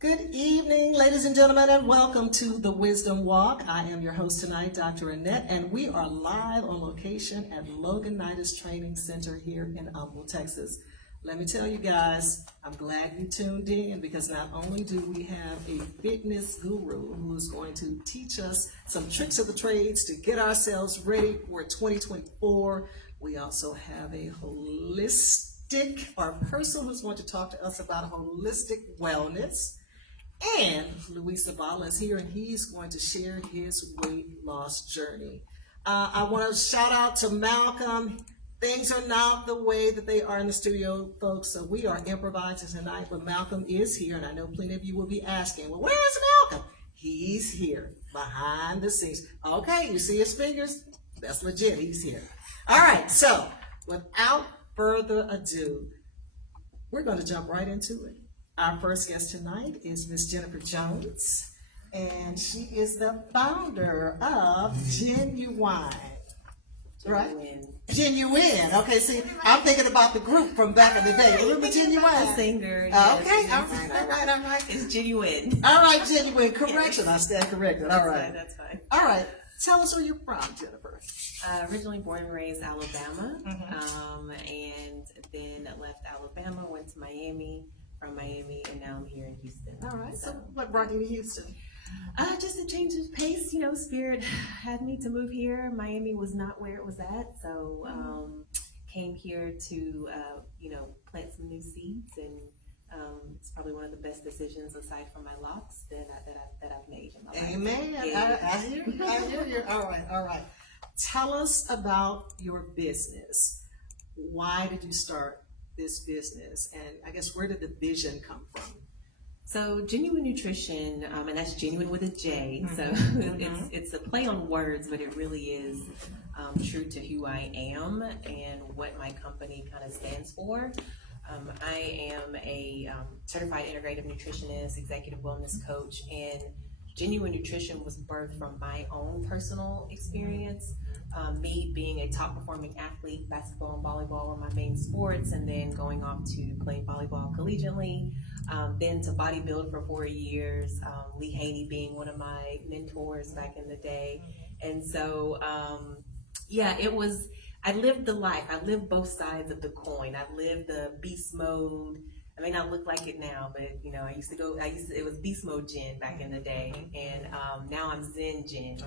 Good evening, ladies and gentlemen, and welcome to the Wisdom Walk. I am your host tonight, Dr. Annette, and we are live on location at Loganitus Training Center here in Humble, Texas. Let me tell you guys, I'm glad you tuned in because not only do we have a fitness guru who's going to teach us some tricks of the trades to get ourselves ready for 2024, we also have a holistic or person who's going to talk to us about holistic wellness. And Luis Zavala is here, and he's going to share his weight loss journey. I want to shout out to Malcolm. Things are not the way that they are in the studio, folks, so we are improvising tonight, but Malcolm is here, and I know plenty of you will be asking, well, where's Malcolm? He's here, behind the scenes. Okay, you see his fingers? That's legit, he's here. All right, so without further ado, we're going to jump right into it. Our first guest tonight is Miss Jennifer Jones, and she is the founder of Genuine. Right? Genuine. Okay, see, I'm thinking about the group from back in the day. Remember Genuine? The singer. Okay, all right. It's Genuine. All right, Genuine. Correction, I stand corrected. All right. That's fine. All right. Tell us where you're from, Jennifer. Originally born and raised Alabama, and then left Alabama, went to Miami. From Miami, and now I'm here in Houston. All right. So what brought you to Houston? Just a change of pace. Spirit had me to move here. Miami was not where it was at, so came here to plant some new seeds, and it's probably one of the best decisions aside from my locks that I've made in my life. Amen. Yeah. I hear you. I hear you. All right. Tell us about your business. Why did you start this business, and I guess where did the vision come from? So Genuine Nutrition, and that's genuine with a J. So it's a play on words, but it really is true to who I am and what my company kind of stands for. I am a certified integrative nutritionist, executive wellness coach, and Genuine Nutrition was birthed from my own personal experience. Me being a top performing athlete, basketball and volleyball were my main sports, and then going off to playing volleyball collegiately, then to bodybuild for 4 years, Lee Haney being one of my mentors back in the day. And so, I lived the life. I lived both sides of the coin. I lived the beast mode. I may not look like it now, but it was beast mode Jen back in the day, and now I'm Zen Jen.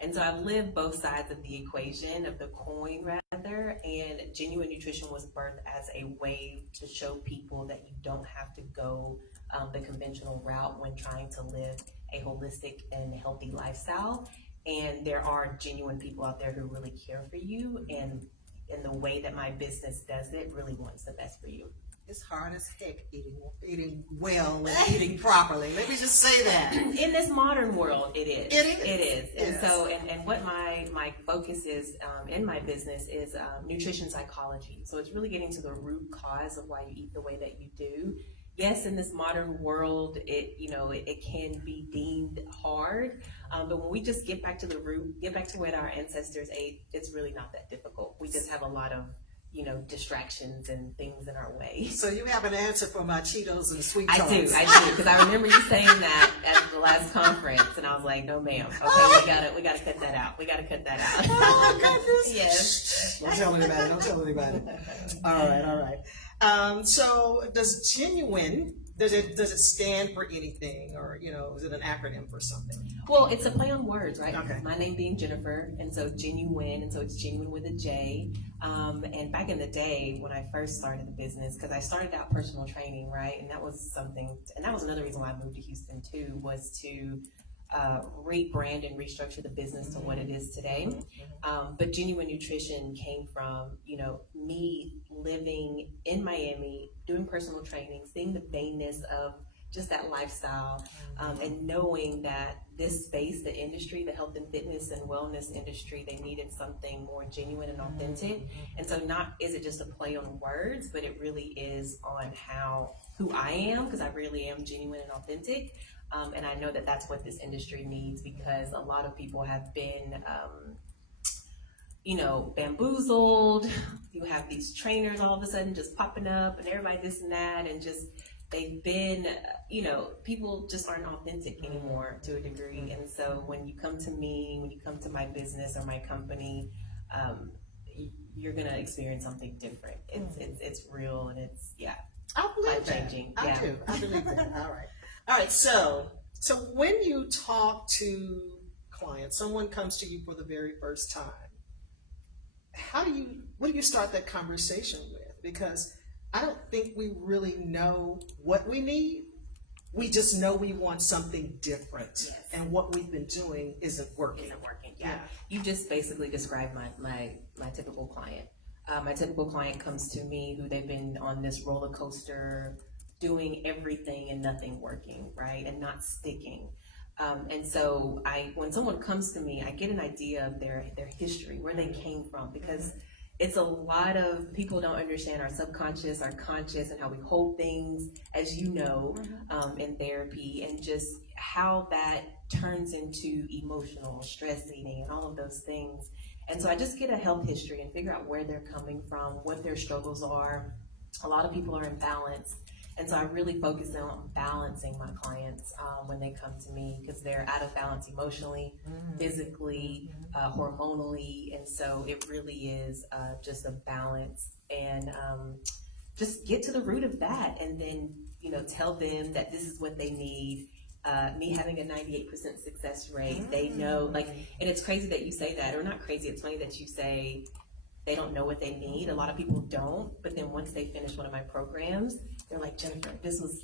And so I've lived both sides of the equation, of the coin rather, and Genuine Nutrition was birthed as a way to show people that you don't have to go the conventional route when trying to live a holistic and healthy lifestyle. And there are genuine people out there who really care for you, and in the way that my business does it, really wants the best for you. It's hard as heck eating well and eating properly. Let me just say that. In this modern world, it is. It is. And Yes. so, and what my focus is in my business is nutrition psychology. So it's really getting to the root cause of why you eat the way that you do. Yes, in this modern world, it can be deemed hard, but when we just get back to the root, get back to what our ancestors ate, it's really not that difficult. We just have a lot of distractions and things in our way. So you have an answer for my Cheetos and sweet I tarts. do, because I remember you saying that at the last conference, and I was like, no, ma'am. Okay, we gotta cut that out. Oh my goodness. Yes. Don't tell anybody. All right. So does Genuine, does it stand for anything, or is it an acronym for something? Well, it's a play on words, right? Okay. My name being Jennifer, and so Genuine, and so it's genuine with a J. And back in the day when I first started the business, because I started out personal training, right? And that was another reason why I moved to Houston too, was to rebrand and restructure the business to what it is today. But Genuine Nutrition came from, me living in Miami, doing personal training, seeing the vainness of just that lifestyle, and knowing that this space, the industry, the health and fitness and wellness industry, they needed something more genuine and authentic. And so not is it just a play on words, but it really is on who I am, because I really am genuine and authentic. And I know that that's what this industry needs, because a lot of people have been bamboozled. You have these trainers all of a sudden just popping up, and everybody this and that, and just they've been, people just aren't authentic anymore to a degree. And so when you come to me, when you come to my business or my company, you're going to experience something different. It's real, and it's, I believe that. life-changing. I do. I believe that. All right. So when you talk to clients, someone comes to you for the very first time, what do you start that conversation with? Because I don't think we really know what we need. We just know we want something different. Yes. And what we've been doing isn't working. Yeah. You just basically described my typical client. My typical client comes to me who they've been on this roller coaster, doing everything and nothing working, right? And not sticking. And so when someone comes to me, I get an idea of their history, where they came from, because it's a lot of people don't understand our subconscious, our conscious, and how we hold things, as you know, in therapy, and just how that turns into emotional stress eating and all of those things. And so I just get a health history and figure out where they're coming from, what their struggles are. A lot of people are imbalanced. And so I really focus on balancing my clients when they come to me, because they're out of balance emotionally, physically, hormonally. And so it really is just a balance, and just get to the root of that, and then, tell them that this is what they need. Me having a 98% success rate, they know, and it's crazy that you say that, or not crazy, it's funny that you say they don't know what they need. A lot of people don't, but then once they finish one of my programs, they're like, Jennifer, this was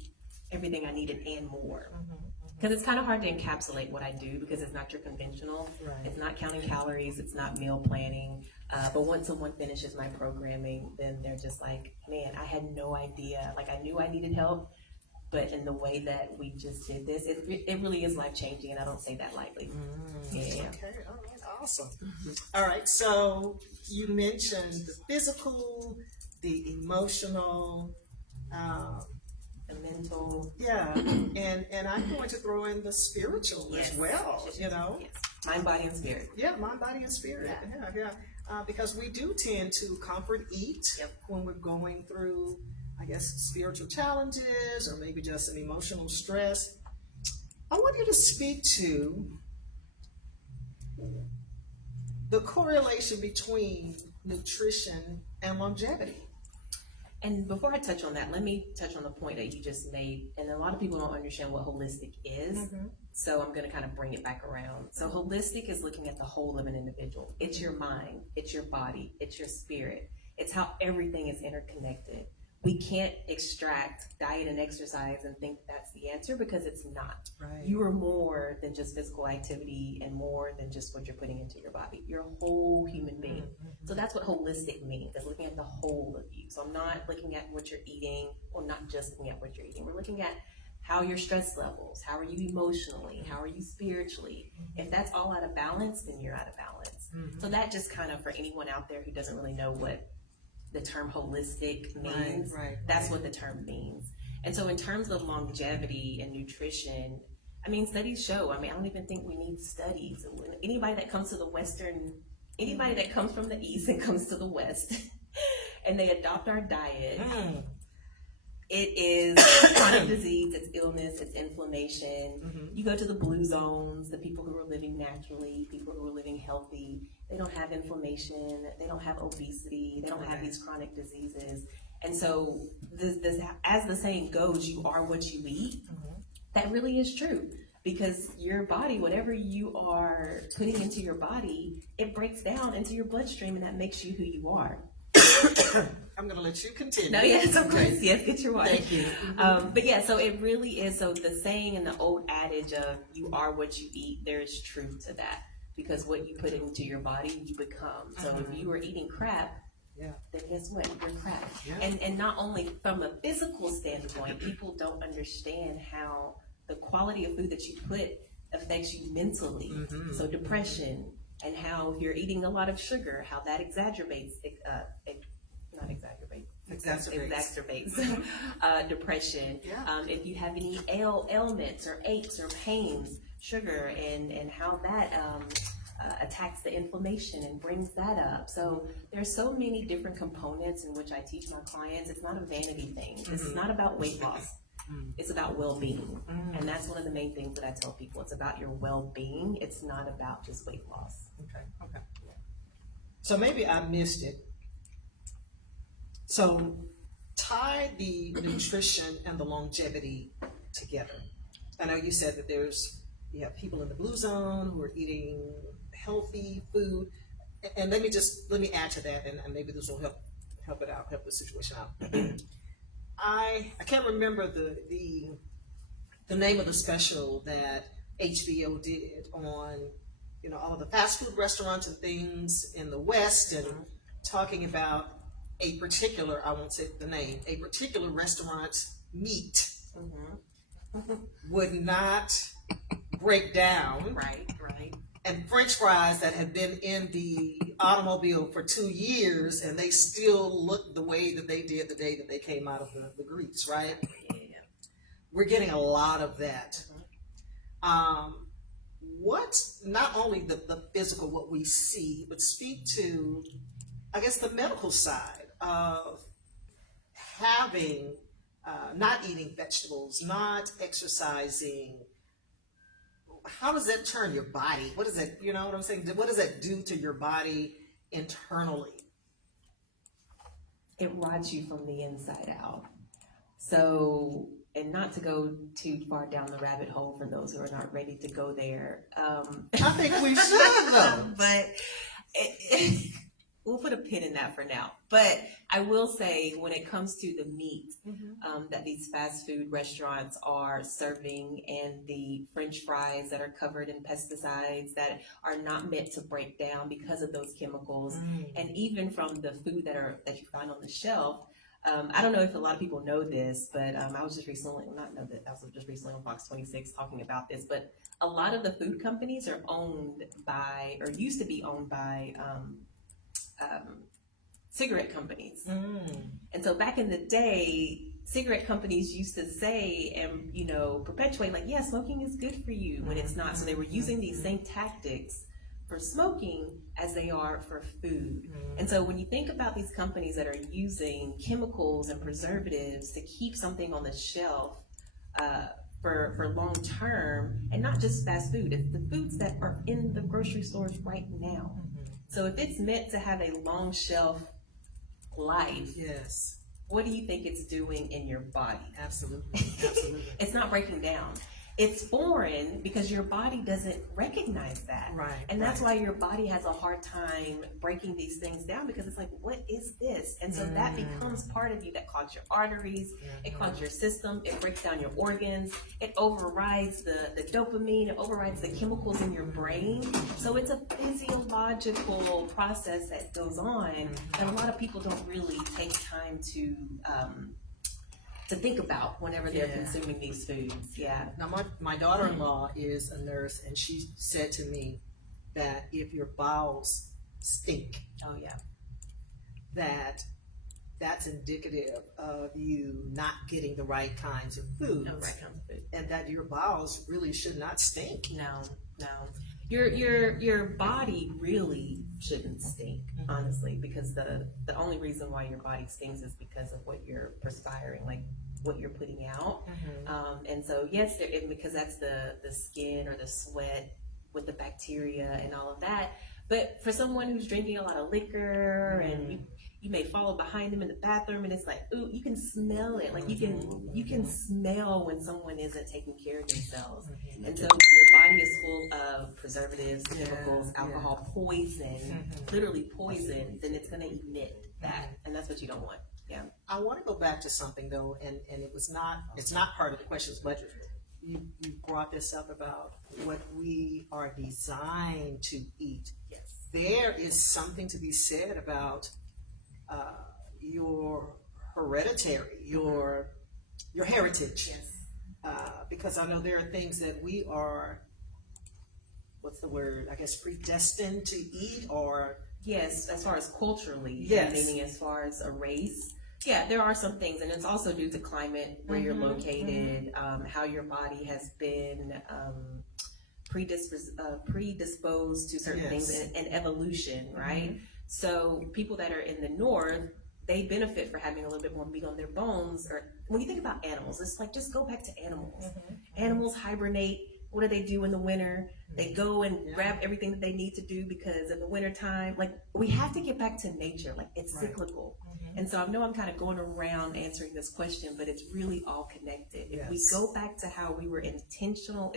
everything I needed and more. Because it's kind of hard to encapsulate what I do, because it's not your conventional. Right. It's not counting calories. It's not meal planning. But once someone finishes my programming, then they're just like, man, I had no idea. Like, I knew I needed help, but in the way that we just did this, it really is life-changing, and I don't say that lightly. Yeah. Okay, all right, awesome. All right, so you mentioned the physical, the emotional, The mental. yeah, and I'm going to throw in the spiritual as well, Yes. Mind, body, and spirit. Yeah, mind, body, and spirit. Yeah. Because we do tend to comfort eat when we're going through, I guess, spiritual challenges, or maybe just an emotional stress. I want you to speak to the correlation between nutrition and longevity. And before I touch on that, let me touch on the point that you just made. And a lot of people don't understand what holistic is. So I'm going to kind of bring it back around. So holistic is looking at the whole of an individual. It's your mind, it's your body, it's your spirit. It's how everything is interconnected. We can't extract diet and exercise and think that's the answer, because it's not. Right. You are more than just physical activity, and more than just what you're putting into your body. You're a whole human being. So that's what holistic means. It's looking at the whole of you. So I'm not looking at what you're eating, or not just looking at what you're eating. We're looking at how your stress levels, how are you emotionally, how are you spiritually. If that's all out of balance, then you're out of balance. So that just kind of, for anyone out there who doesn't really know what the term holistic means, that's what the term means. And so in terms of longevity and nutrition, I mean, studies show, I don't even think we need studies. Anybody that comes to the Western, anybody that comes from the East and comes to the West and they adopt our diet, it is chronic disease, it's illness, it's inflammation. You go to the blue zones, the people who are living naturally, people who are living healthy, they don't have inflammation, they don't have obesity, they don't have these chronic diseases. And so this, as the saying goes, you are what you eat. That really is true, because your body, whatever you are putting into your body, it breaks down into your bloodstream, and that makes you who you are. I'm going to let you continue. No, yes, of course. Yes, get your water. Thank you. But yeah, so it really is. So the saying and the old adage of you are what you eat, there is truth to that, because what you put into your body, you become. So if you are eating crap, then guess what? You're crap. And not only from a physical standpoint, people don't understand how the quality of food that you put affects you mentally. So depression, and how if you're eating a lot of sugar, how that exacerbates depression. If you have any ailments or aches or pains, sugar, and how that attacks the inflammation and brings that up. So there's so many different components in which I teach my clients. It's not a vanity thing. This is not about weight loss. about well-being. And that's one of the main things that I tell people. It's about your well-being. It's not about just weight loss. Okay. So maybe I missed it. So tie the nutrition and the longevity together. I know you said that you have people in the blue zone who are eating healthy food. And let me add to that, and maybe this will help the situation out. I can't remember the name of the special that HBO did on, all of the fast food restaurants and things in the West, and talking about a particular, I won't say the name, a particular restaurant's meat would not break down. Right. And French fries that had been in the automobile for 2 years, and they still looked the way that they did the day that they came out of the grease, right? Yeah. We're getting a lot of that. What's not only the physical, what we see, but speak to, I guess, the medical side of having, not eating vegetables, not exercising. How does that turn your body? What does that, you know what I'm saying? What does that do to your body internally? It rots you from the inside out. So, and not to go too far down the rabbit hole for those who are not ready to go there. I think we should, though. But we'll put a pin in that for now. But I will say, when it comes to the meat that these fast food restaurants are serving, and the French fries that are covered in pesticides that are not meant to break down because of those chemicals, and even from the food that you find on the shelf. I don't know if a lot of people know this, but I was just recently on Fox 26 talking about this, but a lot of the food companies are owned by, or used to be owned by, cigarette companies. And so back in the day, cigarette companies used to say and perpetuate, like, yeah, smoking is good for you, when it's not. So they were using these same tactics for smoking as they are for food. And so when you think about these companies that are using chemicals and preservatives to keep something on the shelf for long term, and not just fast food, it's the foods that are in the grocery stores right now. So if it's meant to have a long shelf life, Yes. what do you think it's doing in your body? Absolutely. It's not breaking down. It's foreign because your body doesn't recognize that. Right. And that's why your body has a hard time breaking these things down, because it's like, what is this? And so that becomes part of you, that clogs your arteries, it clogs your system, it breaks down your organs, it overrides the dopamine, it overrides the chemicals in your brain. So it's a physiological process that goes on, and a lot of people don't really take time to think about whenever they're consuming these foods. Yeah. Now, my daughter-in-law is a nurse, and she said to me that if your bowels stink, that's indicative of you not getting the right kinds of foods. No, right kinds of food. And that your bowels really should not stink. No. Your body really shouldn't stink, honestly, because the only reason why your body stinks is because of what you're perspiring, like what you're putting out. And so, yes, because that's the skin or the sweat with the bacteria and all of that. But for someone who's drinking a lot of liquor, and you may follow behind them in the bathroom, and it's like, ooh, you can smell it. Like you can smell when someone isn't taking care of themselves. And so when your body is full of preservatives, chemicals, alcohol, poison, literally poison, then it's going to emit that, and that's what you don't want. Yeah. I want to go back to something though, and it's not part of the questions, but you brought this up about what we are designed to eat. Yes. There is something to be said about your hereditary, your heritage. Yes. Because I know there are things that we are, what's the word, I guess, predestined to eat, or... Yes, as far as culturally, yes. Meaning as far as a race. Yeah, there are some things, and it's also due to climate, where you're located, how your body has been predisposed to certain things, and evolution, right? So people that are in the north, they benefit for having a little bit more meat on their bones. Or when you think about animals, it's like, just go back to animals. Animals hibernate. What do they do in the winter? They go and grab everything that they need to do, because in the winter time, like, we have to get back to nature. Like, it's cyclical. And so I know I'm kind of going around answering this question, but it's really all connected. If we go back to how we were intentional,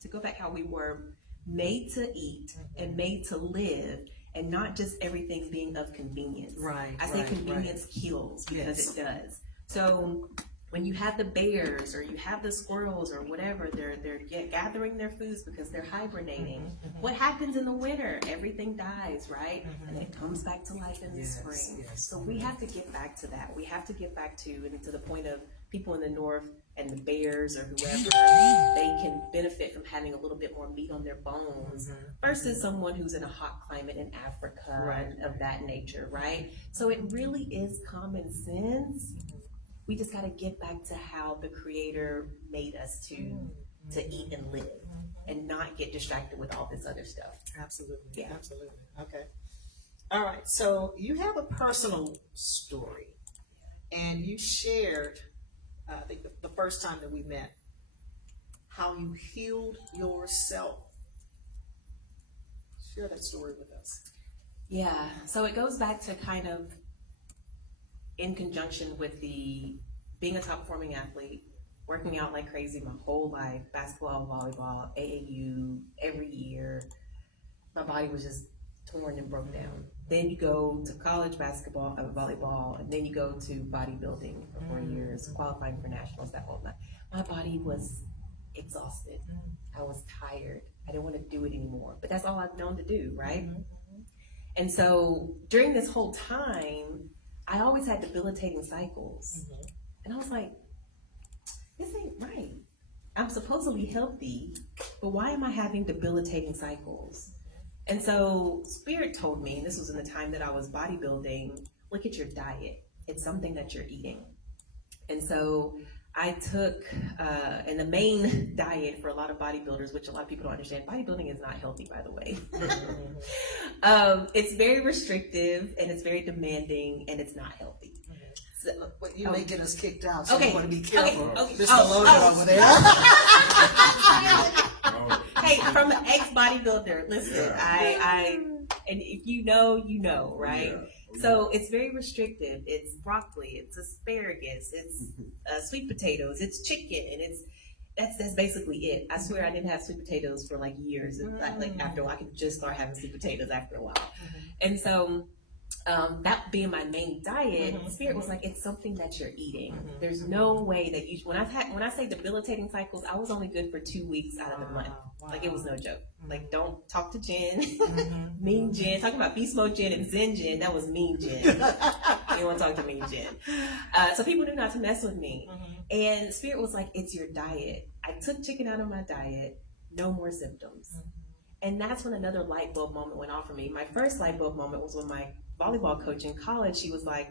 to go back how we were made to eat and made to live, and not just everything being of convenience. I say convenience kills, because it does. So when you have the bears or you have the squirrels or whatever, they're gathering their foods because they're hibernating. What happens in the winter? Everything dies, right? And it comes back to life in the spring. So we have to get back to that. We have to get back to the point of people in the north and the bears or whoever, they can benefit from having a little bit more meat on their bones versus someone who's in a hot climate in Africa and of that nature, right? So it really is common sense. We just got to get back to how the Creator made us to eat and live, and not get distracted with all this other stuff. Absolutely. Yeah. Absolutely. Okay. All right. So you have a personal story, and you shared, I think the first time that we met, how you healed yourself. Share that story with us. Yeah. So it goes back to kind of in conjunction with being a top performing athlete, working out like crazy my whole life, basketball, volleyball, AAU, every year. My body was just torn and broke down. Then you go to college basketball, volleyball, and then you go to bodybuilding for 4 years, qualifying for nationals, that whole night. My body was exhausted. I was tired. I didn't want to do it anymore. But that's all I've known to do, right? And so during this whole time, I always had debilitating cycles. And I was like, this ain't right. I'm supposedly healthy, but why am I having debilitating cycles? And so Spirit told me, and this was in the time that I was bodybuilding, look at your diet. It's something that you're eating. And so I took, and the main diet for a lot of bodybuilders, which a lot of people don't understand, bodybuilding is not healthy, by the way. It's very restrictive, and it's very demanding, and it's not healthy. So, But you may get us kicked out, so okay. you want to be careful. Okay. Mr. Logan over there. Hey, from an ex-bodybuilder, listen, I and if you know, right? So it's very restrictive. It's broccoli, it's asparagus, it's sweet potatoes, it's chicken, and that's basically it. I swear I didn't have sweet potatoes for like years. Like after a while, I could just start having sweet potatoes after a while. And so that being my main diet, Spirit was like, it's something that you're eating. There's no way that you, when I say debilitating cycles, I was only good for 2 weeks out of the month. Like, it was no joke. Like, don't talk to Jen, mean Jen, talking about beast mode Jen and Zen Jen, that was mean Jen. You don't want to talk to mean Jen. So people knew not to mess with me. And Spirit was like, it's your diet. I took chicken out of my diet, no more symptoms. And that's when another light bulb moment went off for me. My first light bulb moment was when my volleyball coach in college, she was like,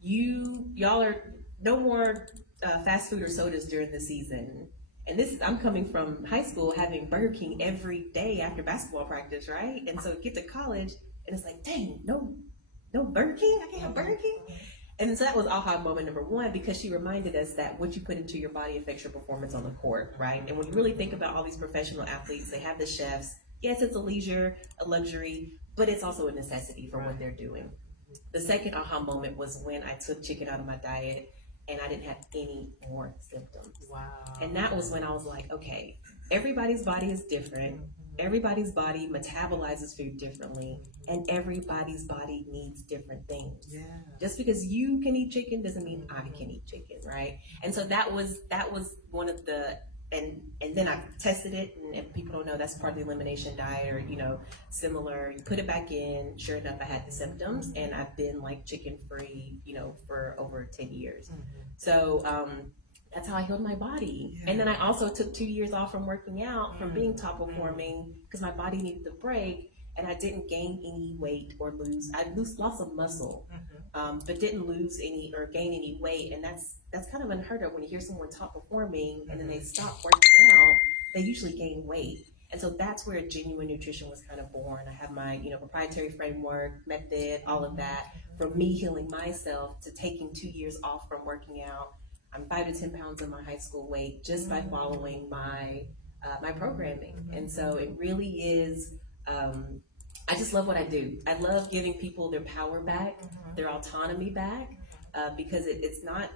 y'all are no more fast food or sodas during the season. And I'm coming from high school having Burger King every day after basketball practice, right? And so get to college and it's like, dang, no Burger King? I can't have Burger King? And so that was aha moment number one, because she reminded us that what you put into your body affects your performance on the court, right? And when you really think about all these professional athletes, they have the chefs. Yes, it's a leisure, a luxury, but it's also a necessity for what they're doing. The second aha moment was when I took chicken out of my diet and I didn't have any more symptoms. Wow. And that was when I was like, okay, everybody's body is different. Everybody's body metabolizes food differently, and everybody's body needs different things. Yeah. Just because you can eat chicken doesn't mean I can eat chicken, right? And so that was one of the, and then I tested it, and people don't know, that's part of the elimination diet, or similar. You put it back in. Sure enough, I had the symptoms, and I've been like chicken free, for over 10 years. So that's how I healed my body. And then I also took 2 years off from working out, from being top performing, because my body needed a break, and I didn't gain any weight or lose. I lost some muscle, but didn't lose any or gain any weight. And that's kind of unheard of when you hear someone top performing and then they stop working out. They usually gain weight. And so that's where genuine nutrition was kind of born. I have my, proprietary framework, method, all of that. From me healing myself to taking 2 years off from working out. I'm 5 to 10 pounds of my high school weight just by following my programming. And so it really is, I just love what I do. I love giving people their power back, their autonomy back, because it's not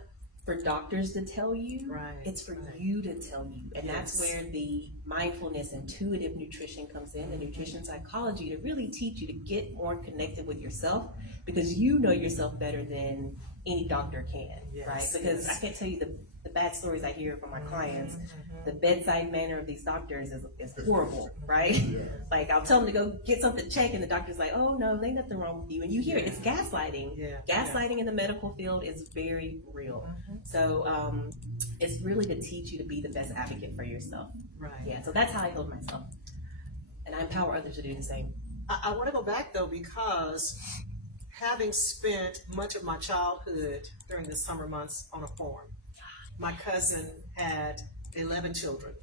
for doctors to tell you, it's for you to tell you. And that's where the mindfulness, intuitive nutrition comes in, the nutrition psychology, to really teach you to get more connected with yourself, because you know yourself better than any doctor can, right? Because I can't tell you the bad stories I hear from my clients. The bedside manner of these doctors is horrible, right? Like, I'll tell them to go get something checked, and the doctor's like, oh no, ain't nothing wrong with you. And you hear it, it's gaslighting. Gaslighting in the medical field is very real. So it's really to teach you to be the best advocate for yourself. So that's how I healed myself. And I empower others to do the same. I want to go back though, because having spent much of my childhood during the summer months on a farm, my cousin had 11 children,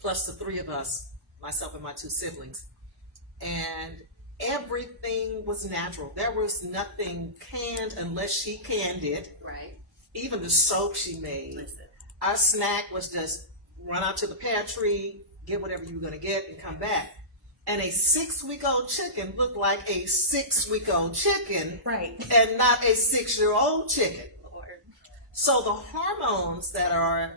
plus the 3 of us, myself and my 2 siblings. And everything was natural. There was nothing canned unless she canned it. Right. Even the soap she made. Listen. Our snack was just run out to the pantry, get whatever you were going to get, and come back. And a 6-week-old chicken looked like a 6-week-old chicken, and not a 6-year-old chicken. Lord. So the hormones that are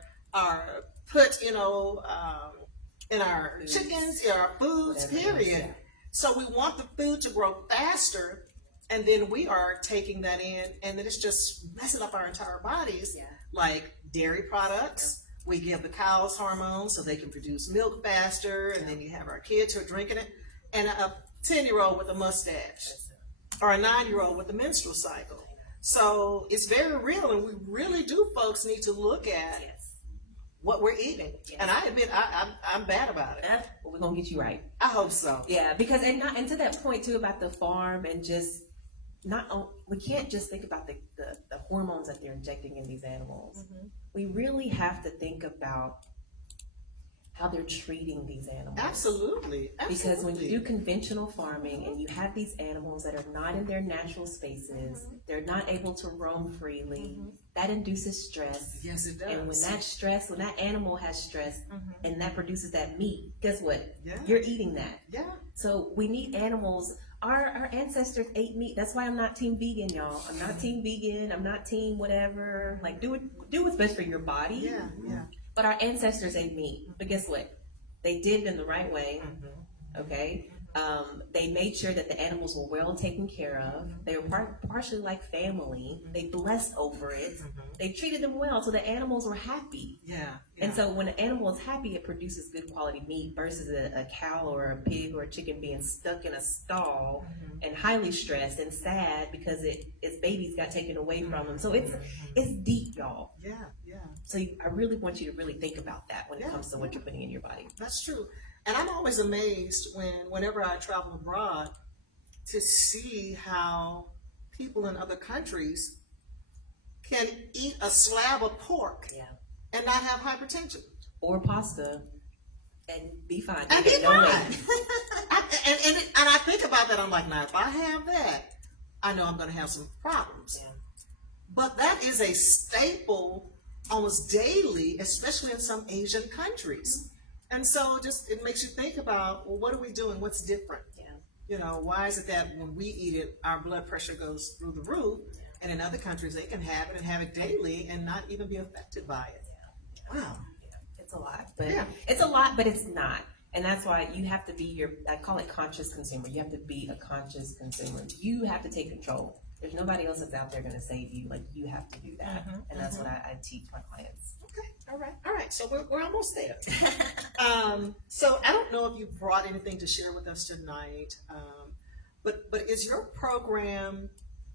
put, in our chickens, in our foods, period. So we want the food to grow faster, and then we are taking that in, and then it's just messing up our entire bodies. Like dairy products, we give the cows hormones so they can produce milk faster, and then you have our kids who are drinking it, and a 10-year-old with a mustache, or a 9-year-old with a menstrual cycle. So it's very real, and we really do, folks, need to look at what we're eating. And I admit I'm bad about it. But we're gonna get you right. I hope so. Yeah, because and to that point too about the farm, and just we can't just think about the hormones that they're injecting in these animals. We really have to think about how they're treating these animals. Absolutely. Because when you do conventional farming and you have these animals that are not in their natural spaces, they're not able to roam freely, that induces stress. Yes, it does. And when that animal has stress, and that produces that meat, guess what? You're eating that. So we need animals. Our ancestors ate meat. That's why I'm not team vegan, y'all. I'm not team vegan. I'm not team whatever. Like, do what's best for your body. But our ancestors ate meat. But guess what? They did it in the right way. Okay? They made sure that the animals were well taken care of. They were partially like family. They blessed over it. They treated them well, so the animals were happy. And so when an animal is happy, it produces good quality meat versus a cow or a pig or a chicken being stuck in a stall and highly stressed and sad because its babies got taken away from them. So it's deep, y'all. So I really want you to really think about that when it comes to what you're putting in your body. That's true. And I'm always amazed whenever I travel abroad to see how people in other countries can eat a slab of pork and not have hypertension. Or pasta and be fine. And be fine. And I think about that, I'm like, now if I have that, I know I'm going to have some problems. But that is a staple almost daily, especially in some Asian countries. And so it makes you think about, well, what are we doing? What's different? Why is it that when we eat it, our blood pressure goes through the roof, and in other countries they can have it and have it daily and not even be affected by it? Wow. It's a lot, but it's a lot, but it's not. And that's why you have to be I call it conscious consumer. You have to be a conscious consumer. You have to take control. There's nobody else that's out there going to save you. Like, you have to do that. And that's what I teach my clients. Okay. All right. So we're almost there. So I don't know if you brought anything to share with us tonight, but is your program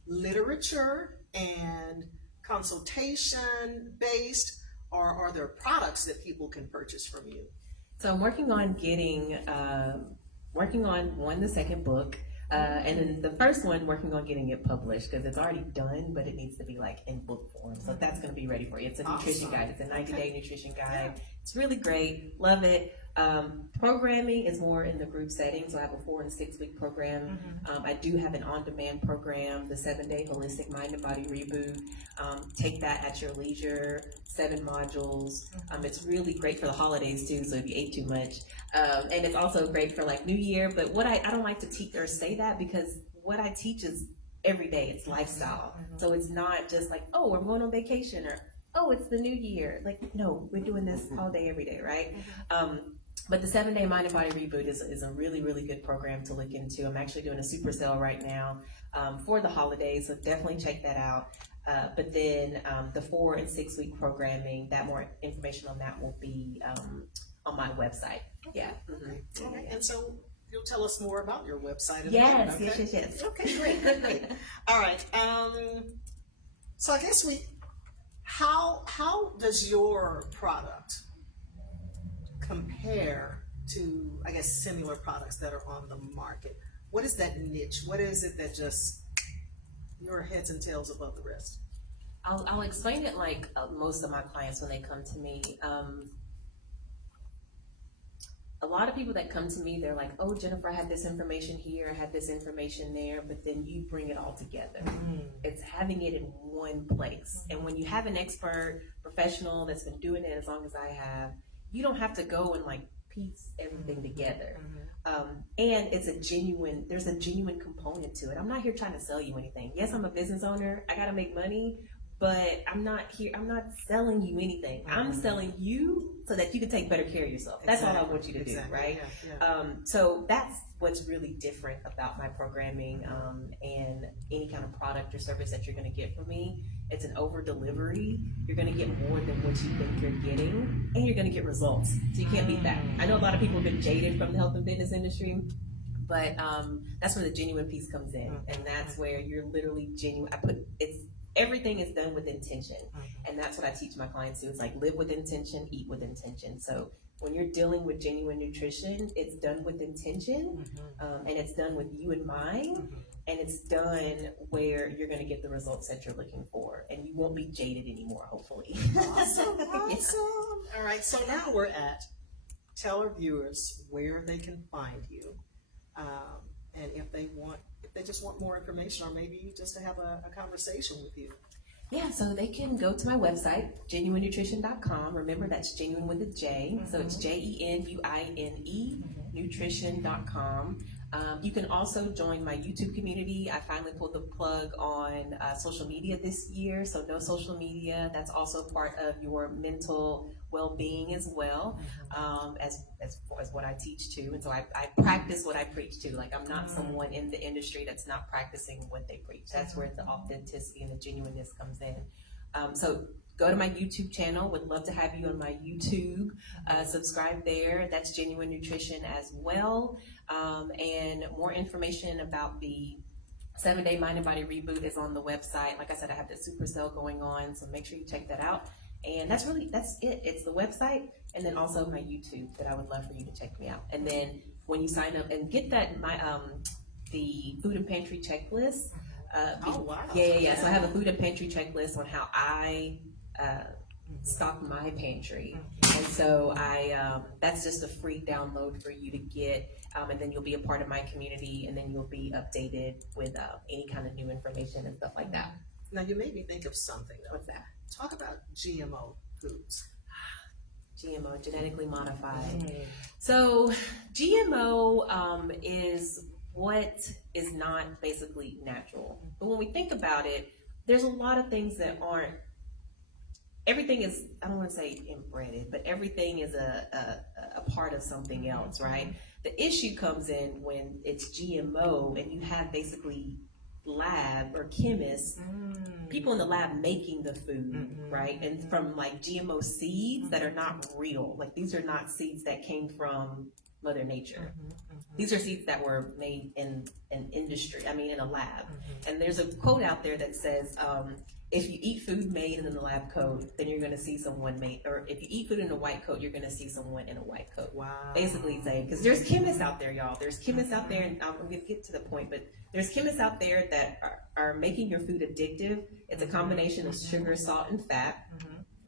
literature and consultation based, or are there products that people can purchase from you? So I'm working on the second book. And then the first one, working on getting it published, because it's already done, but it needs to be like in book form. So that's going to be ready for you. It's a nutrition guide. It's a 90-day nutrition guide. It's really great. Love it. Programming is more in the group setting, so I have a 4 and 6 week program. I do have an on-demand program, the 7-day holistic mind and body reboot. Take that at your leisure, 7 modules. It's really great for the holidays too, so if you ate too much. And it's also great for like New Year, but what I don't like to teach or say that, because what I teach is every day, it's lifestyle. So it's not just like, oh, we're going on vacation, or oh, it's the new year. Like, no, we're doing this all day, every day, right? But the 7-day mind and body reboot is a really, really good program to look into. I'm actually doing a super sale right now for the holidays, so definitely check that out. But then the 4 and 6 week programming, that more information on that will be on my website. Yeah. All right. And so you'll tell us more about your website. Yes, okay? yes. Okay, great. All right. So I guess how does your product compare to, I guess, similar products that are on the market? What is that niche? What is it that just your heads and tails above the rest? I'll explain it like most of my clients when they come to me. A lot of people that come to me, they're like, oh, Jennifer, I had this information here, I had this information there, but then you bring it all together. It's having it in one place. And when you have an expert professional that's been doing it as long as I have, you don't have to go and like piece everything together. And there's a genuine component to it. I'm not here trying to sell you anything. Yes, I'm a business owner, I gotta make money, but I'm not selling you anything. I'm selling you so that you can take better care of yourself. That's all I want you to do, right? So that's what's really different about my programming and any kind of product or service that you're gonna get from me. It's an over delivery. You're gonna get more than what you think you're getting, and you're gonna get results. So you can't beat that. I know a lot of people have been jaded from the health and fitness industry, but that's where the genuine piece comes in, and that's where you're literally genuine. Everything is done with intention, and that's what I teach my clients to. It's like live with intention, eat with intention. So when you're dealing with genuine nutrition, it's done with intention, and it's done with you in mind, and it's done where you're going to get the results that you're looking for, and you won't be jaded anymore, hopefully. Awesome. All right, so now we're at tell our viewers where they can find you, and if they just want more information, or maybe just to have a conversation with you. Yeah, so they can go to my website, genuinenutrition.com. Remember, that's genuine with a J. So it's JENUINE, nutrition.com. You can also join my YouTube community. I finally pulled the plug on social media this year, so no social media. That's also part of your mental well-being as well, as what I teach too. And so I practice what I preach too. Like, I'm not someone in the industry that's not practicing what they preach. That's where the authenticity and the genuineness comes in. So go to my YouTube channel. Would love to have you on my YouTube. Subscribe there. That's Genuine Nutrition as well. And more information about the 7-day mind and body reboot is on the website. Like I said, I have the super sale going on, so make sure you check that out. And that's it. It's the website, and then also my YouTube, that I would love for you to check me out. And then when you sign up and get that, the food and pantry checklist. Oh, wow. Yeah. So I have a food and pantry checklist on how I stock my pantry. And so that's just a free download for you to get, and then you'll be a part of my community, and then you'll be updated with any kind of new information and stuff like that. Now, you made me think of something, though. What's that? Talk about GMO foods. GMO, genetically modified. So GMO is what is not basically natural. But when we think about it, there's a lot of things that aren't. Everything is, I don't want to say inbred, but everything is a part of something else, right? The issue comes in when it's GMO and you have basically lab or chemists, people in the lab making the food, right? And from like GMO seeds that are not real. Like, these are not seeds that came from Mother Nature. These are seeds that were made in an industry, in a lab. And there's a quote out there that says, if you eat food made in the lab coat, then you're going to see someone made, or if you eat food in a white coat, you're going to see someone in a white coat. Wow. Basically saying, because there's chemists out there, y'all. There's chemists out there, and I'm going to get to the point, but there's chemists out there that are making your food addictive. It's a combination of sugar, salt, and fat.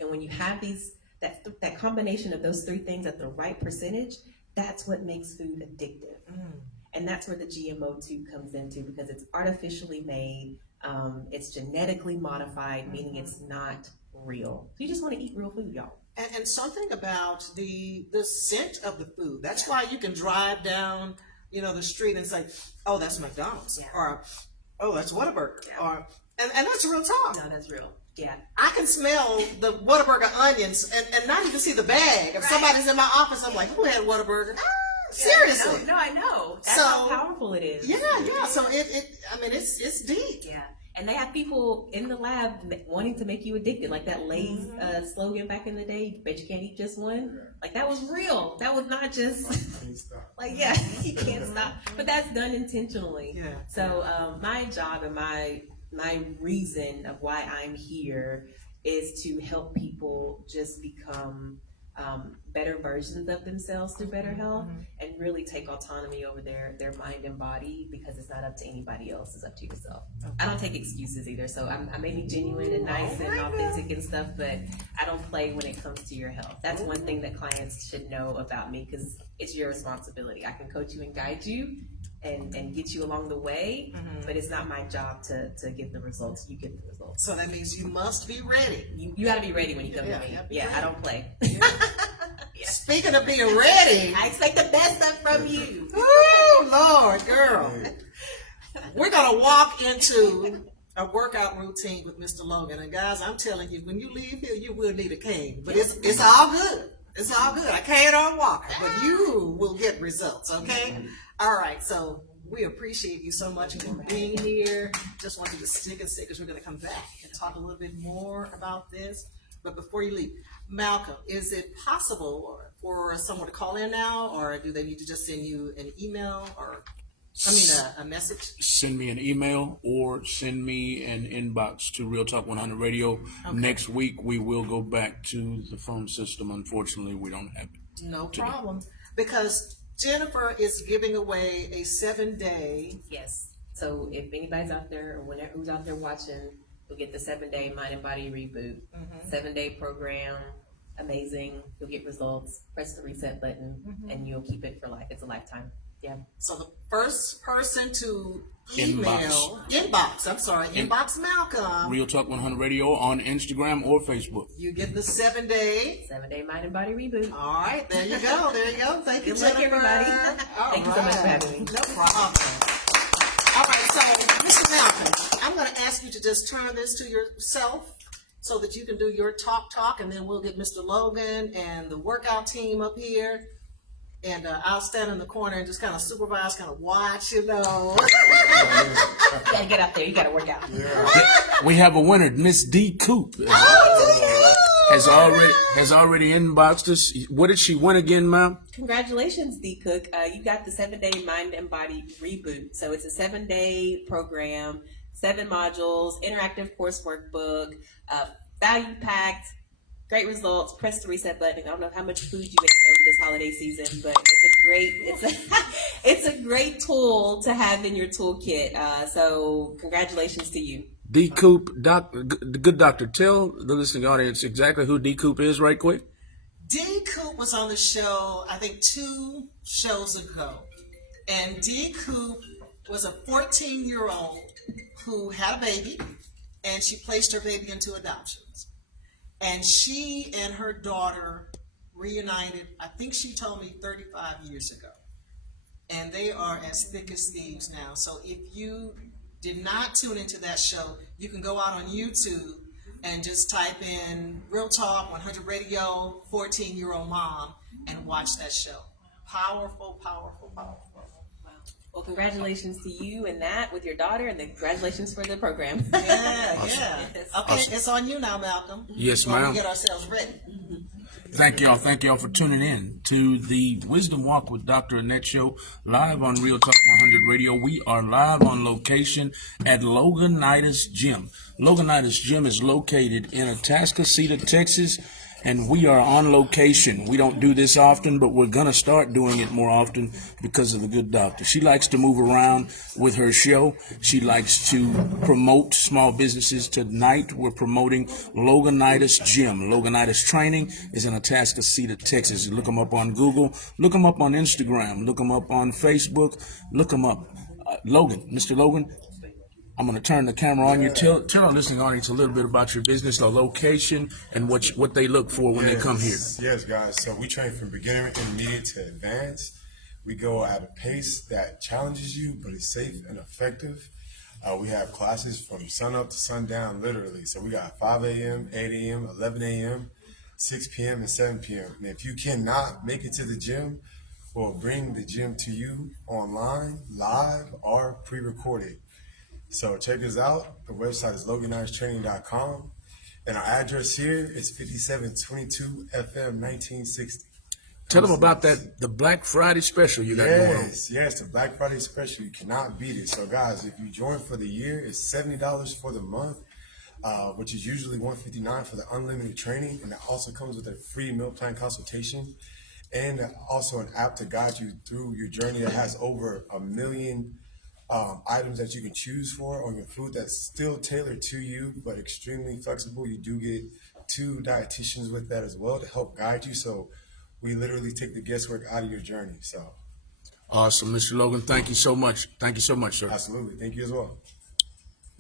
And when you have that combination of those three things at the right percentage, that's what makes food addictive. And that's where the GMO2 comes into, because it's artificially made, it's genetically modified, meaning it's not real. So you just want to eat real food, y'all. And something about the scent of the food. That's why you can drive down, the street and say, "Oh, that's McDonald's," or "Oh, that's Whataburger," or and that's real talk. No, that's real. Yeah. I can smell the Whataburger onions and not even see the bag. If somebody's in my office, I'm like, "Who had Whataburger?" Seriously. No, I know. That's how powerful it is. Yeah. So it's deep. Yeah. And they have people in the lab wanting to make you addicted, like that Lay's slogan back in the day, "Bet you can't eat just one." Like, that was real. That was not just you can't stop. But that's done intentionally. Yeah. So my job and my reason of why I'm here is to help people just become better versions of themselves through better health, and really take autonomy over their mind and body, because it's not up to anybody else, it's up to yourself. I don't take excuses either, so I may be genuine and nice and authentic and stuff, but I don't play when it comes to your health. That's one thing that clients should know about me, because it's your responsibility. I can coach you and guide you and get you along the way, but it's not my job to get the results. You get the results. So that means you must be ready. You got to be ready when you come to me. Yeah, I don't play. Speaking of being ready, I expect the best stuff from you. Oh, Lord, girl. We're going to walk into a workout routine with Mr. Logan. And guys, I'm telling you, when you leave here, you will need a cane. But it's all good. It's all good. I can't on walker, but you will get results, okay? All right, so we appreciate you so much for being here. Just want you to stick and stay, because we're going to come back and talk a little bit more about this. But before you leave, Malcolm, is it possible for someone to call in now, or do they need to just send you an email, or a message? Send me an email or send me an inbox to Real Talk 100 Radio. Okay. Next week we will go back to the phone system. Unfortunately, we don't have it. No problem, because Jennifer is giving away a 7-day. Yes. So if anybody's out there, or who's out there watching, you'll get the 7-day Mind and Body Reboot. 7-day program. Amazing. You'll get results. Press the reset button, and you'll keep it for life. It's a lifetime. Yeah. So the first person to inbox Malcolm. Real Talk 100 Radio on Instagram or Facebook. You get the 7-day Mind and Body Reboot. All right, there you go. Thank you, Good Jennifer. luck, everybody. Thank you so much for having me. No problem. All right, so Mr. Malcolm, I'm going to ask you to just turn this to yourself so that you can do your talk, and then we'll get Mr. Logan and the workout team up here. And I'll stand in the corner and just kind of supervise, kind of watch, You gotta get up there. You gotta work out. We have a winner, Miss D. Coop. Has already inboxed us. What did she win again, ma'am? Congratulations, D. Cook. You got the 7-day Mind and Body Reboot. So it's a 7-day program, 7 modules, interactive course workbook, value packed. Great results. Press the reset button. I don't know how much food you ate over this holiday season, but it's a great tool to have in your toolkit. So congratulations to you. D. Coop, the good doctor. Tell the listening audience exactly who D. Coop is, right quick. D. Coop was on the show, I think 2 shows ago, and D. Coop was a 14-year-old who had a baby, and she placed her baby into adoption. And she and her daughter reunited, I think she told me 35 years ago. And they are as thick as thieves now. So if you did not tune into that show, you can go out on YouTube and just type in Real Talk 100 Radio 14-year-old mom and watch that show. Powerful, powerful, powerful. Well, congratulations to you and that with your daughter, and then congratulations for the program. Yeah. Okay, it's on you now, Malcolm. Yes, ma'am. We get ourselves ready. Thank y'all for tuning in to the Wisdom Walk with Dr. Annette show, live on Real Talk 100 Radio. We are live on location at Loganitus Gym. Loganitus Gym is located in Atascocita, Texas, and we are on location. We don't do this often, but we're going to start doing it more often because of the good doctor. She likes to move around with her show. She likes to promote small businesses. Tonight, we're promoting Loganitus Gym. Loganitus Training is in Atascocita, Texas. Look them up on Google. Look them up on Instagram. Look them up on Facebook. Look them up. Logan, Mr. Logan, I'm going to turn the camera on you. Tell our listening audience a little bit about your business, the location, and what they look for when they come here. Yes, guys. So we train from beginner, intermediate to advanced. We go at a pace that challenges you, but is safe and effective. We have classes from sun up to sundown, literally. So we got 5 a.m., 8 a.m., 11 a.m., 6 p.m., and 7 p.m. And if you cannot make it to the gym, we'll bring the gym to you online, live, or pre-recorded. So check us out. The website is loganitistraining.com. And our address here is 5722 FM 1960. Tell them about the Black Friday special you got going on. Yes, the Black Friday special. You cannot beat it. So guys, if you join for the year, it's $70 for the month, which is usually $159 for the unlimited training. And that also comes with a free meal plan consultation and also an app to guide you through your journey that has over 1 million items that you can choose for on your food that's still tailored to you, but extremely flexible. You do get 2 dietitians with that as well to help guide you. So we literally take the guesswork out of your journey. So awesome, Mr. Logan. Thank you so much. Thank you so much, sir. absolutely. Thank you as well.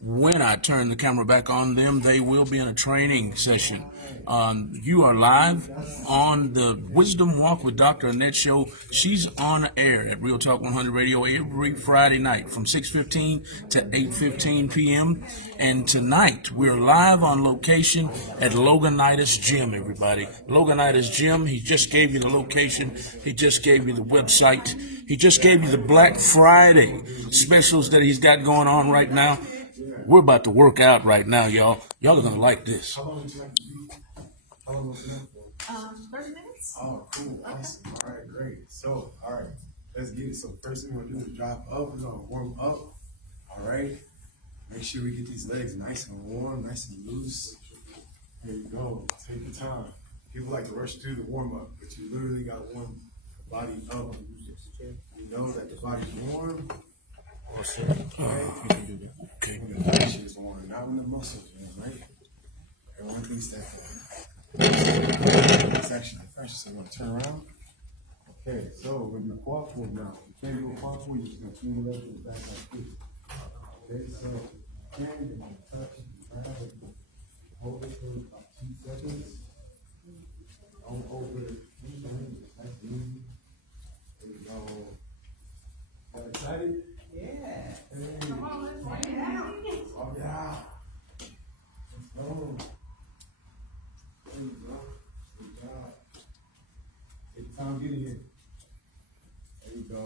When I turn the camera back on them, they will be in a training session. You are live on the Wisdom Walk with Dr. Annette show. She's on air at Real Talk 100 Radio every Friday night from 6:15 to 8:15 p.m. And tonight, we're live on location at Loganitus Gym, everybody. Loganitus Gym, he just gave you the location. He just gave you the website. He just gave you the Black Friday specials that he's got going on right now. We're about to work out right now, y'all. Y'all are going to like this. How long would you like to be? How long would you like for? 30 minutes? Oh, cool. Awesome. All right, great. So, all right, let's get it. So first thing we're going to do is drop up. We're going to warm up. All right. Make sure we get these legs nice and warm, nice and loose. Here you go. Take your time. People like to rush through the warm up, but you literally got to warm the body up. You know that the body's warm. Okay. When the flesh is warm, not when the muscles warm, right? Everyone thinks that. It's actually fresh, so I'm going to turn around. Okay, so when you're quad forward now, you can't go quad forward, you're just going to swing the leg to the back like this. Okay, so you're going to touch, grab it, hold it for about 2 seconds. Don't over it. Nice and easy. There you go. Got excited? Yeah. Hey. Come on, let's lay it out. Oh, yeah. Let's go. There you go. Good job. Take time getting here. There you go.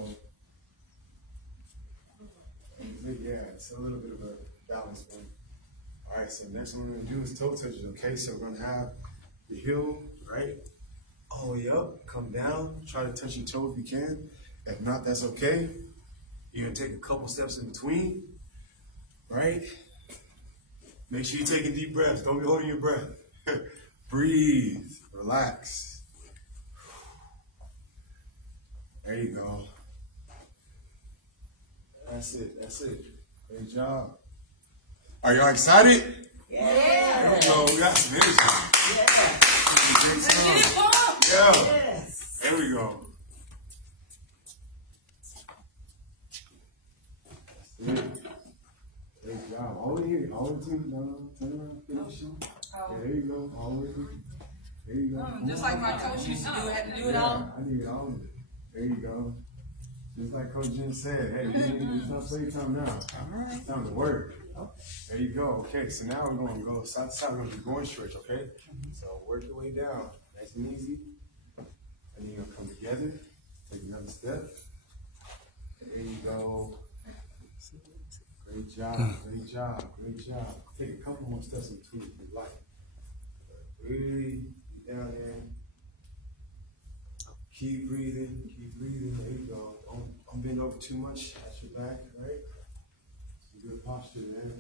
Yeah, it's a little bit of a balance one. All right, so next one we're going to do is toe touches, okay? So we're going to have the heel, right? All the way up, come down, try to touch your toe if you can. If not, that's okay. You're going to take a couple steps in between, right? Make sure you're taking deep breaths. Don't be holding your breath. Breathe, relax. There you go. That's it, that's it. Great job. Are y'all excited? Yeah. There we go, we got some energy. Yeah. Great stuff. Yeah, Yes. there we go. That's it. Great job. All the way here, all the way to turn around, finish. Yeah, there you go, all the way here. There you go. Just like my coach used to do, had to do it all. I did all of it. There you go. Just like Coach Jim said, hey, it's not playtime now. It's time to work. There you go. Okay, so now we're going to go side to side. We're going to do going stretch, okay? So work your way down. Nice and easy. And then you're going to come together. Take another step. There you go. Great job. Great job. Great job. Take a couple more steps in between if you like. Really get down there. Keep breathing, keep breathing. There you go. Don't bend over too much at your back, right? Some good posture there.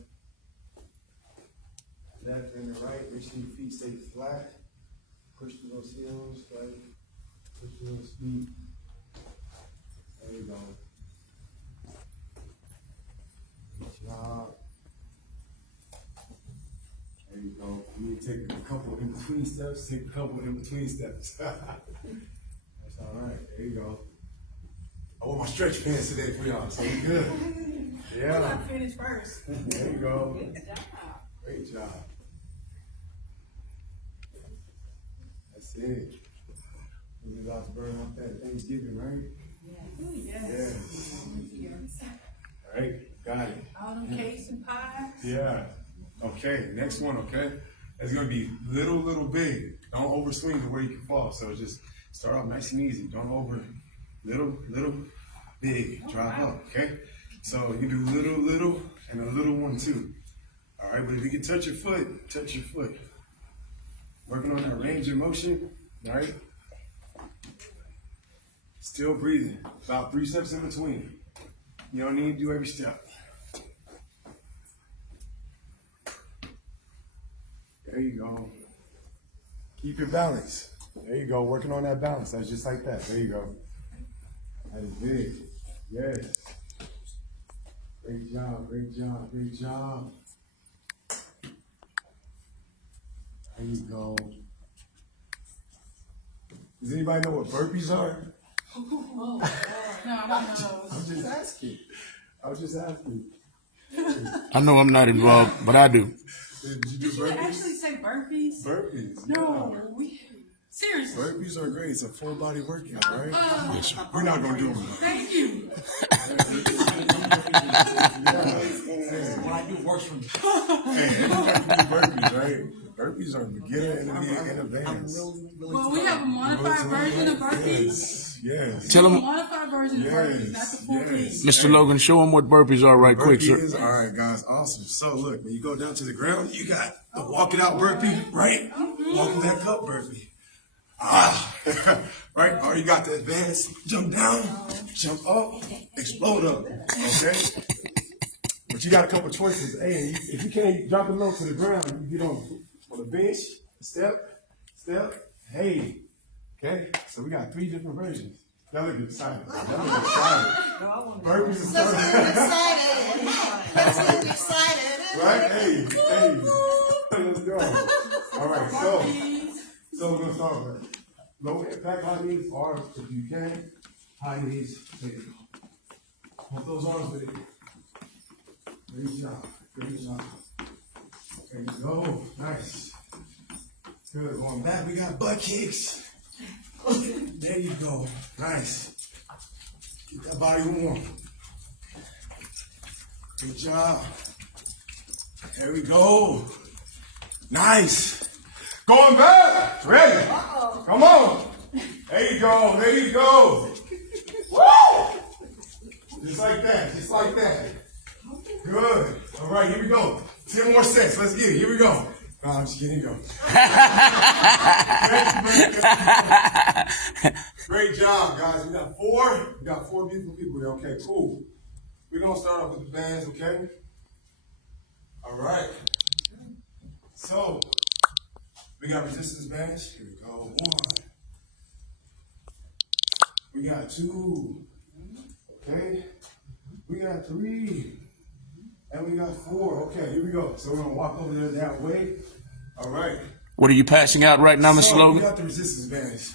Left and the right, make sure your feet stay flat. Push through those heels, right? Push through those feet. There you go. Good job. There you go. You need to take a couple in between steps. Take a couple in between steps. That's all right. There you go. I wore my stretch pants today for y'all, so we good. Yeah. I finished first. There you go. Good job. Great job. That's it. We're about to burn off that Thanksgiving, right? Yes. Yes. All right, got it. All them cakes and pies. Yeah. Okay, next one, okay? It's gonna be little big. Don't overswing to where you can fall. So just start off nice and easy. Don't over little, big. Drop up, okay? So you do little, and a little one too. All right, but if you can touch your foot, touch your foot. Working on that range of motion, all right? Still breathing. About 3 steps in between. You don't need to do every step. There you go. Keep your balance. There you go. Working on that balance. That's just like that. There you go. That is big. Yes. Great job. Great job. Great job. There you go. Does anybody know what burpees are? No, I don't know. I'm just asking. I was just asking. I know I'm not involved, but I do. Did you do Did you burpees? actually say burpees? Burpees. No, Yeah. seriously. Burpees are great. It's a full body workout, right? Yes, sir. We're not gonna do them. Thank you. What I do works for me. Hey, everybody can do burpees, right? Burpees are beginner, intermediate, and advanced. Well, we have a modified version of burpees. Yes. Tell A him, modified version of burpees, not the full piece. Mr. Logan, show him what burpees are right quick, sir. Burpees, all right, guys, awesome. So look, when you go down to the ground, you got the walk it out burpee, right? Walk back up burpee. Right? Or you got the advanced jump down, jump up, explode up. Okay? But you got a couple choices. Hey, if you can't drop it low to the ground, you get on the bench, step, hey. Okay? So we got 3 different versions. Y'all look excited. Burpees is Let's get excited. Let's get excited. right? Hey. Let's go. All right, so we're gonna start with low impact high knees, or if you can, high knees. There you go. Put those arms with it. Great job. There you go. Nice. Good. Going back, we got butt kicks. There you go. Nice. Keep that body warm. Good job. There we go. Nice. Going back. Ready. Come on. There you go. Woo! Just like that. Good. All right, here we go. 10 more sets. Let's get it. Here we go. No, I'm just kidding. Here you go. Great job, guys. We got 4. We got 4 beautiful people here. Okay, cool. We're going to start off with the bands, okay? All right. So, we got resistance bands. Here we go. 1. We got 2. Okay. We got 3. And we got 4. Okay, here we go. So we're going to walk over there that way. All right. What are you passing out right now, Mr. So we Logan? got the resistance bands.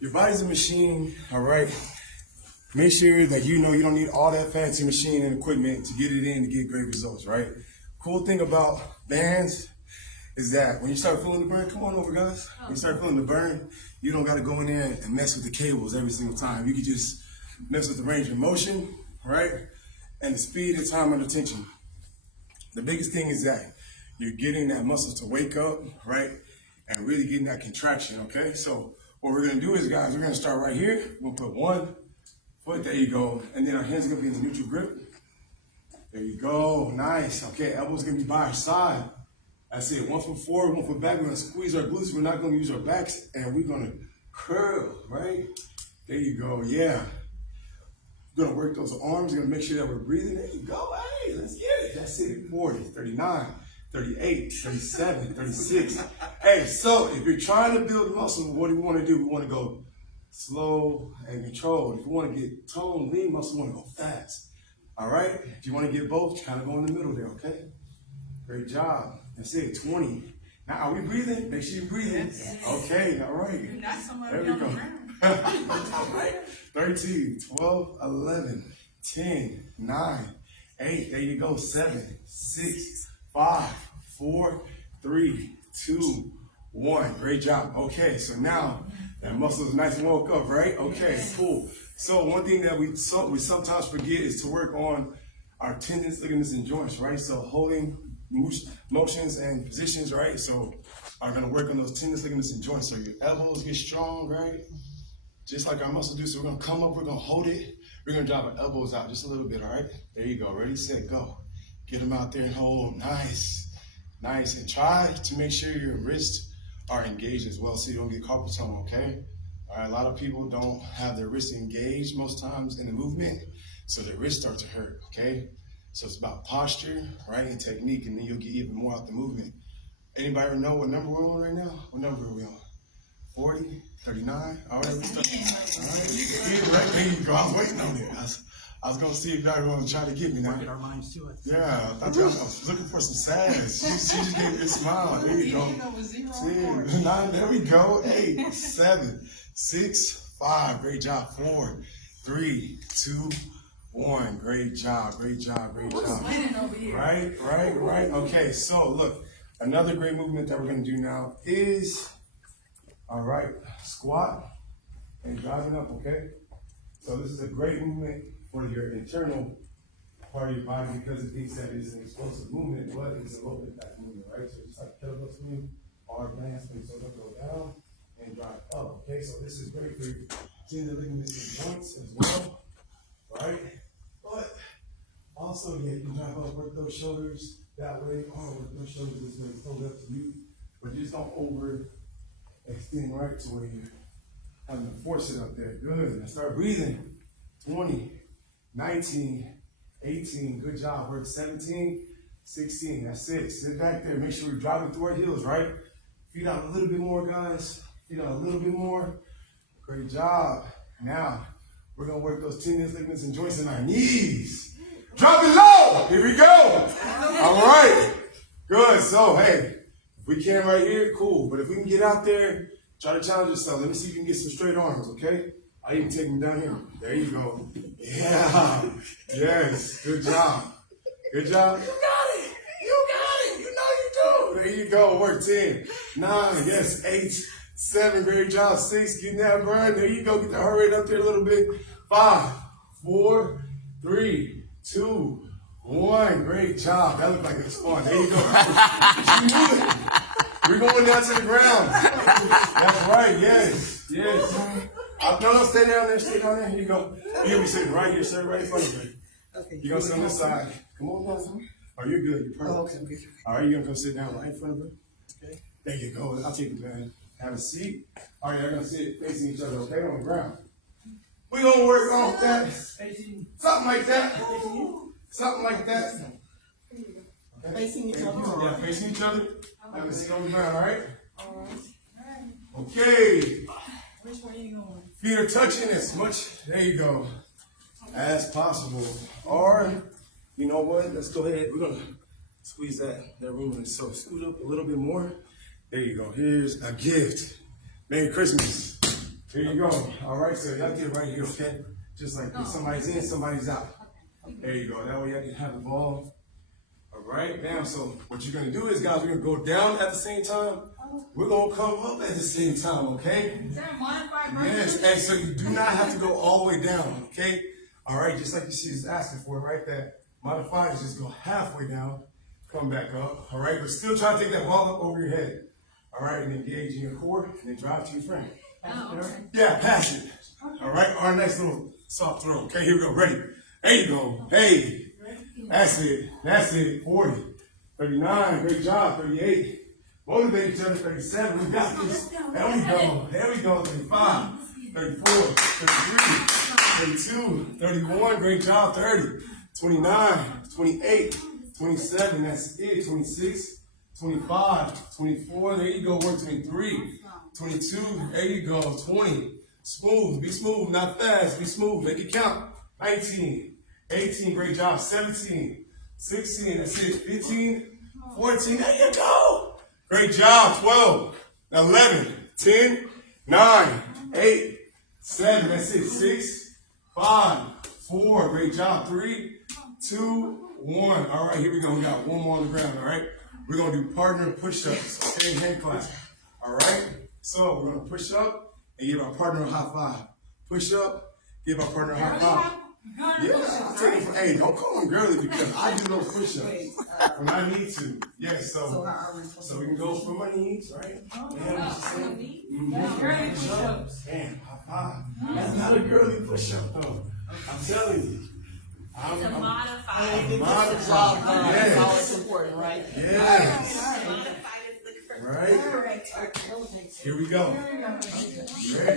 Your body's a machine, all right? Make sure that you know you don't need all that fancy machine and equipment to get it in to get great results, right? Cool thing about bands is that when you start feeling the burn, come on over, guys. When you start feeling the burn, you don't got to go in there and mess with the cables every single time. You can just mess with the range of motion, right? And the speed and time under tension. The biggest thing is that you're getting that muscle to wake up, right? And really getting that contraction, okay? So what we're gonna do is, guys, we're gonna start right here. We'll put 1 foot, there you go. And then our hands are gonna be in the neutral grip. There you go, nice. Okay, elbows gonna be by our side. That's it, 1 foot forward, 1 foot back. We're gonna squeeze our glutes. We're not gonna use our backs, and we're gonna curl, right? There you go, yeah. We're gonna work those arms. We're gonna make sure that we're breathing. There you go, hey, let's get it. That's it, 40, 39, 38, 37, 36. Hey, so if you're trying to build muscle, what do we want to do? We want to go slow and controlled. If you want to get tone, lean muscle, we want to go fast. All right? If you want to get both, kind of go in the middle there, okay? Great job. That's it, 20. Now, are we breathing? Make sure you're breathing. Okay, all right. Not somebody There we on the go. ground. All right. 13, 12, 11, 10, 9, 8. There you go. 7, 6, 5, 4, 3, 2, 1. Great job. Okay, so now that muscle is nice and woke up, right? Okay, cool. So one thing that we sometimes forget is to work on our tendons, ligaments, and joints, right? So holding motions and positions, right? So are going to work on those tendons, ligaments, and joints. So your elbows get strong, right? Just like our muscles do. So we're going to come up, we're going to hold it. We're going to drop our elbows out just a little bit, all right? There you go. Ready, set, go. Get them out there and hold. Nice. Nice. And try to make sure your wrists are engaged as well so you don't get carpal tunnel, okay? All right, a lot of people don't have their wrists engaged most times in the movement, so their wrists start to hurt, okay? So it's about posture, right, and technique, and then you'll get even more out the movement. Anybody know what number we're on right now? What number are we on? 40, 39? All right, let's start. All right, right there you go. I was waiting on it. I was going to see if y'all want to try to get me now. Get our minds to it. Yeah, I was looking for some sass. She just gave me a smile. There you go. 10, 9, there we go. 8, 7, 6, 5. Great job. 4, 3, 2, 1. Great job. Great job. Great job. Sweating over here. Right. Okay, so look, another great movement that we're going to do now is, all right, squat and driving up, okay? So this is a great movement for your internal part of your body because it thinks that it's an explosive movement, but it's a low impact movement, right? So just like kettlebell swing, our advanced things, so they'll go down and drive up, okay? So this is great for your tendon, ligaments, and joints as well, right? But also, yeah, you can drive up, work those shoulders that way, or work those shoulders this way. It's totally up to you, but just don't overextend, right, to where you're having to force it up there. Good. Now start breathing. 20, 19, 18, good job. Work 17, 16, that's it. Sit back there, make sure we're driving through our heels, right? Feet out a little bit more, guys. Feet out a little bit more. Great job. Now, we're gonna work those tendons, ligaments, and joints in our knees. Drop it low, here we go. All right, good, so hey, if we can right here, cool. But if we can get out there, try to challenge yourself. Let me see if you can get some straight arms, okay? I even take them down here. There you go. Yeah. Yes. Good job. Good job. You got it. You got it. You know you do. There you go. Work 10, 9, yes, 8, 7. Great job. 6. Getting that burn. There you go. Get the heart rate up there a little bit. 5, 4, 3, 2, 1. Great job. That looked like it was fun. There you go. Keep moving. We're going down to the ground. That's right. Yes. Yes. No, stay down there, stay down there. Here you go. You're going to be sitting right here, sir, right in front of me. Okay. You're going to sit on this side. Come on, guys. Oh, you're good. You're perfect. Oh, okay. All right, you're going to come sit down right in front of her. Okay. There you go. I'll take the pen. Have a seat. All right, you're going to sit facing each other, okay, on the ground. We're going to work off that. Something like that. Something like that. Okay. Facing each other. Yeah, facing each other. Have a seat on the ground, all right? Okay. Which way are you going? Feet are touching as much, there you go, as possible. Or, you know what, let's go ahead, we're gonna squeeze that room and so scoot up a little bit more. There you go, here's a gift. Merry Christmas. Here you go. All right, so y'all get right here, okay? Just like this, somebody's in, somebody's out. There you go, that way y'all can have the ball. All right, bam, so what you're gonna do is, guys, we're gonna go down at the same time. We're gonna come up at the same time, okay? Is there a modified version? Yes, and so you do not have to go all the way down, okay? All right, just like you see is asking for, right? That modified is just go halfway down, come back up, all right? But still try to take that ball up over your head, all right? And engage in your core, and then drive to your friend. Oh, okay. Yeah, pass it, all right? Our next little soft throw, okay? Here we go, ready? There you go, hey, that's it, 40, 39, great job, 38. Motivate each other, 37, we got this. There we go, 35, 34, 33, 32, 31, great job, 30, 29, 28, 27, that's it, 26, 25, 24, there you go, work 23, 22, there you go, 20, smooth, be smooth, not fast, be smooth, make it count, 19, 18, great job, 17, 16, that's it, 15, 14, there you go, great job, 12, 11, 10, 9, 8, 7, that's it, 6, 5, 4, great job, 3, 2, 1, all right, here we go, we got one more on the ground, all right? We're going to do partner push-ups, okay, hand clap, all right? So we're going to push up and give our partner a high five. Push up, give our partner a high five. Yeah, I'll take it from, hey, don't call them girly because I do those push-ups when I need to. Yes, so we can go from my knees, right? Girly push-ups. Damn, high five. That's not a girly push-up, though. I'm telling you. It's a modified. Modified. That's all Yes. it's important, right? Yes. Modified is the correct. Right? Here we go. Ready?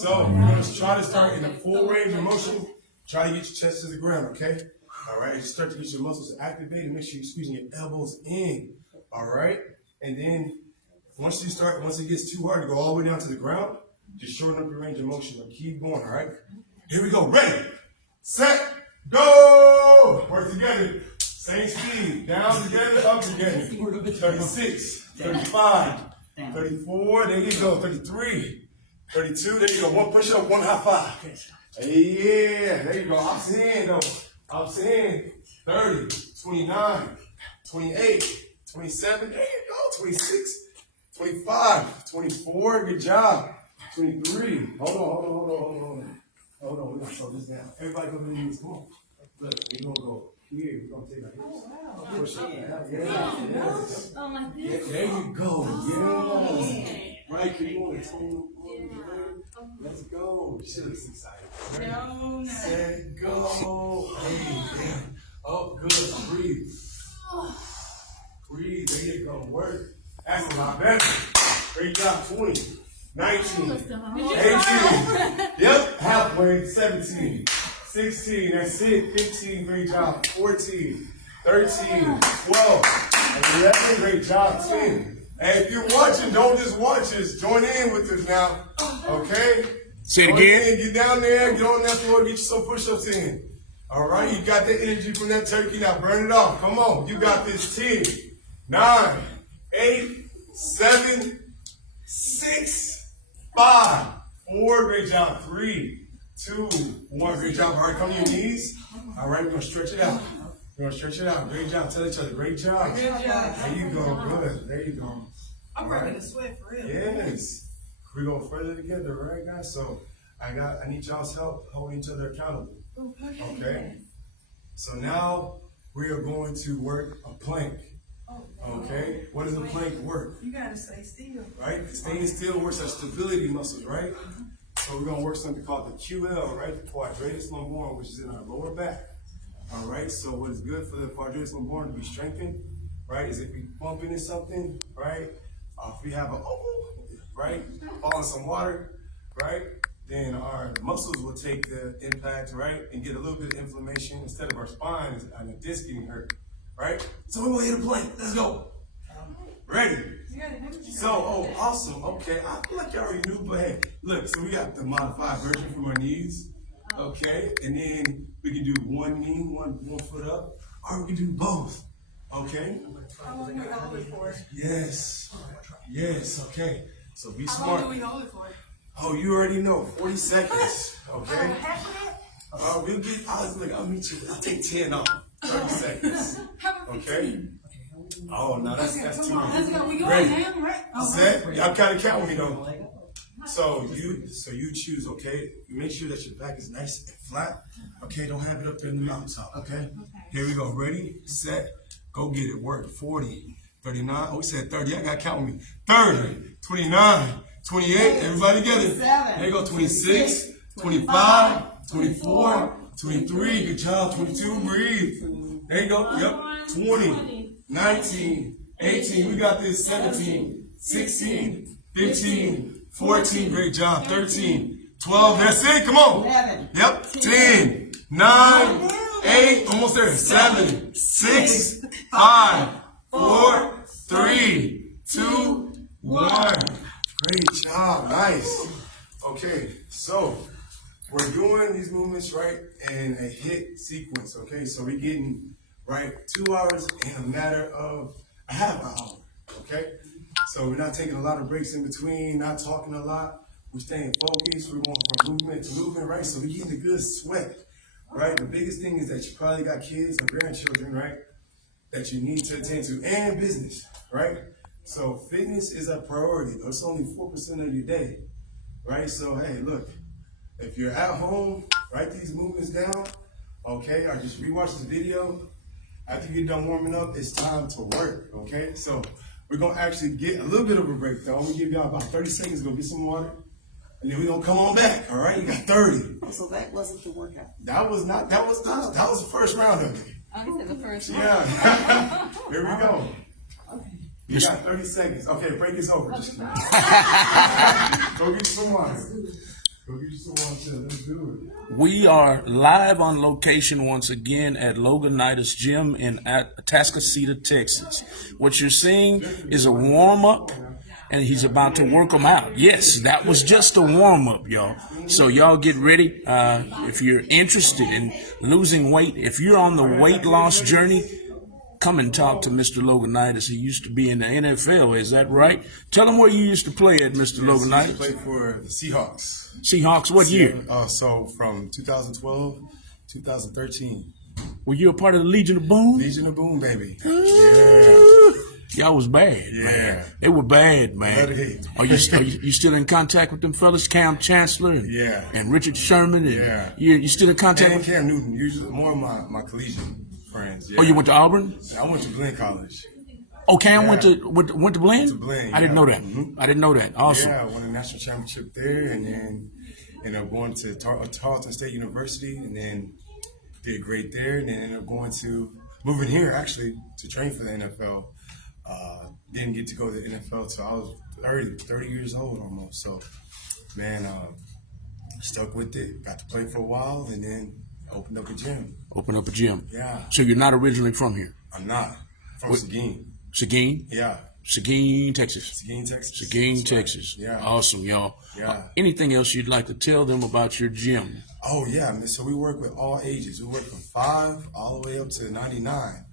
So we're going to try to start in a full range of motion. Try to get your chest to the ground, okay? All right, just start to get your muscles activated. Make sure you're squeezing your elbows in, all right? And then once it gets too hard to go all the way down to the ground, just shorten up your range of motion, but keep going, all right? Here we go, ready, set, go! Work together, same speed, down together, up together. 36, 35, 34, there you go, 33, 32, there you go, one push up, one high five. Yeah, there you go, opposite hand though, opposite hand, 30, 29, 28, 27, there you go, 26, 25, 24, good job, 23, hold on, we're gonna slow this down. Everybody go to the knees, come on. Look, we're gonna go here, we're gonna take our hips. Push up, yeah. There you go, yeah. Right, keep going, let's go. She looks excited. No. Set, go. Hey, yeah. Oh, good, breathe. Breathe, there you go, work. That's a lot better. Great job, 20, 19, 18, yep, halfway, 17, 16, that's it, 15, great job, 14, 13, 12, 11, great job, 10. And if you're watching, don't just watch us, join in with us now, okay? Say it Join again. in, get down there, get on that floor, get you some push-ups in. All right, you got that energy from that turkey, now burn it off, come on, you got this, 10, 9, 8, 7, 6, 5, 4, great job, 3, 2, 1, great job. All right, come to your knees. All right, we're gonna stretch it out. We're gonna stretch it out. Great job. Tell each other, great job. Good job. There you go, good. There you go. I'm ready to sweat for real. Yes. We're going further together, right, guys? So I need y'all's help holding each other accountable. Okay? So now we are going to work a plank. Okay? What does a plank work? You gotta stay still. Right? Staying still works our stability muscles, right? So we're gonna work something called the QL, right? The quadratus lumborum, which is in our lower back. All right, so what is good for the quadratus lumborum to be strengthened, right, is if we bump into something, right? If we have right, fall in some water, right? Then our muscles will take the impact, right, and get a little bit of inflammation instead of our spine and the disc getting hurt, right? So we're gonna hit a plank. Let's go. Ready? So, awesome. Okay, I feel like you already knew, but hey, look, so we got the modified version from our knees, okay? And then we can do one knee, one foot up, or we can do both, okay? How long do we hold it for? Yes, okay. So be How long smart. do we hold it for? Oh, you already know, 40 seconds, okay? We'll get, I'll meet you, I'll take 10 off, 30 seconds, okay? Oh, no, that's too Come on, let's many. go. We going Ready? now, right? Set? Y'all kind of count with me though. So you choose, okay? Make sure that your back is nice and flat. Okay, don't have it up there in the mountaintop, okay? Here we go. Ready, set, go get it. Work. 40, 39. Oh, we said 30. I got to count with me. 30, 29, 28. Everybody together. There you go. 26, 25, 24, 23. Good job. 22. Breathe. There you go. Yep. 20, 19, 18. We got this. 17, 16, 15. 14, great job. 13, 12, that's it, come on. 11. Yep, 10, 9, 8, almost there. 7, 6, 5, 4, 3, 2, 1. Great job, nice. Okay, so we're doing these movements right in a hit sequence. Okay, so we're getting right 2 hours in a matter of a half hour. Okay, so we're not taking a lot of breaks in between, not talking a lot. We're staying focused. We're going from movement to movement, right? So we're getting a good sweat, right? The biggest thing is that you probably got kids or grandchildren, right? That you need to attend to, and business, right? So fitness is a priority. It's only 4% of your day, right? So hey, look, if you're at home, write these movements down, okay? Or just rewatch this video. After you get done warming up, it's time to work, okay? So we're gonna actually get a little bit of a break though. I'm gonna give y'all about 30 seconds to go get some water. And then we're gonna come on back, all right? You got 30. So that wasn't the workout. That was the first round of it. I said the first one. Yeah. Here we go. You got 30 seconds. Okay, break is over. Just go get you some water. Go get you some water. Let's do it. We are live on location once again at Loganitus Gym in Atascocita, Texas. What you're seeing is a warm-up, and he's about to work them out. Yes, that was just a warm-up, y'all. So y'all get ready. If you're interested in losing weight, if you're on the weight loss journey, come and talk to Mr. Loganitus. He used to be in the NFL. Is that right? Tell him where you used to play at, Mr. I used Loganitus. to play for the Seahawks. Seahawks, what year? So from 2012, 2013. Were you a part of the Legion of Boom? Legion of Boom, baby. Yeah. Y'all was bad, Yeah. man. They were bad, man. Love to hate. Are you still in contact with them fellas, Cam Chancellor and, Yeah. and Richard Sherman? And Yeah. You still in contact And with? Cam Newton, usually more of my collegiate friends. Yeah. Oh, you went to Auburn? I went to Glenn College. Oh, Cam Yeah. went to Blinn? To Blinn, I didn't yeah. know that. Mhm. I didn't know that. Awesome. Yeah, I won a national championship there, and then ended up going to Tarleton State University, and then did great there, and then ended up moving here actually to train for the NFL. Didn't get to go to the NFL till I was 30 years old almost. So, man, stuck with it. Got to play for a while, and then opened up a gym. Open up a gym. Yeah. So you're not originally from here? I'm not from Seguin. Seguin? Yeah, Seguin, Texas. Seguin, Texas. Seguin, That's right. Texas. Yeah. Awesome, y'all. Yeah. Anything else you'd like to tell them about your gym? Oh yeah, man. So we work with all ages. We work from 5 all the way up to 99.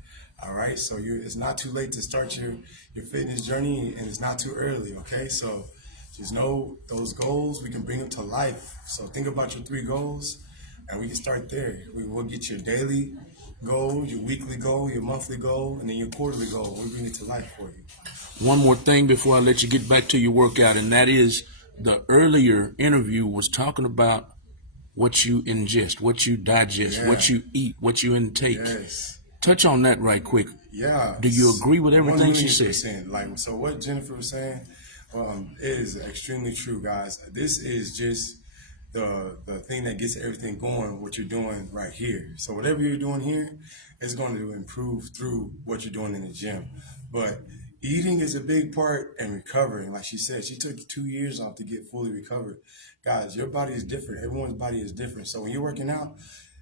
All right. So it's not too late to start your fitness journey, and it's not too early. Okay. So just know those goals. We can bring them to life. So think about your 3 goals, and we can start there. We will get your daily goal, your weekly goal, your monthly goal, and then your quarterly goal. We bring it to life for you. One more thing before I let you get back to your workout, and that is the earlier interview was talking about what you ingest, what you digest, Yeah. what you eat, what you intake. Yes. Touch on that right quick. Yeah. Do you agree with everything she 1,000,000%. said? Like, so what Jennifer was saying is extremely true, guys. This is just the thing that gets everything going, what you're doing right here. So whatever you're doing here is going to improve through what you're doing in the gym. But eating is a big part, and recovering. Like she said, she took 2 years off to get fully recovered. Guys, your body is different. Everyone's body is different. So when you're working out,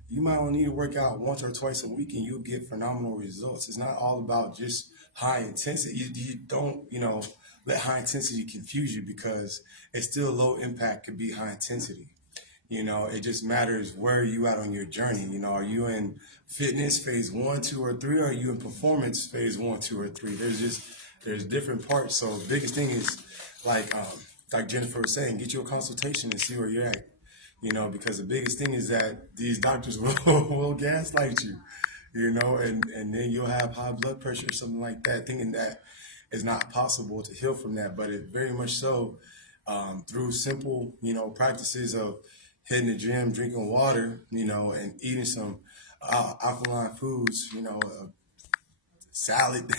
you might only need to work out once or twice a week, and you'll get phenomenal results. It's not all about just high intensity. You don't, let high intensity confuse you, because it's still low impact could be high intensity. It just matters where you at on your journey. Are you in fitness phase 1, 2, or 3, or are you in performance phase 1, 2, or 3? There's different parts. So the biggest thing is like Jennifer was saying, get you a consultation and see where you're at. Because the biggest thing is that these doctors will gaslight you, and then you'll have high blood pressure or something like that, thinking that it's not possible to heal from that. But it very much so, through simple, practices of hitting the gym, drinking water, and eating some alkaline foods, salad,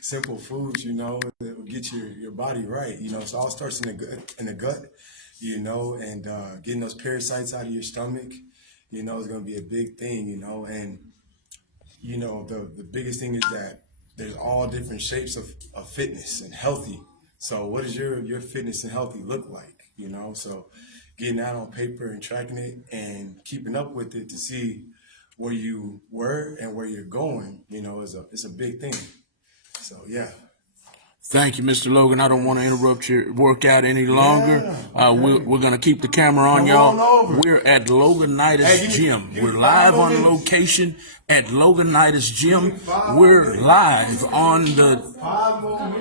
simple foods, that will get your body right. So all starts in the gut. And getting those parasites out of your stomach, is going to be a big thing, and, the biggest thing is that there's all different shapes of fitness and healthy. So what does your fitness and healthy look like, So getting that on paper and tracking it and keeping up with it to see where you were and where you're going, it's a big thing. So yeah. Thank you, Mr. Logan. I don't want to interrupt your workout any longer. We're going to keep the camera on, Come on y'all. over. We're at Loganitus Gym. We're live on location at Loganitus Gym. We're live on the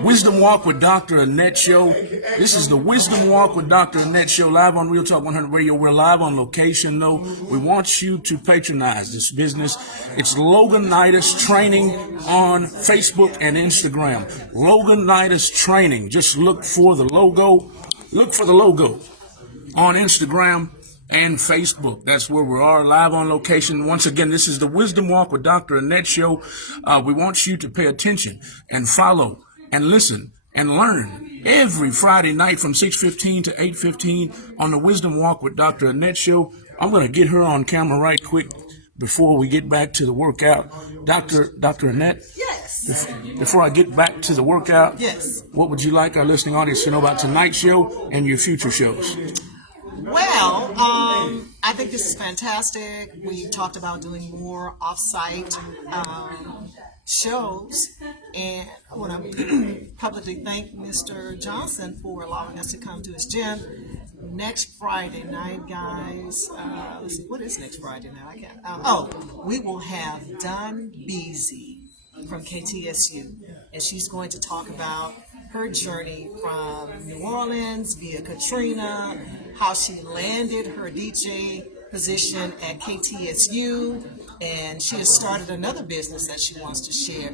Wisdom Walk with Dr. Annette show. This is the Wisdom Walk with Dr. Annette show, live on Real Talk 100 Radio. We're live on location, though. We want you to patronize this business. It's Loganitus Training on Facebook and Instagram. Loganitus Training. Just look for the logo. Look for the logo on Instagram and Facebook. That's where we are, live on location. Once again, this is the Wisdom Walk with Dr. Annette show. We want you to pay attention and follow and listen and learn every Friday night from 6:15 to 8:15 on the Wisdom Walk with Dr. Annette show. I'm going to get her on camera right quick before we get back to the workout. Dr. Annette? Yes. Before I get back to the workout, Yes. what would you like our listening audience to know about tonight's show and your future shows? Well, I think this is fantastic. We talked about doing more off-site shows, and I want to publicly thank Mr. Johnson for allowing us to come to his gym. Next Friday night, guys, let's see, what is next Friday night? I can't. We will have Dunn Beasy from KTSU, and she's going to talk about her journey from New Orleans via Katrina, how she landed her DJ position at KTSU, and she has started another business that she wants to share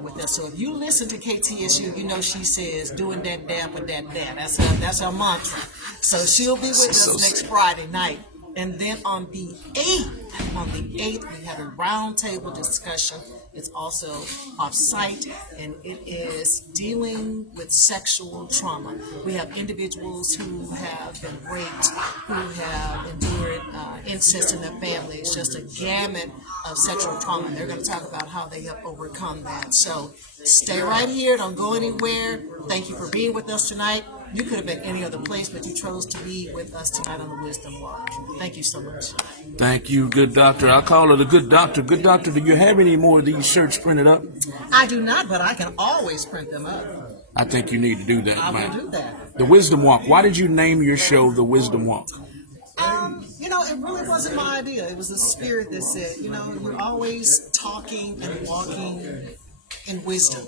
with us. So if you listen to KTSU, you know she says, doing that dab with that dab. That's her mantra. So she'll be with us next Friday night. And then on the 8th, we have a roundtable discussion. It's also off-site, and it is dealing with sexual trauma. We have individuals who have been raped, who have endured incest in their family. It's just a gamut of sexual trauma. They're going to talk about how they have overcome that. So stay right here. Don't go anywhere. Thank you for being with us tonight. You could have been any other place, but you chose to be with us tonight on the Wisdom Walk. Thank you so much. Thank you, good doctor. I call her the good doctor. Good doctor, do you have any more of these shirts printed up? I do not, but I can always print them up. I think you need to do that, I man. will do that. The Wisdom Walk. Why did you name your show The Wisdom Walk? It really wasn't my idea. It was the spirit that said, you're always talking and walking in wisdom.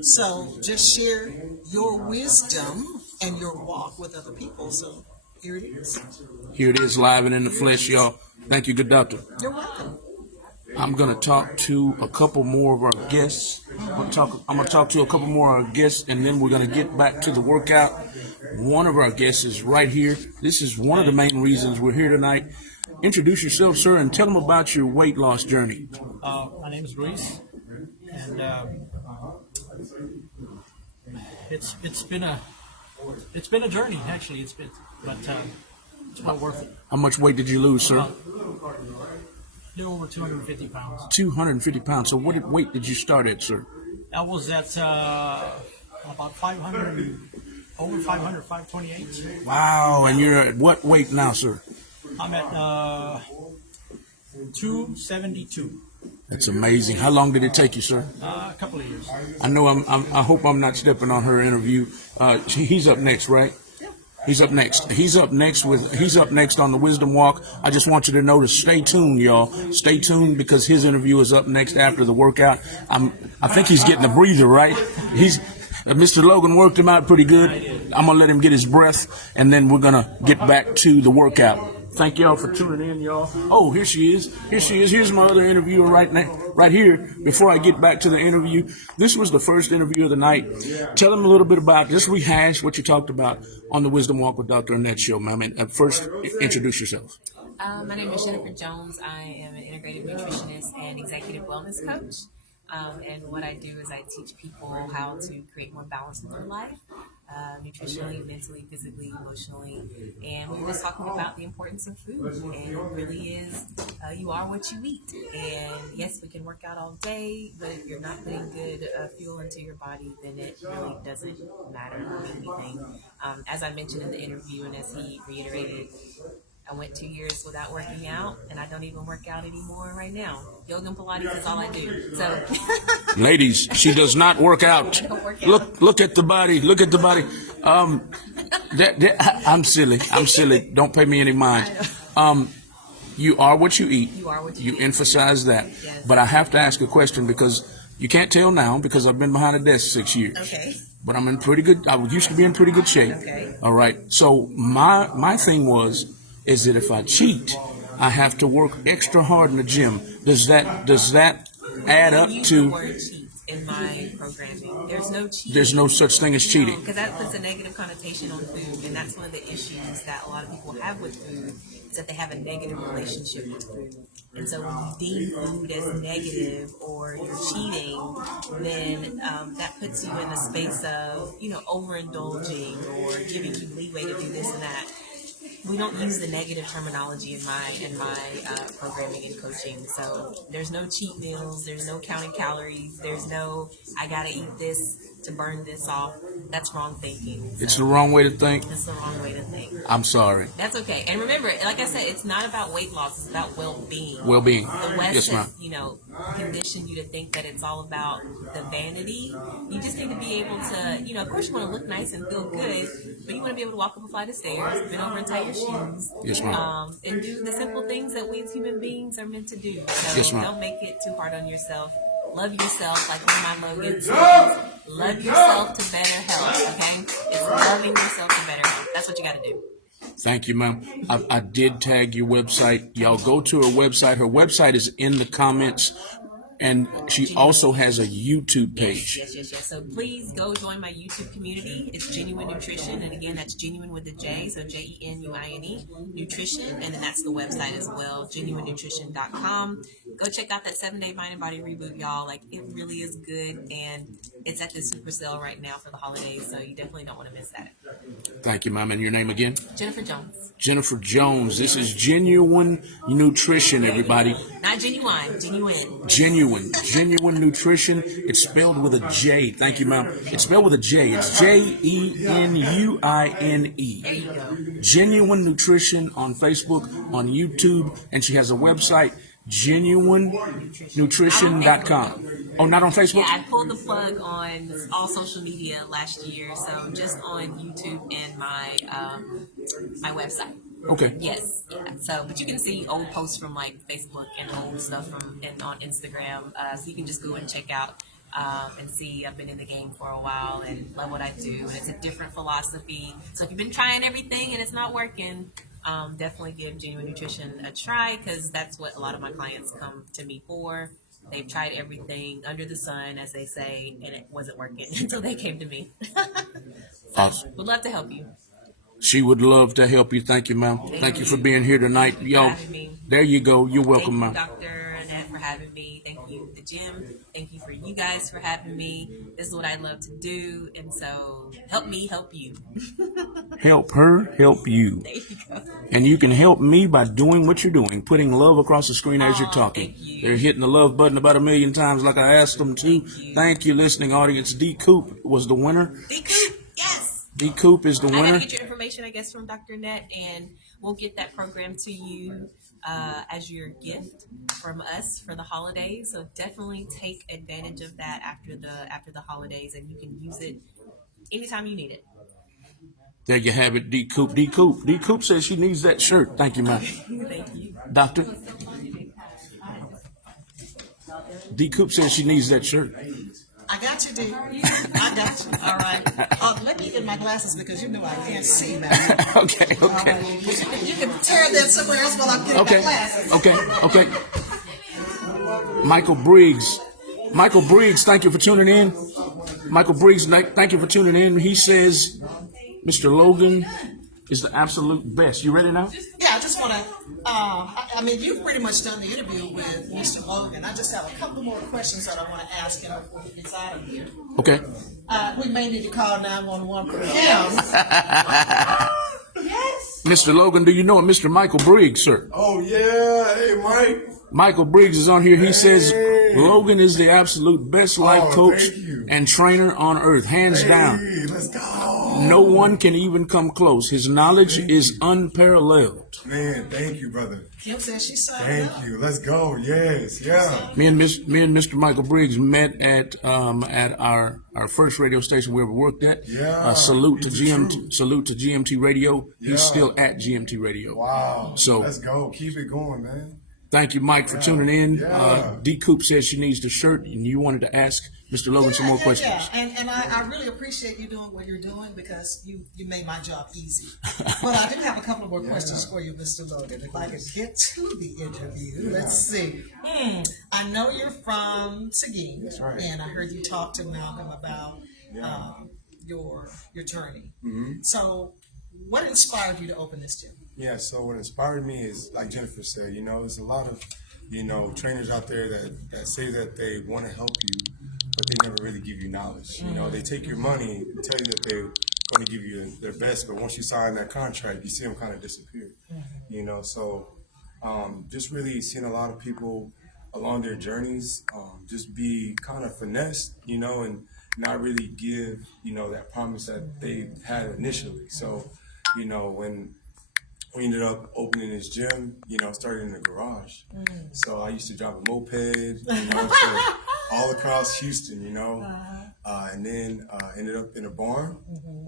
So just share your wisdom and your walk with other people. So here it is. Here it is, live and in the flesh, y'all. Thank you, good doctor. You're welcome. I'm going to talk to a couple more of our guests. I'm going to talk to a couple more of our guests, and then we're going to get back to the workout. One of our guests is right here. This is one of the main reasons we're here tonight. Introduce yourself, sir, and tell them about your weight loss journey. My name is Luis, and it's been a journey. Actually, but it's well worth it. How much weight did you lose, sir? A little over 250 pounds. 250 pounds. So what weight did you start at, sir? I was at about 500, over 500, 528. Wow, and you're at what weight now, sir? I'm at 272. That's amazing. How long did it take you, sir? A couple of years. I know I hope I'm not stepping on her interview. He's up next, right? He's up next. He's up next on the Wisdom Walk. I just want you to know to stay tuned, y'all. Stay tuned because his interview is up next after the workout. I think he's getting a breather, right? Mr. Logan worked him out pretty good. I'm gonna let him get his breath, and then we're gonna get back to the workout. Thank y'all for tuning in, y'all. Oh, here she is. Here's my other interviewer right here. Before I get back to the interview, this was the first interview of the night. Tell them a little bit about, just rehash what you talked about on the Wisdom Walk with Dr. Annette show, ma'am. First, introduce yourself. My name is Jennifer Jones. I am an integrative nutritionist and executive wellness coach. And what I do is I teach people how to create more balance in their life, nutritionally, mentally, physically, emotionally. And we were just talking about the importance of food. And it really is, you are what you eat. And yes, we can work out all day, but if you're not putting good fuel into your body, then it really doesn't matter or mean anything. As I mentioned in the interview and as he reiterated, I went 2 years without working out, and I don't even work out anymore right now. Yoga and Pilates is all I do. So, Ladies, she does not work out. don't work out. Look at the body. Look at the body. I'm silly. Don't pay me any mind. You are what you eat. You are what you eat. emphasize that. Yes. But I have to ask a question because you can't tell now because I've been behind a desk 6 years. Okay. But I'm in pretty good. I used to be in pretty good shape. Okay. All right. So my thing is that if I cheat, I have to work extra hard in the gym. Does that add up Use to? the word cheat in my programming. There's no cheating. There's no such thing as cheating. Because that puts a negative connotation on food, and that's one of the issues that a lot of people have with food is that they have a negative relationship with food. And so when you deem food as negative or you're cheating, then that puts you in the space of, overindulging or giving you leeway to do this and that. We don't use the negative terminology in my programming and coaching. So there's no cheat meals. There's no counting calories. There's no I gotta eat this to burn this off. That's wrong thinking. So It's the wrong way to think. that's the wrong way to think. I'm sorry. That's okay. And remember, like I said, it's not about weight loss. It's about well-being. Well-being. The West Yes, ma'am. has, conditioned you to think that it's all about the vanity. You just need to be able to, of course you want to look nice and feel good, but you want to be able to walk up a flight of stairs, bend over and tie your shoes. Yes, ma'am. And do the simple things that we as human beings are meant to do. So Yes, ma'am. don't make it too hard on yourself. Love yourself, like one of my Logan says. Love yourself to better health, okay? It's loving yourself to better health. That's what you got to do. Thank you, ma'am. I did tag your website. Y'all go to her website. Her website is in the comments. And she also has a YouTube page. Yes. So please go join my YouTube community. It's Genuine Nutrition. And again, that's Genuine with a J. So JENUINE, Nutrition. And then that's the website as well, genuinenutrition.com. Go check out that 7-day mind and body reboot, y'all. Like, it really is good. And it's at the super sale right now for the holidays. So you definitely don't want to miss that. Thank you, ma'am. And your name again? Jennifer Jones. Jennifer Jones. This is Genuine Nutrition, everybody. Not genuine, genuine. Genuine Nutrition. It's spelled with a J. Thank you, ma'am. It's spelled with a J. It's JENUINE. There you go. Genuine Nutrition on Facebook, on YouTube, and she has a website, genuinenutrition.com. Oh, not on Facebook? Yeah, I pulled the plug on all social media last year, so just on YouTube and my my website. Okay. Yes, yeah. So, but you can see old posts from like Facebook and old stuff from and on Instagram. So you can just go and check out and see. I've been in the game for a while and love what I do. And it's a different philosophy. So if you've been trying everything and it's not working, definitely give Genuine Nutrition a try because that's what a lot of my clients come to me for. They've tried everything under the sun, as they say, and it wasn't working until they came to me. Awesome. Would love to help you. She would love to help you. Thank you, ma'am. Thank you for being here tonight. Yo, having me. there you go. You're welcome, Thank ma'am. you, Dr. Annette, for having me. Thank you, the gym. Thank you for you guys for having me. This is what I love to do, and so help me help you. Help her, help you. There you go. And you can help me by doing what you're doing, putting love across the screen as you're talking. Thank you. They're hitting the love button about 1,000,000 times like I asked them to. Thank you, listening audience. D. Coop was the winner. D. Coop, yes. D. Coop is the I gotta winner. get your information, I guess, from Dr. Annette, and we'll get that program to you as your gift from us for the holidays. So definitely take advantage of that after the holidays, and you can use it anytime you need it. There you have it, D. Coop. D. Coop. D. Coop says she needs that shirt. Thank you, ma'am. Thank you. Doctor? D. Coop says she needs that shirt. I got you, D. I got you. All right. Let me get my glasses because you know I can't see now. Okay. You can tear that somewhere else while I'm getting my glasses. Okay. Michael Briggs, thank you for tuning in. Michael Briggs, thank you for tuning in. He says, Mr. Logan is the absolute best. You ready now? Yeah, I just want to, I mean, you've pretty much done the interview with Mr. Logan. I just have a couple more questions that I want to ask him before he gets out of here. Okay. We may need to call 911 for him. Yes. Mr. Logan, do you know a Mr. Michael Briggs, sir? Oh, yeah. Hey, Mike. Michael Briggs is on here. He says Logan is the absolute best life coach thank you. and trainer on earth, hands down. Hey, let's go. No one can even come close. His knowledge is unparalleled. Man, thank you, brother. Kim says she signed Thank up. you. Let's go. Yes, yeah. Me and Mr. Michael Briggs met at our first radio station we ever worked at. Yeah, Salute to he's the GMT. truth. Salute to GMT Radio. Yeah. He's still at GMT Radio. Wow. So let's go. Keep it going, man. thank you, Mike, for tuning in. Yeah. D. Coop says she needs the shirt, and you wanted to ask Mr. Logan some more questions. Yeah. And I really appreciate you doing what you're doing because you made my job easy. But I do have a couple of more questions for you, Mr. Logan. If I could get to the interview, let's see. I know you're from Seguin, That's right. and I heard you talk to Malcolm about your journey. So, what inspired you to open this gym? Yeah, so what inspired me is, like Jennifer said, there's a lot of, trainers out there that say that they want to help you, but they never really give you knowledge. They take your money and tell you that they're going to give you their best, but once you sign that contract, you see them kind of disappear. So just really seeing a lot of people along their journeys just be kind of finessed, and not really give, that promise that they had initially. So, when we ended up opening this gym, started in the garage. So I used to drive a moped, so all across Houston, and then ended up in a barn,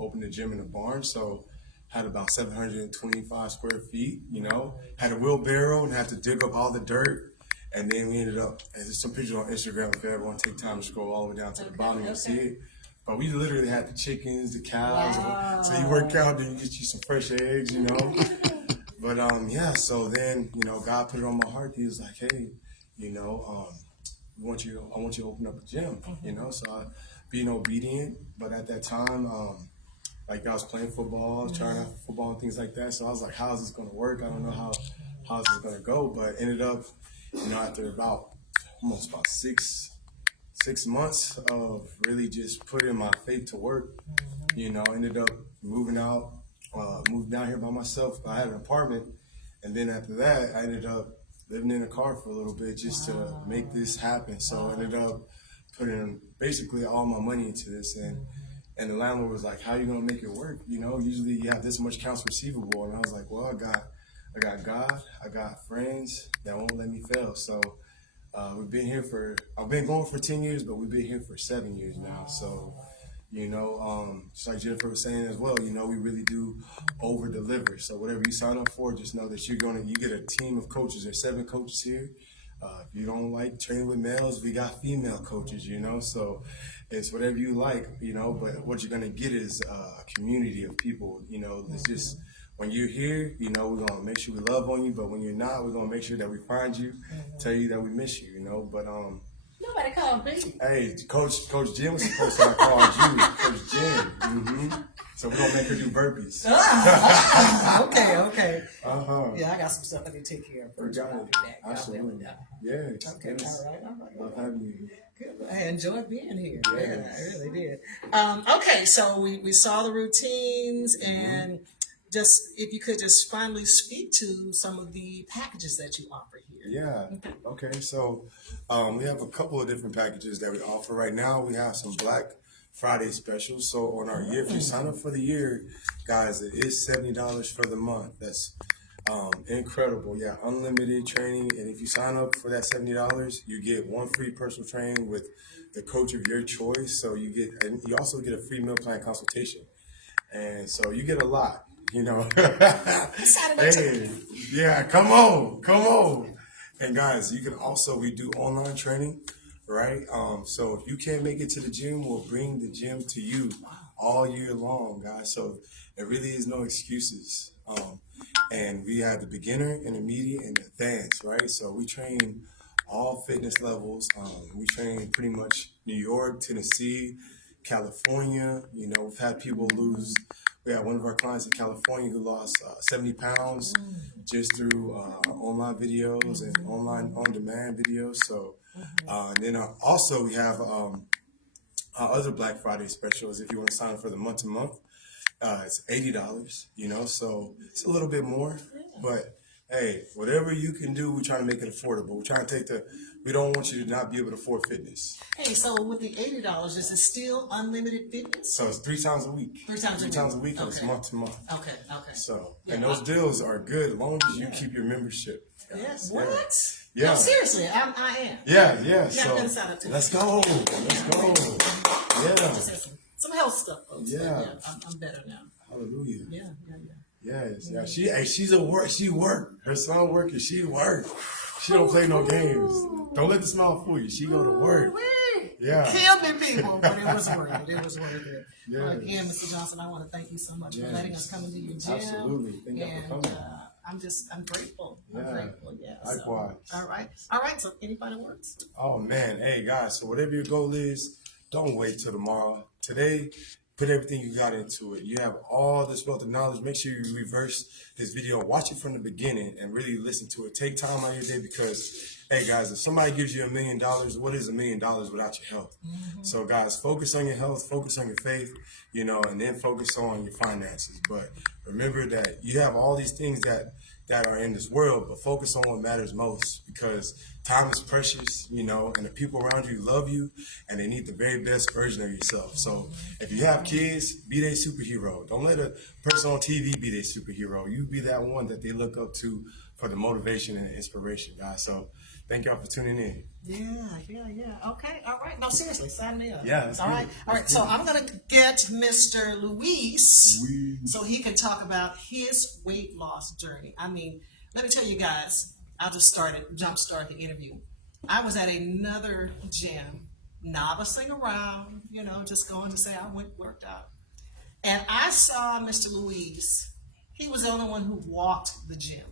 opened the gym in a barn. So had about 725 square feet, had a wheelbarrow and had to dig up all the dirt. And then we ended up, and there's some pictures on Instagram if you ever want to take time to scroll all the way down to the bottom, you'll see it. But we literally had the chickens, the cows. So you work out, then you get you some fresh eggs, But so then, God put it on my heart. He was like, hey, I want you to open up a gym, So I being obedient, but at that time, I was playing football, trying out for football and things like that. So I was like, how is this going to work? I don't know how is this going to go. But ended up, after almost about six months of really just putting my faith to work, ended up moved down here by myself. I had an apartment, and then after that, I ended up living in a car for a little bit just to make this happen. So I ended up putting basically all my money into this, and the landlord was like, how are you gonna make it work? Usually you have this much accounts receivable, and I was like, well, I got God, I got friends that won't let me fail. So I've been going for 10 years, but we've been here for 7 years now. So, just like Jennifer was saying as well, we really do over deliver. So whatever you sign up for, just know that you get a team of coaches. There's 7 coaches here. If you don't like training with males, we got female coaches, so it's whatever you like, but what you're going to get is a community of people, it's just, when you're here, we're going to make sure we love on you, but when you're not, we're going to make sure that we find you, tell you that we miss you, but Nobody called me. hey, Coach Jim was supposed to have called you, Coach Jim. So we're going to make her do burpees. Okay. Yeah, I got some stuff I need to take care of first. got I'll it. be back. Absolutely. Yes. Okay, Yes. all right. Love having you. Good. I enjoyed being here. Yes. Yeah, I really did. Okay, so we saw the routines, and just if you could just finally speak to some of the packages that you offer here. Yeah. Okay. So we have a couple of different packages that we offer right now. We have some Black Friday specials. So on our year, if you sign up for the year, guys, it is $70 for the month. That's incredible. Yeah, unlimited training. And if you sign up for that $70, you get 1 free personal training with the coach of your choice. So you also get a free meal plan consultation. And so you get a lot, Hey, yeah, come on. And guys, you can also, we do online training, right? So if you can't make it to the gym, we'll bring the gym to you all year long, guys. So there really is no excuses. And we have the beginner, intermediate, and advanced, right? So we train all fitness levels. We train pretty much New York, Tennessee, California. We've had people lose. We had one of our clients in California who lost 70 pounds just through online videos and online on-demand videos. So, and then also we have our other Black Friday specials. If you want to sign up for the month-to-month, it's $80. So it's a little bit more, but hey, whatever you can do, we're trying to make it affordable. We're trying to we don't want you to not be able to afford fitness. Hey, so with the $80, is it still unlimited fitness? So it's 3 times a week. 3 times a week. 3 times a week, and it's Okay. month to month. Okay. So, Yeah, and those deals are good as long as you keep your membership. Yes. What? Yeah. No, seriously, I am. Yeah. Yeah, So I'm gonna sign up too. let's go. Yeah. Just had some health stuff, folks. but Yeah. I'm better now. Hallelujah. Yeah. Yes. Yeah. She's a work. She work. Her son working. She work. She don't play no games. Don't let the smile fool you. She go to work. Yeah. Kill me, people, but it was worth it. It was worth it. Yes. Again, Mr. Johnson, I want to thank you so much for Yes. letting us come into your gym. Absolutely. Thank you for coming. I'm grateful. I'm Yeah. grateful. Yeah. Likewise. So, all right. So, any final words? Oh man, hey guys, so whatever your goal is, don't wait till tomorrow. Today, put everything you got into it. You have all this wealth of knowledge. Make sure you reverse this video, watch it from the beginning, and really listen to it. Take time out of your day because, hey guys, if somebody gives you $1 million, what is $1 million without your health? So guys, focus on your health, focus on your faith, and then focus on your finances. But remember that you have all these things that are in this world, but focus on what matters most because time is precious, and the people around you love you and they need the very best version of yourself. So if you have kids, be their superhero. Don't let a person on TV be their superhero. You be that one that they look up to for the motivation and inspiration, guys. So thank y'all for tuning in. Yeah. Okay. All right. No, seriously, sign me up. Yeah, let's All do right. it. All right. So I'm going to get Mr. Luis so he can talk about his weight loss journey. I mean, let me tell you guys, I'll just jumpstart the interview. I was at another gym, nobbling around, just going to say I worked out. And I saw Mr. Luis. He was the only one who walked the gym.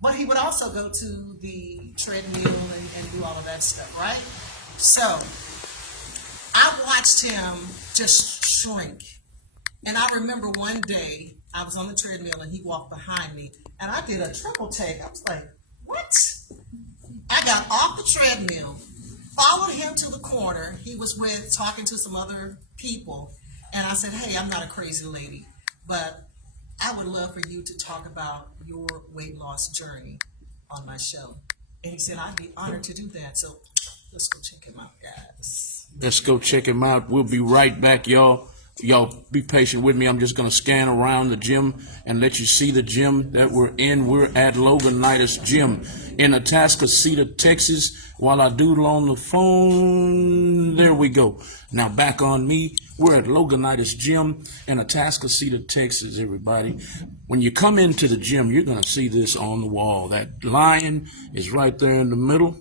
But he would also go to the treadmill and do all of that stuff, right? So I watched him just shrink. And I remember one day I was on the treadmill and he walked behind me and I did a triple take. I was like, what? I got off the treadmill, followed him to the corner. He was talking to some other people. And I said, hey, I'm not a crazy lady, but I would love for you to talk about your weight loss journey on my show. And he said, I'd be honored to do that. So let's go check him out, guys. Let's go check him out. We'll be right back, y'all. Y'all be patient with me. I'm just going to scan around the gym and let you see the gym that we're in. We're at Loganitus Gym in Atascocita, Texas. While I doodle on the phone, there we go. Now back on me. We're at Loganitus Gym in Atascocita, Texas, everybody. When you come into the gym, you're going to see this on the wall. That lion is right there in the middle.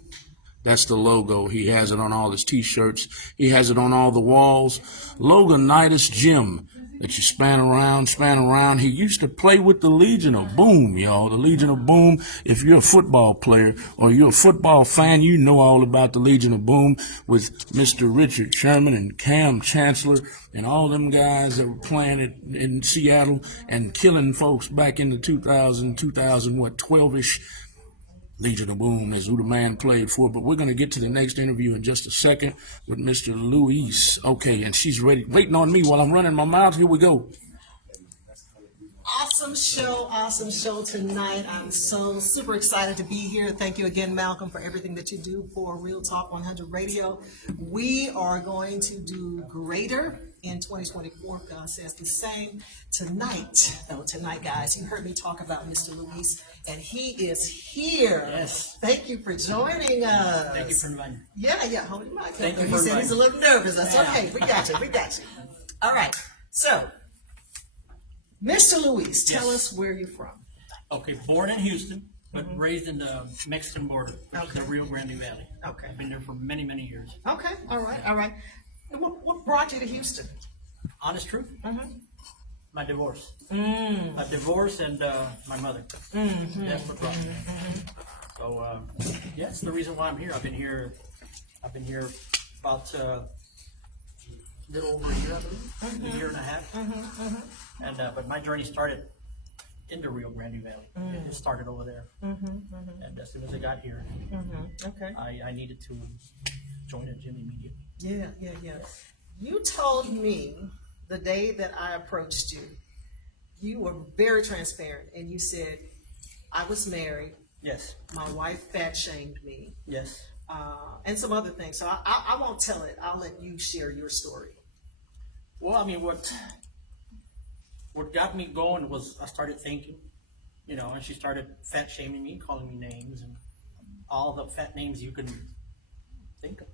That's the logo. He has it on all his t-shirts. He has it on all the walls. Loganitus Gym that you span around. He used to play with the Legion of Boom, y'all. The Legion of Boom. If you're a football player or you're a football fan, you know all about the Legion of Boom with Mr. Richard Sherman and Cam Chancellor and all them guys that were playing it in Seattle and killing folks back in the 12-ish. Legion of Boom is who the man played for, but we're going to get to the next interview in just a second with Mr. Luis. Okay, and she's ready, waiting on me while I'm running my mouth. Here we go. Awesome show tonight. I'm so super excited to be here. Thank you again, Malcolm, for everything that you do for Real Talk 100 Radio. We are going to do greater in 2024. God says the same. Tonight, guys, you heard me talk about Mr. Luis, and he is here. Yes. Thank you for joining us. Thank you for inviting me. Yeah, hold your mic up. Thank you He for said he's a little nervous. That's Yeah. okay. We got you. All right. So, Mr. Luis, tell Yes. us where you're from. Okay, born in Houston, but raised in the Mexican border, which is the Okay. Rio Grande Valley. Okay. I've been there for many, many years. Okay. All right. And what brought you to Houston? Honest truth, my divorce. Mm. A divorce and my mother. That's what brought me. So, yeah, it's the reason why I'm here. I've been here about a little over a year, I believe, a year and a half. And but my journey started in the Rio Grande Valley. It started over there. And as soon as I got here, Okay. I needed to join a gym immediately. Yeah. You told me the day that I approached you, you were very transparent, and you said, I was married. Yes, My wife fat shamed me, yes. and some other things. So I won't tell it. I'll let you share your story. Well, I mean, what got me going was I started thinking, you know, and she started fat shaming me, calling me names and all the fat names you can think of,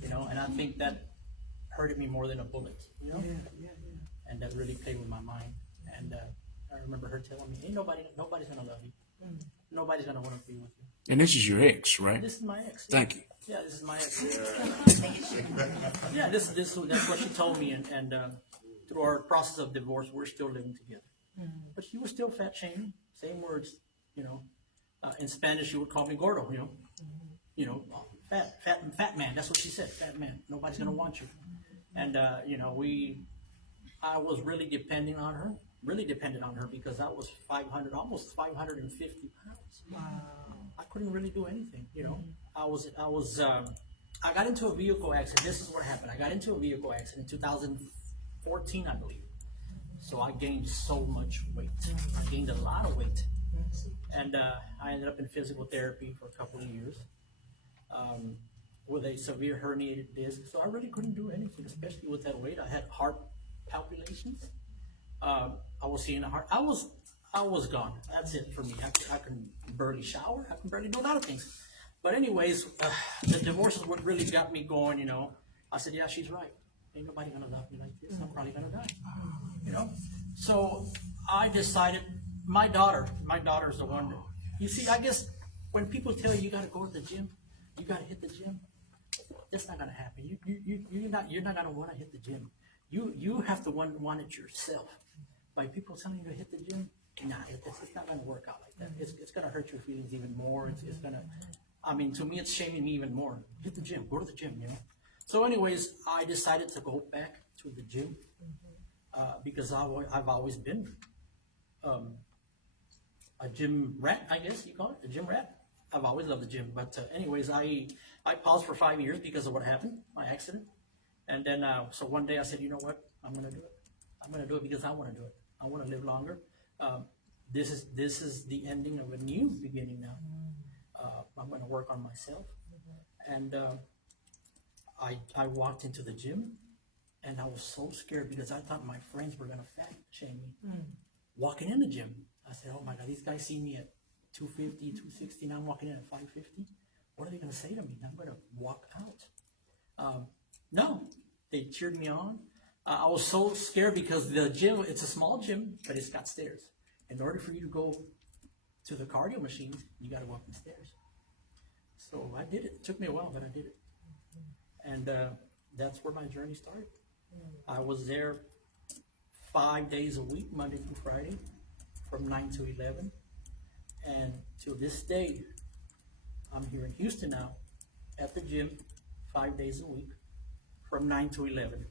you know, and I think that hurted me more than a bullet, you know, and that really played with my mind. And I remember her telling me, "Ain't nobody's gonna love you. Nobody's gonna want to be with you." And this is your ex, right? This is my ex. Thank you. Yeah, this is my ex. Yeah, that's what she told me, and through our process of divorce, we're still living together. But she was still fat shaming, same words, you know. In Spanish, she would call me gordo, you know, fat man. That's what she said, fat man. Nobody's gonna want you. And you know, I was really dependent on her because I was almost 550 pounds. Wow. I couldn't really do anything, you know. I got into a vehicle accident. This is what happened. I got into a vehicle accident in 2014, I believe. So I gained so much weight. I gained a lot of weight. And I ended up in physical therapy for a couple of years with a severe herniated disc. So I really couldn't do anything, especially with that weight. I had heart palpitations. I was seeing a heart. I was gone. That's it for me. I can barely shower. I can barely do a lot of things. But anyways, the divorce is what really got me going, you know. I said, yeah, she's right. Ain't nobody gonna love me like this. I'm probably gonna die, you know. So I decided, my daughter's the one that, you see, I guess when people tell you gotta go to the gym, you gotta hit the gym, that's not gonna happen. You're not gonna wanna hit the gym. You have to want it yourself. By people telling you to hit the gym, nah, it's not gonna work out like that. It's gonna hurt your feelings even more. It's gonna, I mean, to me, it's shaming me even more. Hit the gym, go to the gym, you know. So anyways, I decided to go back to the gym because I've always been a gym rat, I guess you call it, a gym rat. I've always loved the gym. But anyways, I paused for 5 years because of what happened, my accident. And then, so one day I said, you know what, I'm gonna do it. I'm gonna do it because I wanna do it. I wanna live longer. This is the ending of a new beginning now. I'm gonna work on myself. And I walked into the gym and I was so scared because I thought my friends were gonna fat shame me. Walking in the gym, I said, oh my God, these guys see me at 250, 260, now I'm walking in at 550. What are they gonna say to me? I'm gonna walk out. No, they cheered me on. I was so scared because the gym, it's a small gym, but it's got stairs. In order for you to go to the cardio machines, you gotta go up the stairs. So I did it. It took me a while, but I did it. And that's where my journey started. I was there 5 days a week, Monday through Friday, from 9 to 11. And to this day, I'm here in Houston now, at the gym, 5 days a week, from 9 to 11.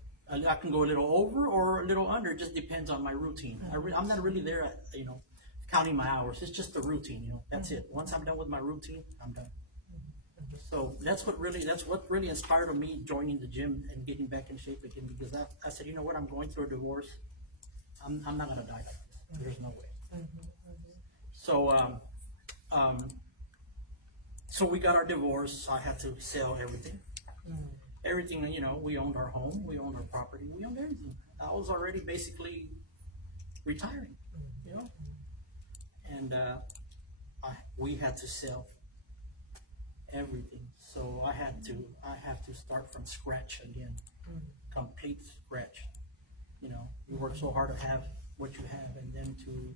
I can go a little over or a little under. It just depends on my routine. I'm not really there, you know, counting my hours. It's just the routine, you know. That's it. Once I'm done with my routine, I'm done. So that's what really inspired me joining the gym and getting back in shape again, because I said, you know what, I'm going through a divorce. I'm not gonna die like this. There's no way. So so we got our divorce. I had to sell everything. Everything, you know, we owned our home, we owned our property, we owned everything. I was already basically retiring, you know, and we had to sell everything. So I have to start from scratch again, complete scratch. You know, you work so hard to have what you have, and then to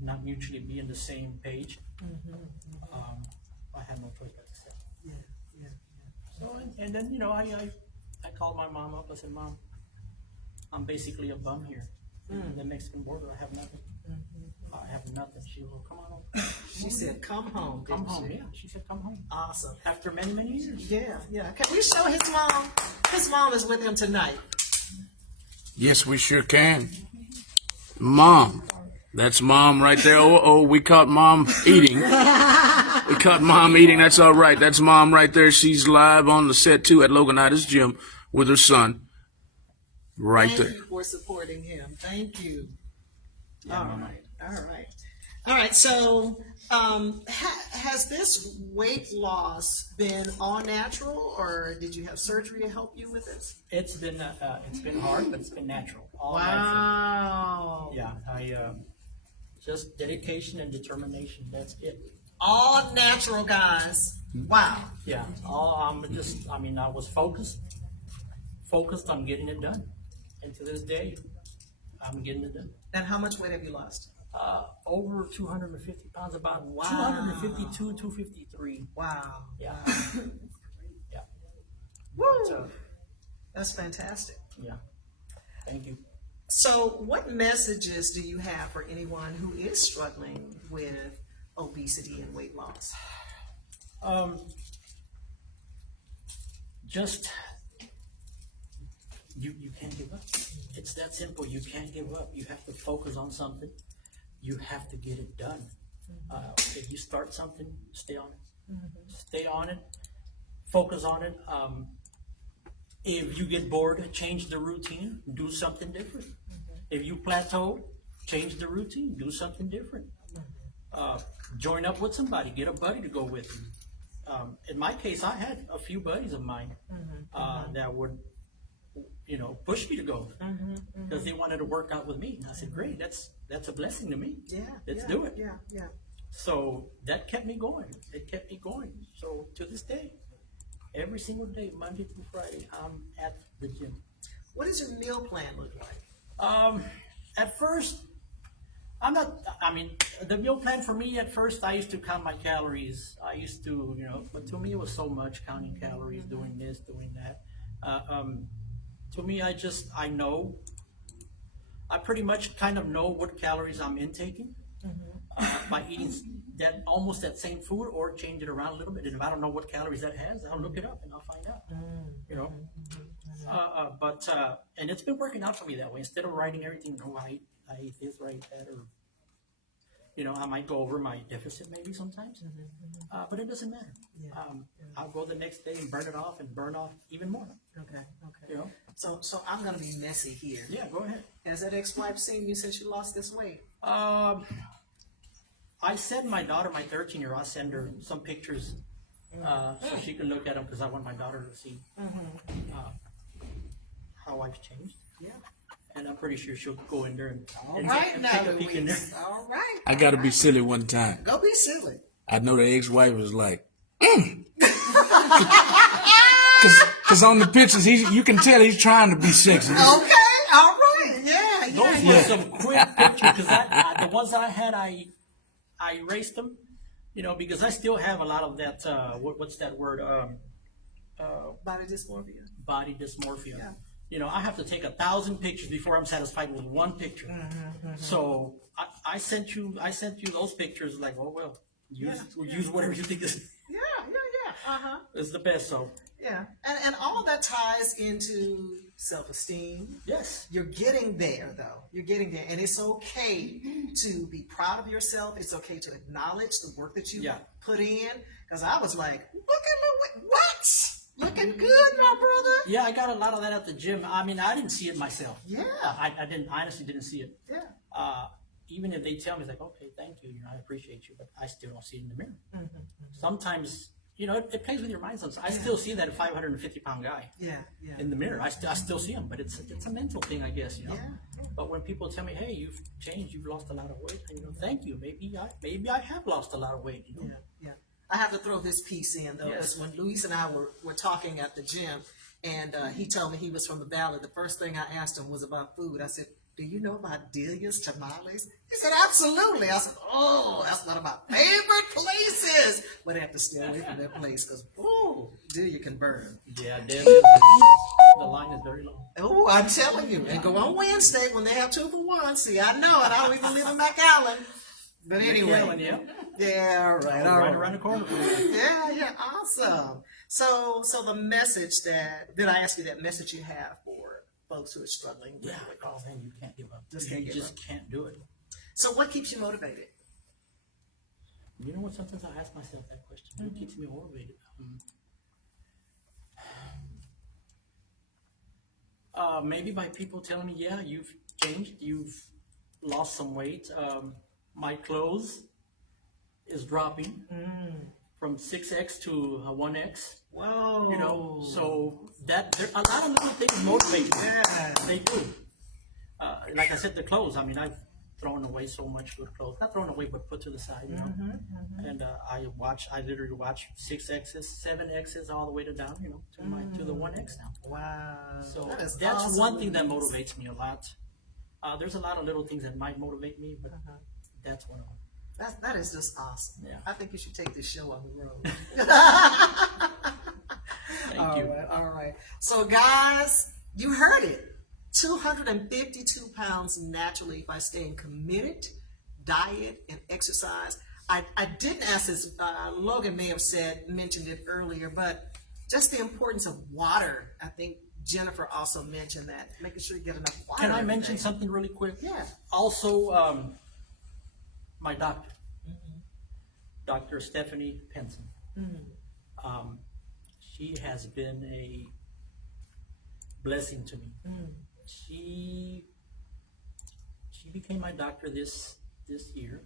not mutually be in the same page. I had no choice but to sell. So and then, you know, I called my mom up. I said, Mom, I'm basically a bum here. The Mexican border, I have nothing. I have nothing. She goes, come on home. She said, come home. Come didn't home, she? yeah. She said, come home. Awesome. After many, many years. Yeah. Can we show his mom? His mom is with him tonight. Yes, we sure can. Mom. That's Mom right there. Oh, we caught Mom eating. We caught Mom eating. That's all right. That's Mom right there. She's live on the set, too, at Loganitus Gym with her son. Right there. Thank you for supporting him. Thank you. Yeah, All Mama. right, all right. All right, so has this weight loss been all natural, or did you have surgery to help you with this? It's been hard, but it's been natural. All natural. Wow. Yeah, I just dedication and determination. That's it. All natural, guys. Wow. Yeah, I was focused on getting it done, and to this day, I'm getting it done. And how much weight have you lost? Over 250 pounds, about Wow. 252, 253. Wow. Yeah, yeah. Woo. But, That's fantastic. yeah. Thank you. So, what messages do you have for anyone who is struggling with obesity and weight loss? Just you can't give up. It's that simple. You can't give up. You have to focus on something. You have to get it done. If you start something, stay on it. Stay on it. Focus on it. If you get bored, change the routine. Do something different. If you plateau, change the routine. Do something different. Join up with somebody. Get a buddy to go with you. In my case, I had a few buddies of mine that would, push me to go because they wanted to work out with me. And I said, "Great, that's a blessing to me. Yeah. Let's do it." Yeah, yeah. So that kept me going. It kept me going. So to this day, every single day, Monday through Friday, I'm at the gym. What does your meal plan look like? At first, the meal plan for me at first, I used to count my calories. I used to, but to me it was so much counting calories, doing this, doing that. To me, I pretty much kind of know what calories I'm intaking by eating almost that same food or change it around a little bit. And if I don't know what calories that has, I'll look it up and I'll find out, and it's been working out for me that way. Instead of writing everything, I ate this, I ate that, or, I might go over my deficit maybe sometimes, but it doesn't matter. I'll go the next day and burn it off and burn off even more. Okay. So I'm gonna be messy here. Yeah, go ahead. Has that ex-wife seen you since you lost this weight? I send my daughter, my 13-year-old, I send her some pictures so she can look at them because I want my daughter to see how I've changed. Yeah. And I'm pretty sure she'll go in there and Right now, take a peek in there. Louise. All right. I got to be silly one time. Go be silly. I know the ex-wife was like, Cause on the pictures, you can tell he's trying to be sexy. Okay. All right. Yeah. Those were some quick pictures because the ones I had, I erased them, because I still have a lot of that. What's that word? Body dysmorphia. Body dysmorphia. Yeah. I have to take 1,000 pictures before I'm satisfied with one picture. So I sent you those pictures. Like, oh well, use whatever you think is is the best. So Yeah, and all of that ties into self-esteem. yes, You're getting there, though. You're getting there, and it's okay to be proud of yourself. It's okay to acknowledge the work that you put in. Because I was like, look at what? Looking good, my brother. yeah, I got a lot of that at the gym. I mean, I didn't see it myself. Yeah. I honestly didn't see it. Yeah. Even if they tell me, it's like, okay, thank you, I appreciate you, but I still don't see it in the mirror. Sometimes, it plays with your mind sometimes. I still see that 550-pound guy Yeah. in the mirror. I still see him, but it's a mental thing, I guess, Yeah. But when people tell me, hey, you've changed, you've lost a lot of weight, thank you. Maybe I have lost a lot of weight, Yeah. I have to throw this piece in, though, Yes. because when Luis and I were talking at the gym, and he told me he was from the Valley, the first thing I asked him was about food. I said, do you know about Delia's tamales? He said, absolutely. I said, oh, that's one of my favorite places. But I have to stay away from that place because, oh, Delia can burn. Yeah, the line is very long. Oh, I'm telling you. And go on Wednesday when they have 2 for 1. See, I know it. I don't even live in McAllen. But anyway. Yeah, right. All Right right. around the corner from me. Yeah, awesome. So the message did I ask you that message you have for folks who are struggling with Yeah, weight oh loss? man, you can't give up. Just You can't give just can't do it. So what keeps you motivated? You know what? Sometimes I ask myself that question. What keeps me motivated? Maybe by people telling me, yeah, you've changed, you've lost some weight. My clothes is dropping from 6X to 1X. Whoa. You know, so that there a lot of little things motivate me. Yeah. They do. Like I said, the clothes. I mean, I've thrown away so much good clothes. Not thrown away, but put to the side. You know. And I literally watch 6Xs, 7Xs, all the way to down. You know, to the 1X now. Wow. So That is that's awesome, one thing that Luis. motivates me a lot. There's a lot of little things that might motivate me, but that's one of them. That is just awesome. Yeah. I think you should take this show on the road. Thank you. All right. So, guys, you heard it. 252 pounds naturally by staying committed, diet, and exercise. I didn't ask this, Logan may have mentioned it earlier, but just the importance of water. I think Jennifer also mentioned that, making sure you get enough water. Can I every mention day. something really quick? Yeah. Also, my doctor, Dr. Stephanie Penson. She has been a blessing to me. She became my doctor this year,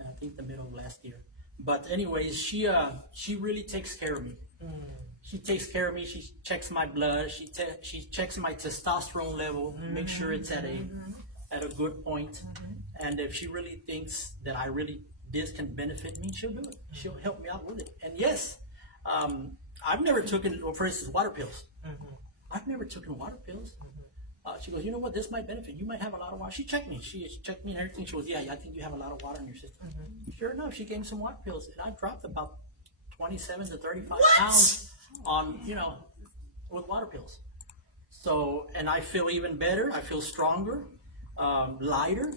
I think the middle of last year. But anyways, she really takes care of me. She takes care of me. She checks my blood. She checks my testosterone level, make sure it's at a good point. And if she really thinks that this can benefit me, she'll do it. She'll help me out with it. And yes, I've never taken, for instance, water pills. I've never taken water pills. She goes, you know what, this might benefit. You might have a lot of water. She checked me. She checked me and everything. She goes, yeah, I think you have a lot of water in your system. Sure enough, she gave me some water pills. And I dropped about 27 to 35 pounds on, with water pills. So, and I feel even better. I feel stronger, lighter.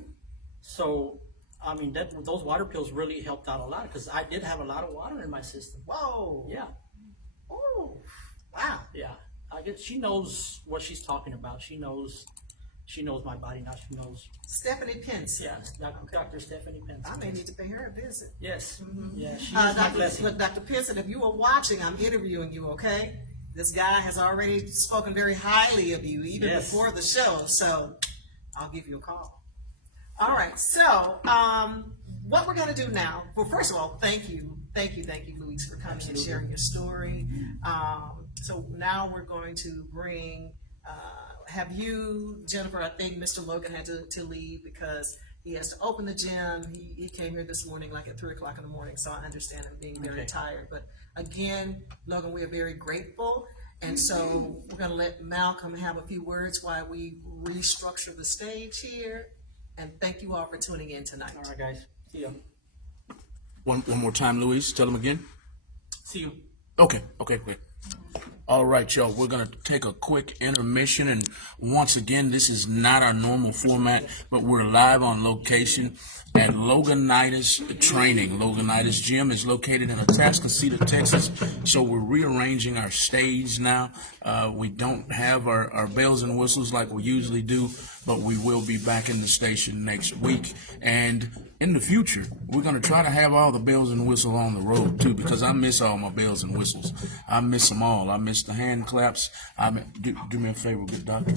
So, I mean, those water pills really helped out a lot because I did have a lot of water in my system. Whoa. Yeah. Oh, wow. Yeah. I guess she knows what she's talking about. She knows my body now. She knows. Stephanie Pence. Yes, Dr. Stephanie Pence. I may need to pay her a visit. Yes. Yeah, she is my blessing. Look, Dr. Pearson, if you are watching, I'm interviewing you, okay? This guy has already spoken very highly of you, even Yes. before the show, so I'll give you a call. All right, so what we're going to do now, well, first of all, thank you, Luis, for coming and sharing your story. So now we're going to have you, Jennifer, I think Mr. Logan had to leave because he has to open the gym. He came here this morning like at 3 o'clock in the morning, so I understand him being very tired. But again, Logan, we are very grateful. And so we're going to let Malcolm have a few words while we restructure the stage here. And thank you all for tuning in tonight. All right, guys. See you. One more time, Luis. Tell them again. See you. Okay, great. All right, y'all, we're going to take a quick intermission. And once again, this is not our normal format, but we're live on location at Loganitus Training. Loganitus Gym is located in Atascocita, Texas. So we're rearranging our stage now. We don't have our bells and whistles like we usually do, but we will be back in the station next week. And in the future, we're going to try to have all the bells and whistles on the road, too, because I miss all my bells and whistles. I miss them all. I miss the hand claps. Do me a favor, good doctor.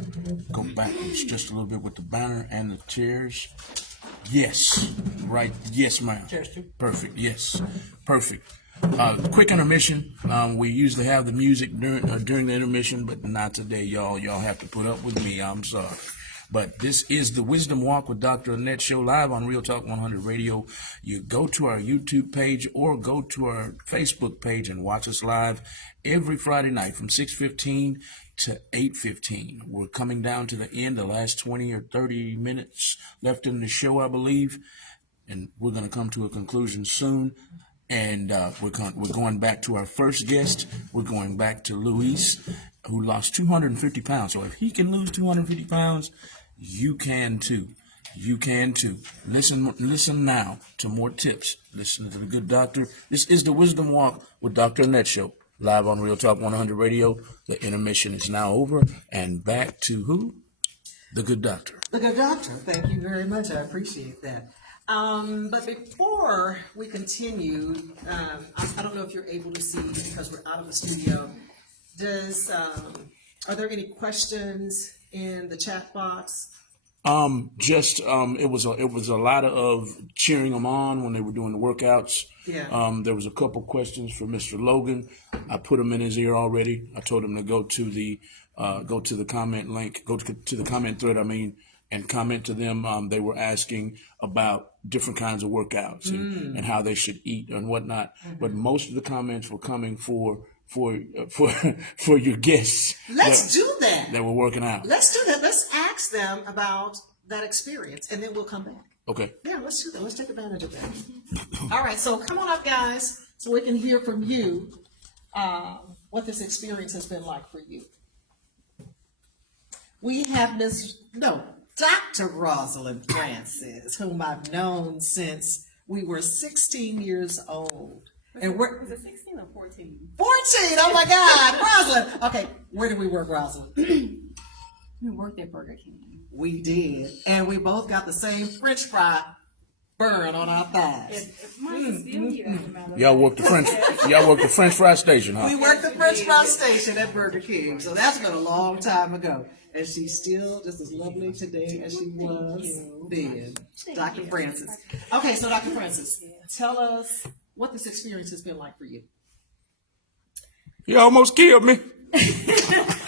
Go backwards just a little bit with the banner and the chairs. Yes. Right. Yes, ma'am. Chairs, too. Perfect. Yes. Perfect. Quick intermission. We usually have the music during the intermission, but not today, y'all. Y'all have to put up with me. I'm sorry. But this is the Wisdom Walk with Dr. Annette show live on Real Talk 100 Radio. You go to our YouTube page or go to our Facebook page and watch us live every Friday night from 6:15 to 8:15. We're coming down to the end, the last 20 or 30 minutes left in the show, I believe. And we're going to come to a conclusion soon. And we're going back to our first guest. We're going back to Luis, who lost 250 pounds. So if he can lose 250 pounds, you can too. You can too. Listen now to more tips. Listen to the good doctor. This is the Wisdom Walk with Dr. Annette show, live on Real Talk 100 Radio. The intermission is now over, and back to who? The good doctor. The good doctor. Thank you very much. I appreciate that. But before we continue, I don't know if you're able to see because we're out of the studio. Are there any questions in the chat box? It was a lot of cheering them on when they were doing the workouts. Yeah. There was a couple questions for Mr. Logan. I put them in his ear already. I told him to go to the comment link, go to the comment thread. And comment to them. They were asking about different kinds of workouts and how they should eat and whatnot. But most of the comments were coming for your guests. Let's do that. That were working out. Let's do that. Let's ask them about that experience, and then we'll come back. Okay. Yeah, let's do that. Let's take advantage of that. All right, so come on up, guys, so we can hear from you what this experience has been like for you. We have Dr. Rosalind Francis, whom I've known since we were 16 years old. And Was it 16 or 14? 14, oh my God, Rosalind. Okay, where did we work, Rosalind? We worked at Burger King. We did, and we both got the same French fry burn on our thighs. If mine's still here, doesn't matter. Y'all worked the French fry station, huh? We worked the French fry station at Burger King, so that's been a long time ago. And she's still just as lovely today as she was then, Dr. Francis. Okay, so Dr. Francis, tell us what this experience has been like for you. You almost killed me.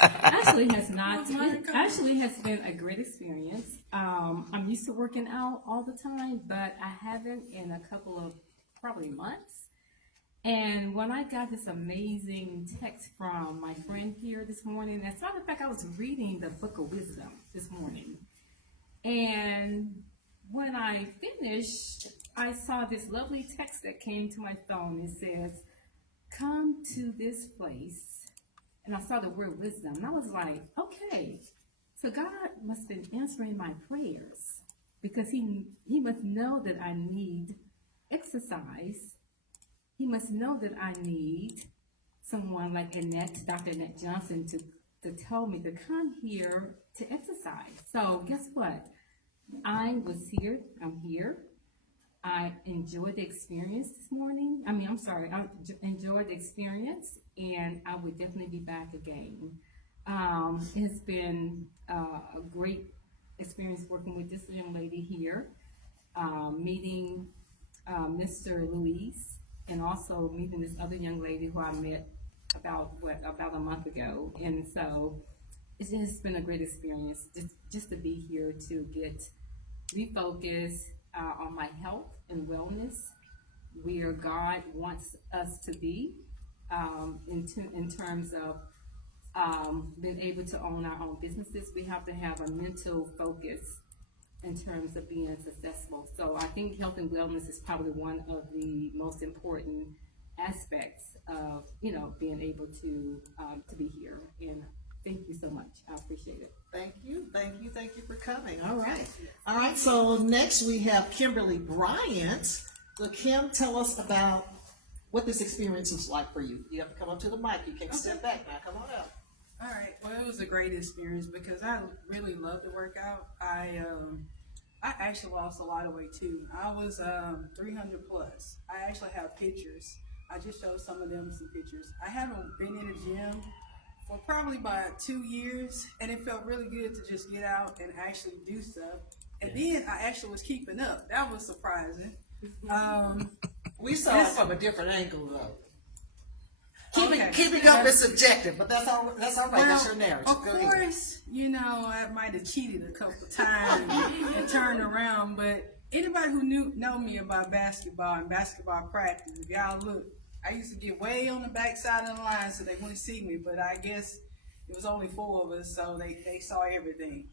Actually has not. It actually has been a great experience. I'm used to working out all the time, but I haven't in a couple of probably months. And when I got this amazing text from my friend here this morning, as a matter of fact, I was reading the Book of Wisdom this morning. And when I finished, I saw this lovely text that came to my phone. It says, "Come to this place." And I saw the word wisdom. And I was like, okay, so God must have been answering my prayers because he must know that I need exercise. He must know that I need someone like Dr. Annette Johnson to tell me to come here to exercise. So guess what? I was here. I'm here. I enjoyed the experience this morning. I enjoyed the experience, and I would definitely be back again. It's been a great experience working with this young lady here, meeting Mr. Luis, and also meeting this other young lady who I met about a month ago. And so it's just been a great experience just to be here to get refocused on my health and wellness, where God wants us to be in terms of being able to own our own businesses. We have to have a mental focus in terms of being successful. So I think health and wellness is probably one of the most important aspects of being able to be here. And thank you so much. I appreciate it. Thank you for coming. All right. So next we have Kimberly Bryant. So Kim, tell us about what this experience was like for you. You have to come up to the mic. You can't step back now. Come on up. All right. Well, it was a great experience because I really love to work out. I actually lost a lot of weight too. I was 300 plus. I actually have pictures. I just showed some pictures. I haven't been in a gym for probably about 2 years, and it felt really good to just get out and actually do stuff. And then I actually was keeping up. That was surprising. We saw it from a different angle though. Okay. Keeping up is subjective, but that's all right. Well, That's your narrative. of Go ahead. course, I might have cheated a couple of times and turned around, but anybody who know me about basketball and basketball practice, if y'all look, I used to get way on the back side of the line so they wouldn't see me, but I guess it was only 4 of us, so they saw everything.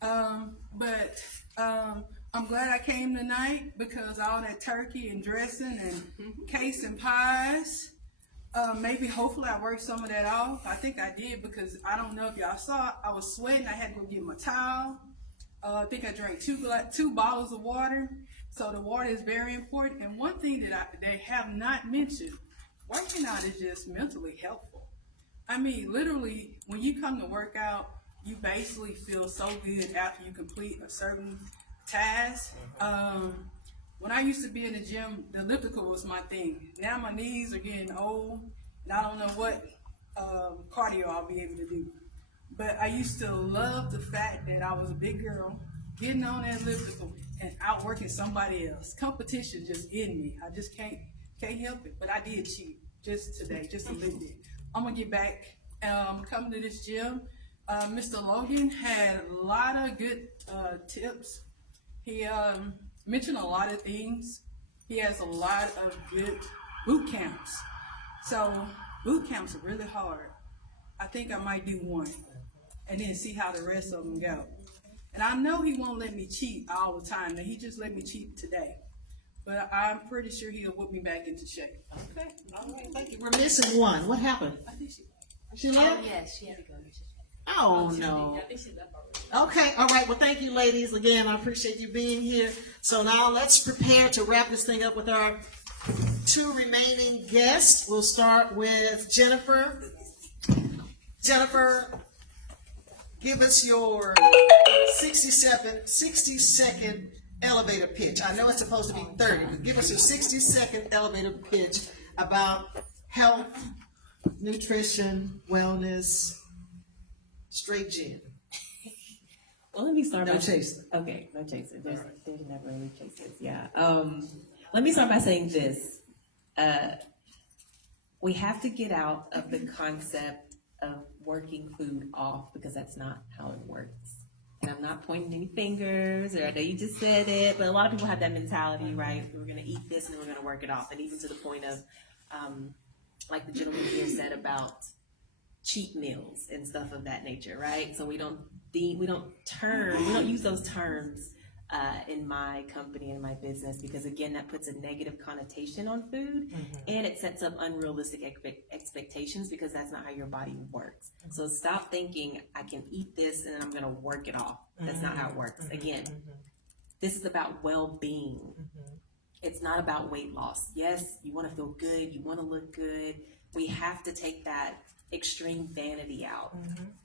But I'm glad I came tonight because all that turkey and dressing and cakes and pies, hopefully I worked some of that off. I think I did because I don't know if y'all saw, I was sweating. I had to go get my towel. I think I drank 2 bottles of water. So the water is very important. And one thing that they have not mentioned, working out is just mentally helpful. I mean, literally, when you come to work out, you basically feel so good after you complete a certain task. When I used to be in the gym, the elliptical was my thing. Now my knees are getting old, and I don't know what cardio I'll be able to do. But I used to love the fact that I was a big girl, getting on that elliptical and outworking somebody else. Competition just in me. I just can't help it. But I did cheat just today, just a little bit. I'm gonna get back. Coming to this gym. Mr. Logan had a lot of good tips. He mentioned a lot of things. He has a lot of good boot camps. So boot camps are really hard. I think I might do one and then see how the rest of them go. And I know he won't let me cheat all the time. Now, he just let me cheat today. But I'm pretty sure he'll whip me back into shape. Okay, all right, thank you. We're missing one. What happened? I think She left? Yes, she had to go. Oh, no. Okay, all right. Well, thank you, ladies. Again, I appreciate you being here. So now let's prepare to wrap this thing up with our two remaining guests. We'll start with Jennifer. Jennifer, give us your 60-second elevator pitch. I know it's supposed to be 30, but give us your 60-second elevator pitch about health, nutrition, wellness, straight gin. Well, let me start No by chaser. Okay, no chaser. There's never any chasers. Yeah. Let me start by saying this. We have to get out of the concept of working food off because that's not how it works. And I'm not pointing any fingers, or I know you just said it, but a lot of people have that mentality, right? We're going to eat this and then we're going to work it off. And even to the point of, like the gentleman here said about cheat meals and stuff of that nature, right? So we don't use those terms in my company and my business because again, that puts a negative connotation on food and it sets up unrealistic expectations because that's not how your body works. So stop thinking I can eat this and then I'm going to work it off. That's not how it works. Again, this is about well-being. It's not about weight loss. Yes, you want to feel good. You want to look good. We have to take that extreme vanity out,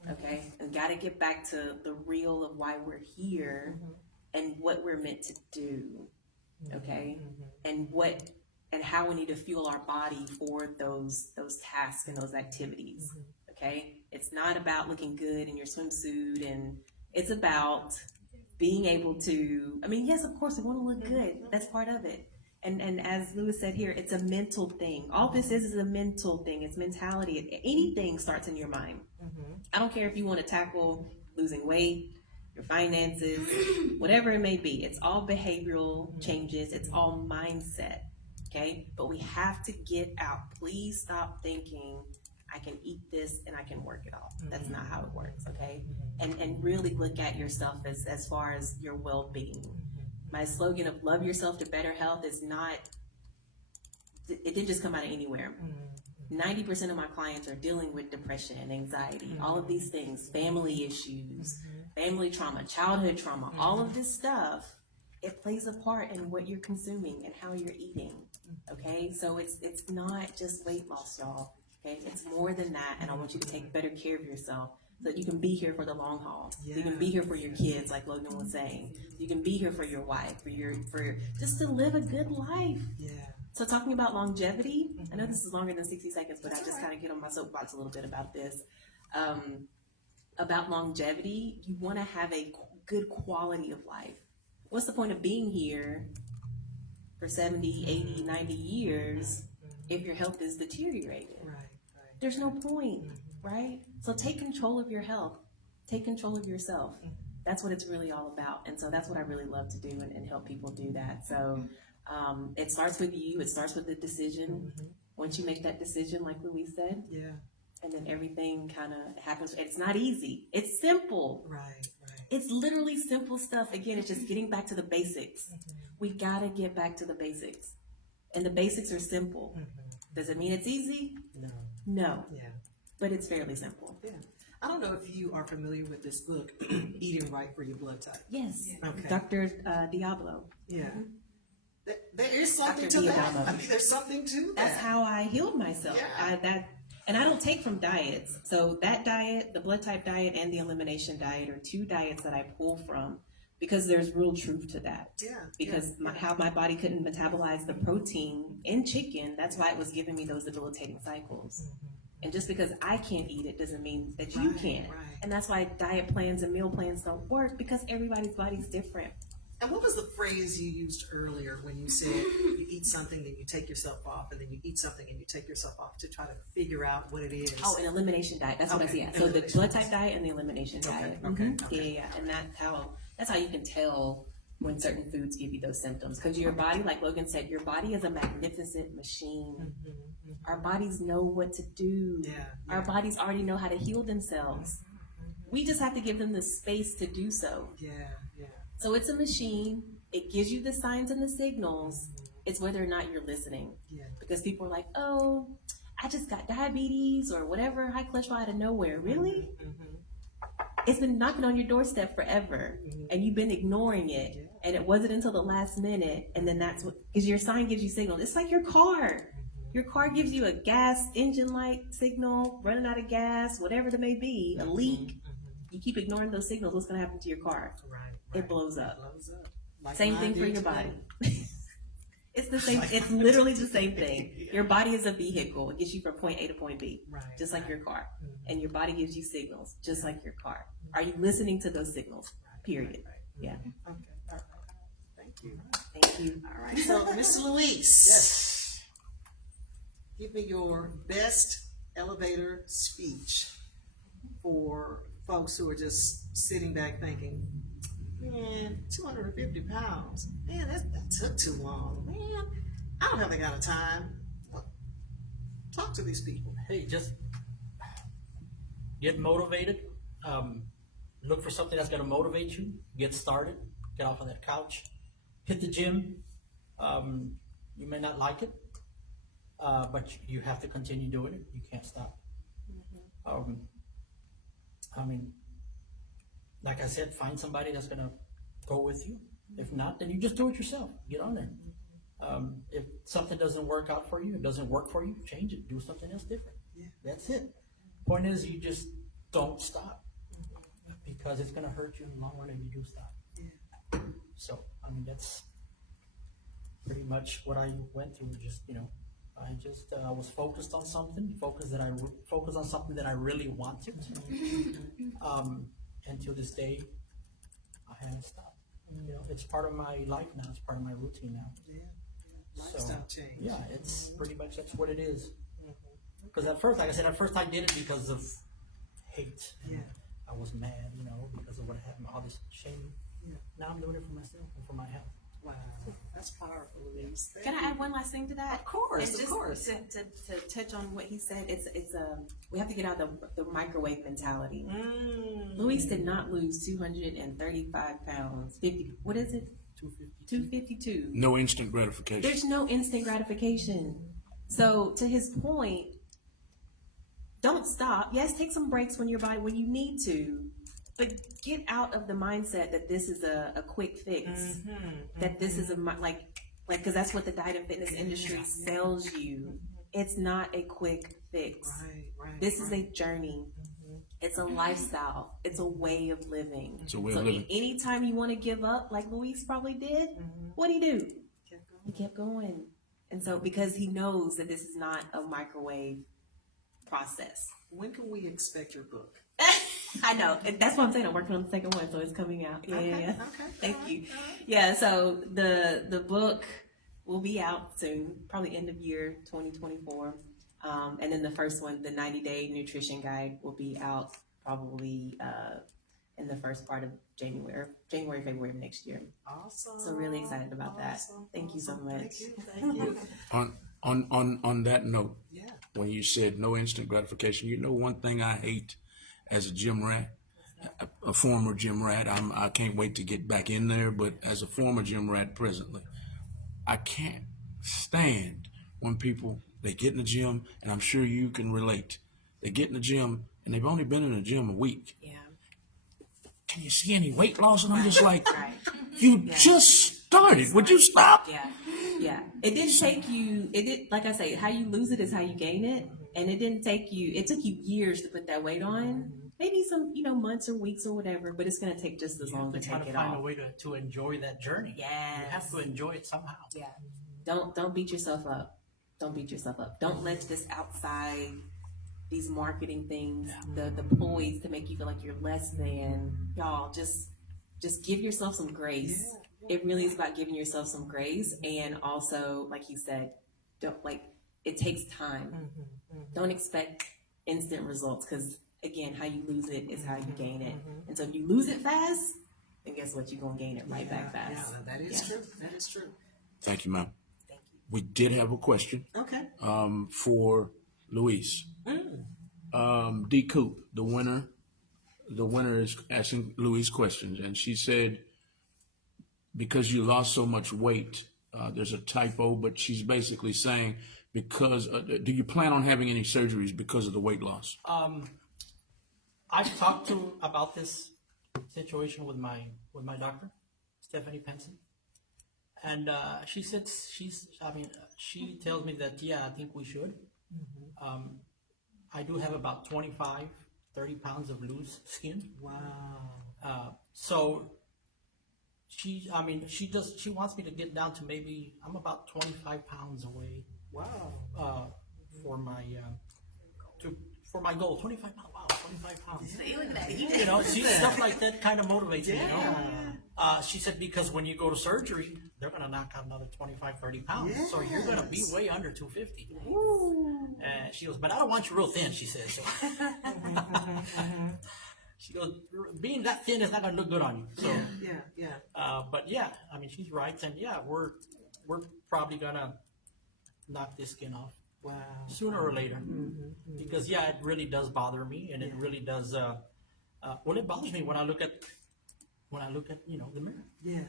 okay? And got to get back to the real of why we're here and what we're meant to do, okay? And how we need to fuel our body for those tasks and those activities, okay? It's not about looking good in your swimsuit, and it's about being able to, I mean, yes, of course, we want to look good. That's part of it. And as Lewis said here, it's a mental thing. All this is a mental thing. It's mentality. Anything starts in your mind. I don't care if you want to tackle losing weight, your finances, whatever it may be. It's all behavioral changes. It's all mindset, okay? But we have to get out. Please stop thinking, I can eat this and I can work it off. That's not how it works, okay? And really look at yourself as far as your well-being. My slogan of love yourself to better health is not, it didn't just come out of anywhere. 90% of my clients are dealing with depression and anxiety, all of these things, family issues, family trauma, childhood trauma, all of this stuff, it plays a part in what you're consuming and how you're eating, okay? So it's not just weight loss, y'all, okay? It's more than that, and I want you to take better care of yourself so that you can be here for the long haul. So you can be here for your kids, like Logan was saying. You can be here for your wife, for just to live a good life. Yeah. So talking about longevity, I know this is longer than 60 seconds, but I just kind of get on my soapbox a little bit about this. About longevity, you want to have a good quality of life. What's the point of being here for 70, 80, 90 years if your health is deteriorating? Right. There's no point, right? So take control of your health. Take control of yourself. That's what it's really all about. And so that's what I really love to do and help people do that. So it starts with you. It starts with the decision. Once you make that decision, like Louise said, and then everything kind of happens. It's not easy. It's simple. Right. It's literally simple stuff. Again, it's just getting back to the basics. We got to get back to the basics. And the basics are simple. Does it mean it's easy? No. Yeah. But it's fairly simple. Yeah. I don't know if you are familiar with this book, Eating Right for Your Blood Type. Yes. Okay. Dr. Diablo. Yeah. There is something Dr. to that. Diablo. I mean, there's something to that. That's how I healed myself. Yeah. And I don't take from diets. So that diet, the blood type diet and the elimination diet are two diets that I pull from because there's real truth to that. Yeah. Because how my body couldn't metabolize the protein in chicken, that's why it was giving me those debilitating cycles. And just because I can't eat it doesn't mean that you Right, can't. right. And that's why diet plans and meal plans don't work, because everybody's body's different. And what was the phrase you used earlier when you said you eat something, then you take yourself off, and then you eat something and you take yourself off to try to figure out what it is? Oh, an elimination diet. That's what I Okay, see. Yeah. So the elimination. blood type diet and the elimination diet. okay, Mhm. okay. Yeah. And that's how you can tell when certain foods give you those symptoms. Because your body, like Logan said, your body is a magnificent machine. Our bodies know what to do. Yeah, Our bodies already know how to heal themselves. We just have to give them the space to do so. Yeah, yeah. So it's a machine. It gives you the signs and the signals. It's whether or not you're listening. Yeah. Because people are like, oh, I just got diabetes or whatever, high cholesterol out of nowhere. Really? It's been knocking on your doorstep forever, and you've been ignoring it. And it wasn't until the last minute, and then that's what, because your sign gives you signal. It's like your car. Your car gives you a gas engine light signal, running out of gas, whatever it may be, a leak. You keep ignoring those signals, what's going to happen to your car? Right. It blows up. Blows up. Like Same mine thing for did your today. body. It's the same. It's literally the same thing. Your body is a vehicle. It gets you from point A to point B, Right, just like right. your car. And your body gives you signals, just like your car. Are you listening to those signals? Period. Yeah. Okay. All right. Thank you. Thank you. All right. So, Mr. Luis. Yes. Give me your best elevator speech for folks who are just sitting back thinking, man, 250 pounds. Man, that took too long. Man, I don't have that kind of time. Talk to these people. Hey, just get motivated. Look for something that's going to motivate you. Get started. Get off of that couch. Hit the gym. You may not like it, but you have to continue doing it. You can't stop. I mean, like I said, find somebody that's going to go with you. If not, then you just do it yourself. Get on there. If something doesn't work out for you, it doesn't work for you, change it. Do something else different. Yeah. That's it. Point is, you just don't stop, because it's going to hurt you in the long run if you do stop. Yeah. So, I mean, that's pretty much what I went through. Just, I was focused on something, focused on something that I really wanted. And to this day, I haven't stopped. It's part of my life now. It's part of my routine now. Yeah. So, Lifestyle change. yeah, it's pretty much, that's what it is. Because at first, like I said, I did it because of hate. Yeah. I was mad, because of what happened, all this shame. Yeah. Now I'm doing it for myself and for my health. Wow. That's powerful, Luis. Can I add one last thing to that? Of course, And of just course. To touch on what he said, we have to get out of the microwave mentality. Luis did not lose 235 pounds. 50. What is it? 252. No instant gratification. There's no instant gratification. So to his point, don't stop. Yes, take some breaks when you need to, but get out of the mindset that this is a quick fix. That this is because that's what the diet and fitness industry sells you. It's not a quick fix. Right. This is a journey. It's a lifestyle. It's a way of living. It's a way so of living. anytime you want to give up, like Luis probably did, what did he do? He kept going. And so because he knows that this is not a microwave process. When can we expect your book? I know. And that's what I'm saying. I'm working on the second one, so it's coming out. Yeah. Okay. Thank All right, you. all right. Yeah, so the book will be out soon, probably end of year 2024. And then the first one, the 90-day nutrition guide, will be out probably in the first part of January, February of next year. Awesome. So really excited about that. Thank you so much. Thank you. On that note, Yeah. when you said no instant gratification, one thing I hate as a gym rat, a former gym rat. I can't wait to get back in there, but as a former gym rat presently, I can't stand when people, they get in the gym, and I'm sure you can relate. They get in the gym and they've only been in the gym a week. Yeah. Can you see any weight loss? And I'm just like, Right. you just started. Would you stop? Yeah. It didn't take you, like I say, how you lose it is how you gain it. And it took you years to put that weight on. Maybe some, months or weeks or whatever, but it's going to take just as long to Try take to it find off. a way to enjoy that journey. Yes. You have to enjoy it somehow. Yeah. Don't beat yourself up. Don't beat yourself up. Don't let this outside these marketing things, the ploys to make you feel like you're less than. Y'all just give yourself some grace. It really is about giving yourself some grace, and also, like you said, it takes time. Don't expect instant results, because again, how you lose it is how you gain it. And so if you lose it fast, then guess what? You're gonna gain it right back fast. Yeah, that is true. That is true. Thank you, ma'am. Thank you. We did have a question Okay. for Luis. D. Coop, the winner is asking Luis questions, and she said, because you lost so much weight, there's a typo, but she's basically saying, because do you plan on having any surgeries because of the weight loss? I've talked about this situation with my doctor, Stephanie Penson, and she said she tells me that I think we should. I do have about 25, 30 pounds of loose skin. Wow. So she wants me to get down to maybe, I'm about 25 pounds away. Wow. For my goal, 25 pounds. Wow, 25 pounds. Feeling that. You know, see, stuff like that kind of motivates me, you know. She said, because when you go to surgery, they're going to knock out another 25, 30 pounds. So you're going to be way under 250. And she goes, but I don't want you real thin, she says. So. She goes, being that thin is not going to look good on you. So, but yeah, I mean, she's right. And we're probably going to knock this skin off. Wow. Sooner or later. Because it really does bother me, and it really does, it bothers me when I look at, the mirror. Yeah.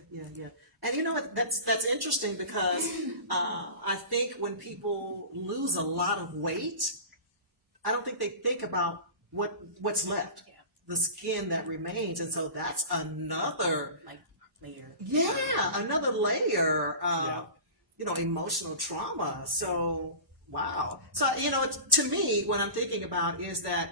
And you know what? That's interesting, because I think when people lose a lot of weight, I don't think they think about what's left, the skin that remains, and so that's another Layer. Yeah, another layer of emotional trauma. So wow. So to me, what I'm thinking about is that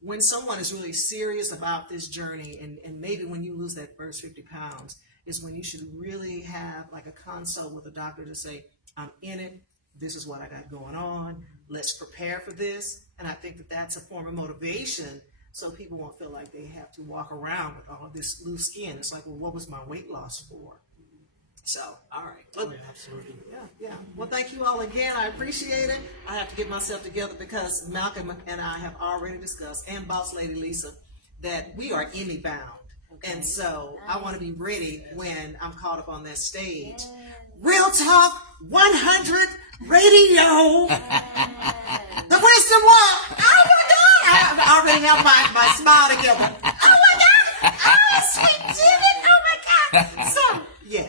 when someone is really serious about this journey, and maybe when you lose that first 50 pounds, is when you should really have like a consult with a doctor to say, I'm in it, this is what I got going on, let's prepare for this. And I think that that's a form of motivation, so people won't feel like they have to walk around with all this loose skin. It's like, well, what was my weight loss for? So, all right. Well, Absolutely. yeah. Well, thank you all again. I appreciate it. I have to get myself together, because Malcolm and I have already discussed, and Boss Lady Lisa, that we are Emmy bound. And so I want to be ready when I'm called up on that stage. Real Talk 100 Radio. The Wisdom Walk. Oh my God. I already have my smile together. Oh my God. Oh, sweet Jimmy. Oh my God. So, yeah.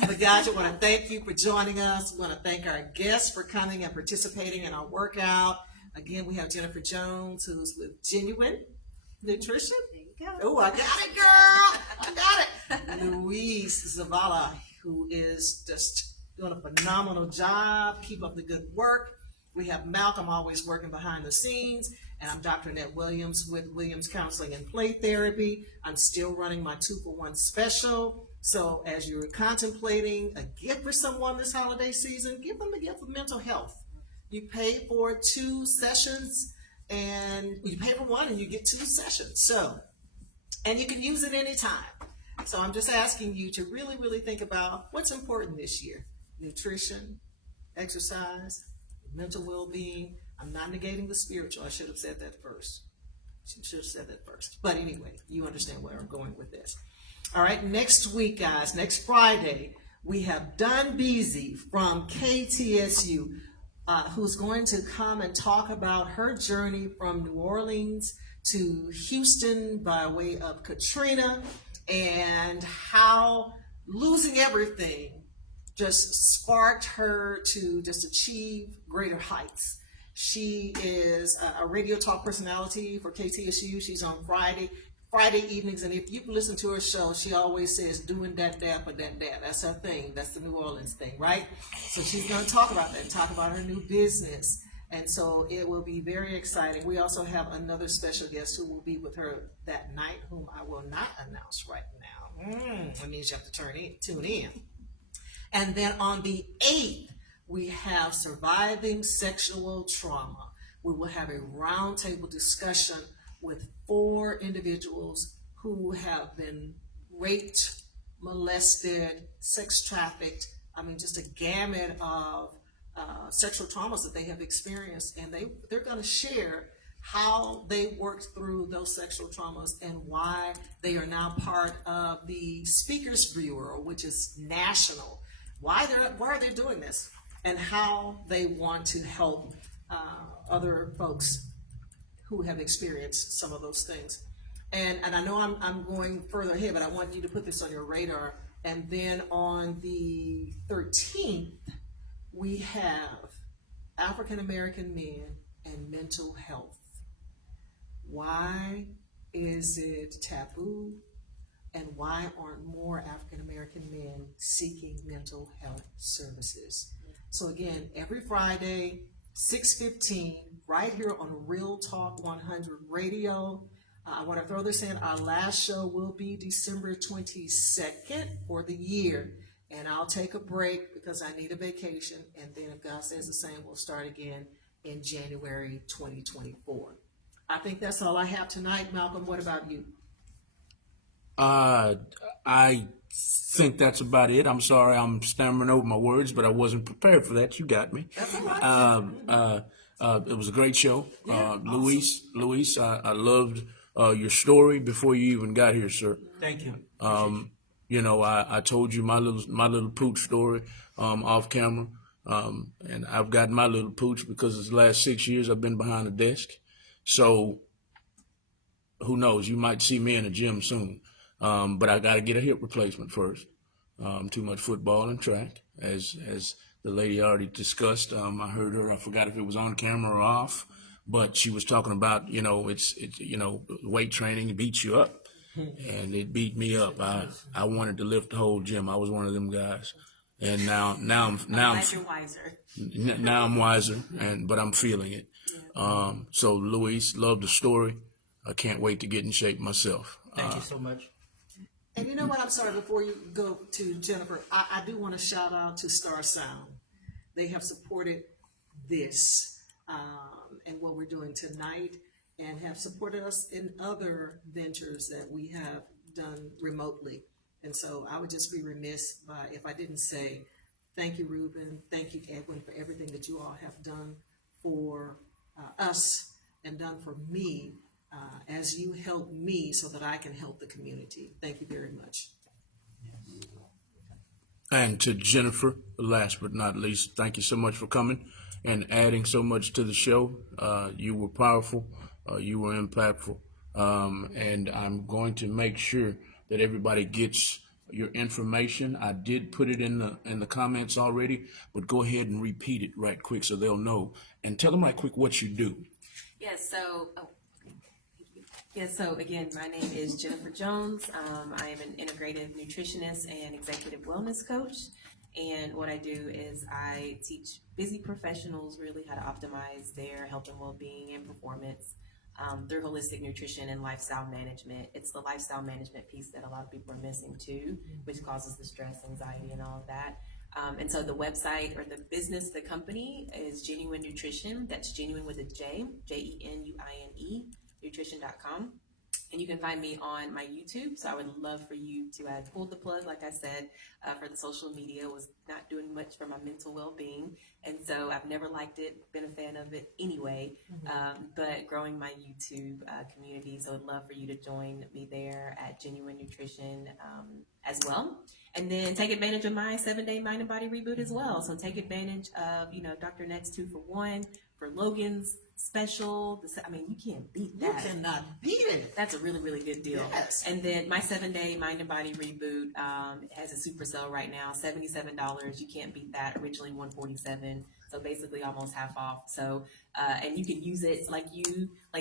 But guys, I want to thank you for joining us. We want to thank our guests for coming and participating in our workout. Again, we have Jennifer Jones, who's with Genuine Nutrition. Oh, I got it, girl. I got it. Luis Zavala, who is just doing a phenomenal job. Keep up the good work. We have Malcolm, always working behind the scenes. And I'm Dr. Annette Williams with Williams Counseling and Play Therapy. I'm still running my 2-for-1 special. So as you're contemplating a gift for someone this holiday season, give them the gift of mental health. You pay for 2 sessions, and you pay for 1 and you get 2 sessions. So, and you can use it anytime. So I'm just asking you to really, really think about what's important this year. Nutrition, exercise, mental well-being. I'm not negating the spiritual. I should have said that first. But anyway, you understand where I'm going with this. All right, next week, guys, next Friday, we have Dunn Beasy from KTSU, who's going to come and talk about her journey from New Orleans to Houston by way of Katrina, and how losing everything just sparked her to just achieve greater heights. She is a radio talk personality for KTSU. She's on Friday evenings, and if you've listened to her show, she always says, doing that, for that. That's her thing. That's the New Orleans thing, right? So she's going to talk about that and talk about her new business. And so it will be very exciting. We also have another special guest who will be with her that night, whom I will not announce right now. That means you have to tune in. And then on the 8th, we have Surviving Sexual Trauma we will have a roundtable discussion with 4 individuals who have been raped, molested, sex trafficked. I mean, just a gamut of sexual traumas that they have experienced, and they're going to share how they worked through those sexual traumas and why they are now part of the Speakers Bureau, which is national. Why are they doing this, and how they want to help other folks who have experienced some of those things. And I know I'm going further ahead, but I want you to put this on your radar. And then on the 13th, we have African American men and mental health. Why is it taboo? And why aren't more African American men seeking mental health services? So again, every Friday, 6:15, right here on Real Talk 100 Radio. I want to throw this in. Our last show will be December 22nd for the year. And I'll take a break because I need a vacation. And then if God says the same, we'll start again in January 2024. I think that's all I have tonight. Malcolm, what about you? I think that's about it. I'm sorry I'm stammering over my words, but I wasn't prepared for that. You got me. That's all right. It was a great show. Luis, I loved your story before you even got here, sir. Thank you. You know, I told you my little pooch story off camera, and I've got my little pooch because the last 6 years I've been behind a desk. So who knows? You might see me in a gym soon, but I got to get a hip replacement first. Too much football and track, as the lady already discussed. I heard her. I forgot if it was on camera or off, but she was talking about it's weight training beats you up. And it beat me up. I wanted to lift the whole gym. I was one of them guys, and now I'm glad you're wiser. Now I'm wiser, but I'm feeling it. So Luis, love the story. I can't wait to get in shape myself. Thank you so much. And you know what? I'm sorry. Before you go to Jennifer, I do want to shout out to Star Sound. They have supported this and what we're doing tonight, and have supported us in other ventures that we have done remotely. And so I would just be remiss if I didn't say thank you, Ruben, thank you, Edwin, for everything that you all have done for us and done for me as you help me so that I can help the community. Thank you very much. And to Jennifer, last but not least, thank you so much for coming and adding so much to the show. You were powerful. You were impactful, and I'm going to make sure that everybody gets your information. I did put it in the comments already, but go ahead and repeat it right quick so they'll know. And tell them right quick what you do. So again, my name is Jennifer Jones. I am an integrative nutritionist and executive wellness coach. And what I do is I teach busy professionals really how to optimize their health and well-being and performance through holistic nutrition and lifestyle management. It's the lifestyle management piece that a lot of people are missing too, which causes the stress, anxiety, and all of that. And so the website or the business, the company is Genuine Nutrition. That's genuine with a J, Genuine, nutrition.com. And you can find me on my YouTube. So I would love for you to pull the plug, like I said, for the social media. Was not doing much for my mental well-being. And so I've never liked it, been a fan of it anyway, but growing my YouTube community. So I'd love for you to join me there at Genuine Nutrition as well. And then take advantage of my 7-day mind and body reboot as well. So take advantage of, Dr. Nett's 2-for-1 for Logan's special. I mean, you can't beat that. You cannot beat it. That's a really, really good deal. Yes. And then my 7-day mind and body reboot has a super sale right now, $77. You can't beat that. Originally $147, so basically almost half off. So and you can use it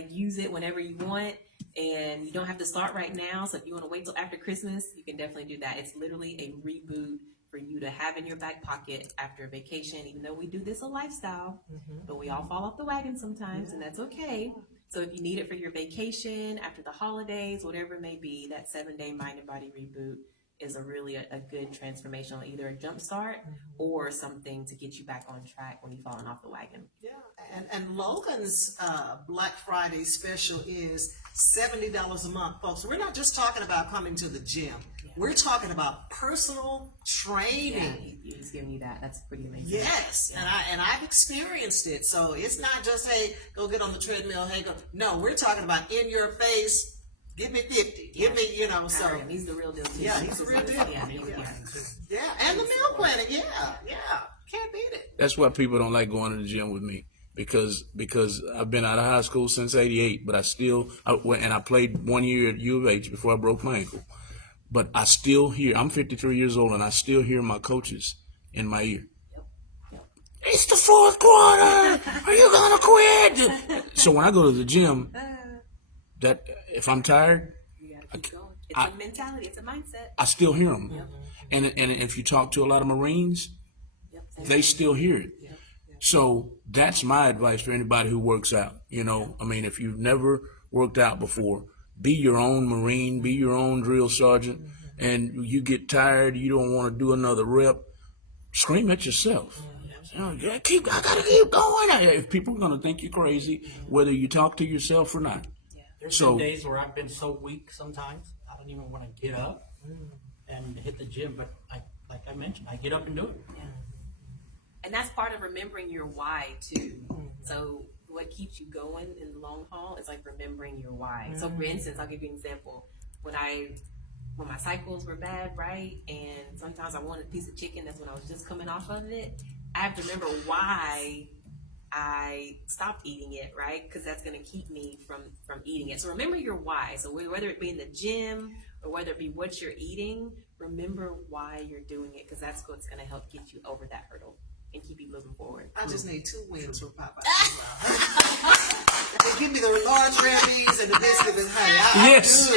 use it whenever you want, and you don't have to start right now. So if you want to wait till after Christmas, you can definitely do that. It's literally a reboot for you to have in your back pocket after a vacation, even though we do this a lifestyle, but we all fall off the wagon sometimes, and that's okay. So if you need it for your vacation, after the holidays, whatever it may be, that 7-day mind and body reboot is a good transformational, either a jump start or something to get you back on track when you've fallen off the wagon. Yeah, and Logan's Black Friday special is $70 a month, folks. We're not just talking about coming to the gym. We're talking about personal training. Yeah, you just giving me that. That's pretty amazing. Yes, and I've experienced it. So it's not just, hey, go get on the treadmill. Hey, go. No, we're talking about in your face. Give me 50. Give me, so. Right, he's the real deal too. Yeah, he's the real deal. Yeah, Yeah, and the meal planning. Yeah. Can't beat it. That's why people don't like going to the gym with me, because I've been out of high school since '88, but I played 1 year at U of H before I broke my ankle. But I still hear, I'm 53 years old, and I still hear my coaches in my ear. It's the fourth quarter. Are you gonna quit? So when I go to the gym, that if I'm tired, you gotta keep going. It's a mentality. It's a mindset. I still hear them. And if you talk to a lot of Marines, they still hear it. So that's my advice for anybody who works out. If you've never worked out before, be your own Marine, be your own drill sergeant, and you get tired, you don't want to do another rep, scream at yourself. I gotta keep going. If people are gonna think you're crazy, whether you talk to yourself or not. There's been days where I've been so weak sometimes I don't even want to get up and hit the gym, but like I mentioned, I get up and do it. Yeah. And that's part of remembering your why too. So what keeps you going in the long haul is like remembering your why. So for instance, I'll give you an example. When my cycles were bad, right? And sometimes I wanted a piece of chicken, that's when I was just coming off of it. I have to remember why I stopped eating it, right? Because that's going to keep me from eating it. So remember your why. So whether it be in the gym or whether it be what you're eating, remember why you're doing it, because that's what's going to help get you over that hurdle and keep you moving forward. I just need 2 wings from Popeye. They give me the large red beans and the biscuit and honey. Yes.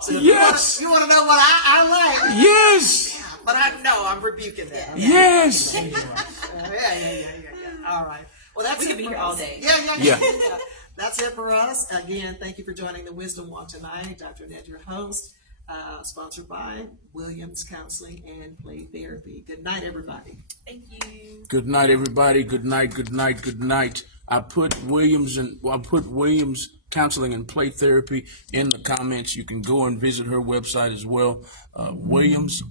So Yes. You want to know what I like? Yes. But I'm rebuking that. Yes. Yeah. All right. Well, that's We it could be for here us. all day. Yeah. That's it for us. Again, thank you for joining the Wisdom Walk tonight. Dr. Ned, your host, sponsored by Williams Counseling and Play Therapy. Good night, everybody. Thank you. Good night, everybody. Good night. Good night. Good night. I put Williams Counseling and Play Therapy in the comments. You can go and visit her website as well. Williams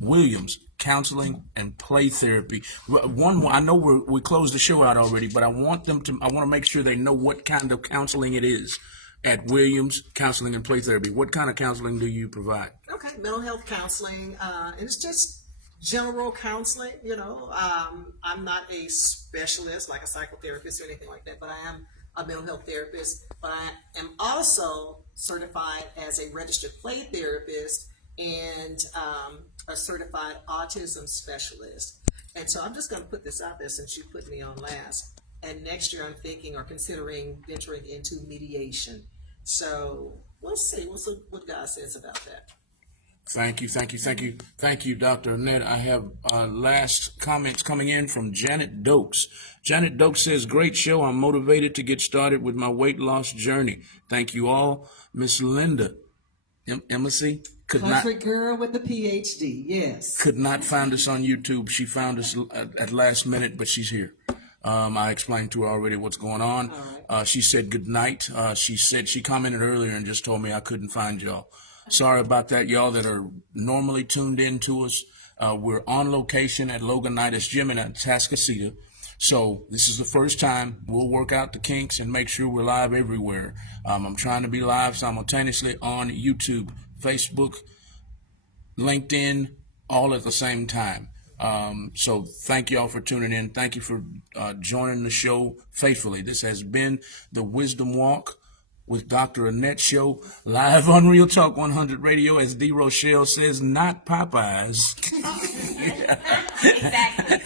Counseling and Play Therapy. I know we closed the show out already, but I want to make sure they know what kind of counseling it is at Williams Counseling and Play Therapy. What kind of counseling do you provide? Okay, mental health counseling, and it's just general counseling. I'm not a specialist like a psychotherapist or anything like that, but I am a mental health therapist. But I am also certified as a registered play therapist and a certified autism specialist. And so I'm just going to put this out there since you put me on last. And next year I'm thinking or considering venturing into mediation. So we'll see. We'll see what God says about that. Thank you, Dr. Annette. I have last comments coming in from Janet Dokes. Janet Dokes says, great show. I'm motivated to get started with my weight loss journey. Thank you all. Miss Linda Embassy Country girl with the PhD, yes. Could not find us on YouTube. She found us at last minute, but she's here. I explained to her already what's going on. Right. She said good night. She commented earlier and just told me I couldn't find y'all. Sorry about that, y'all that are normally tuned in to us. We're on location at Loganitus Gym in Atascocita. So this is the first time. We'll work out the kinks and make sure we're live everywhere. I'm trying to be live simultaneously on YouTube, Facebook, LinkedIn, all at the same time. So thank y'all for tuning in. Thank you for joining the show faithfully. This has been the Wisdom Walk with Dr. Annette Show, live on Real Talk 100 Radio, as D. Rochelle says, not Popeyes. Exactly.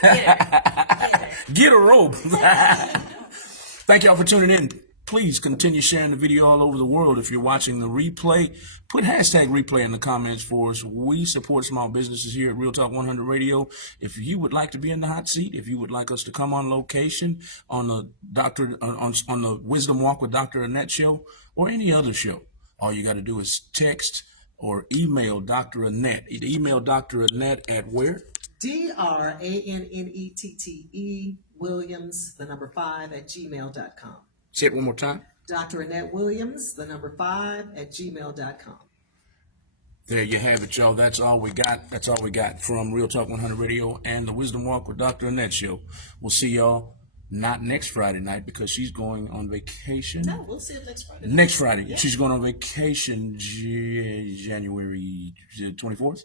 Get a rope. Thank y'all for tuning in. Please continue sharing the video all over the world. If you're watching the replay, put hashtag replay in the comments for us. We support small businesses here at Real Talk 100 Radio. If you would like to be in the hot seat, if you would like us to come on location on the on the Wisdom Walk with Dr. Annette show or any other show, all you got to do is text or email Dr. Annette. Email Dr. Annette at where? DRANNETTE Williams, the number 5 at gmail.com. Say it one more time. Dr. Annette Williams, the number 5 at gmail.com. There you have it, y'all. That's all we got. That's all we got from Real Talk 100 Radio and the Wisdom Walk with Dr. Annette show. We'll see y'all not next Friday night because she's going on vacation. No, we'll see you next Friday. Next Friday. Yeah. She's going on vacation January 24th?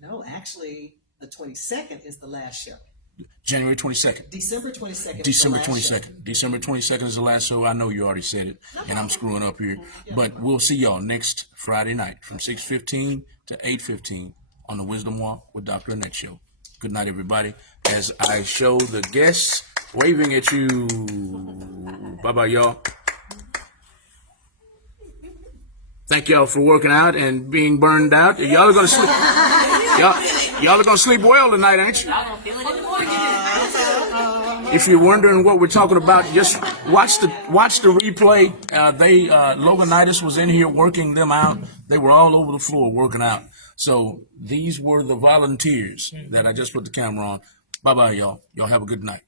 No, actually, the 22nd is the last show. January 22nd. December 22nd. December is the last 22nd. show. December 22nd is the last show. I know you already said it, and I'm screwing up here. But we'll see y'all next Friday night from 6:15 to 8:15 on the Wisdom Walk with Dr. Annette show. Good night, everybody. As I show the guests waving at you. Bye-bye, y'all. Thank y'all for working out and being burned out. Y'all are going to sleep. Y'all are going to sleep well tonight, ain't you? I don't feel it in the morning. If you're wondering what we're talking about, just watch the replay. Loganitus was in here working them out. They were all over the floor working out. So these were the volunteers that I just put the camera on. Bye-bye, y'all. Y'all have a good night.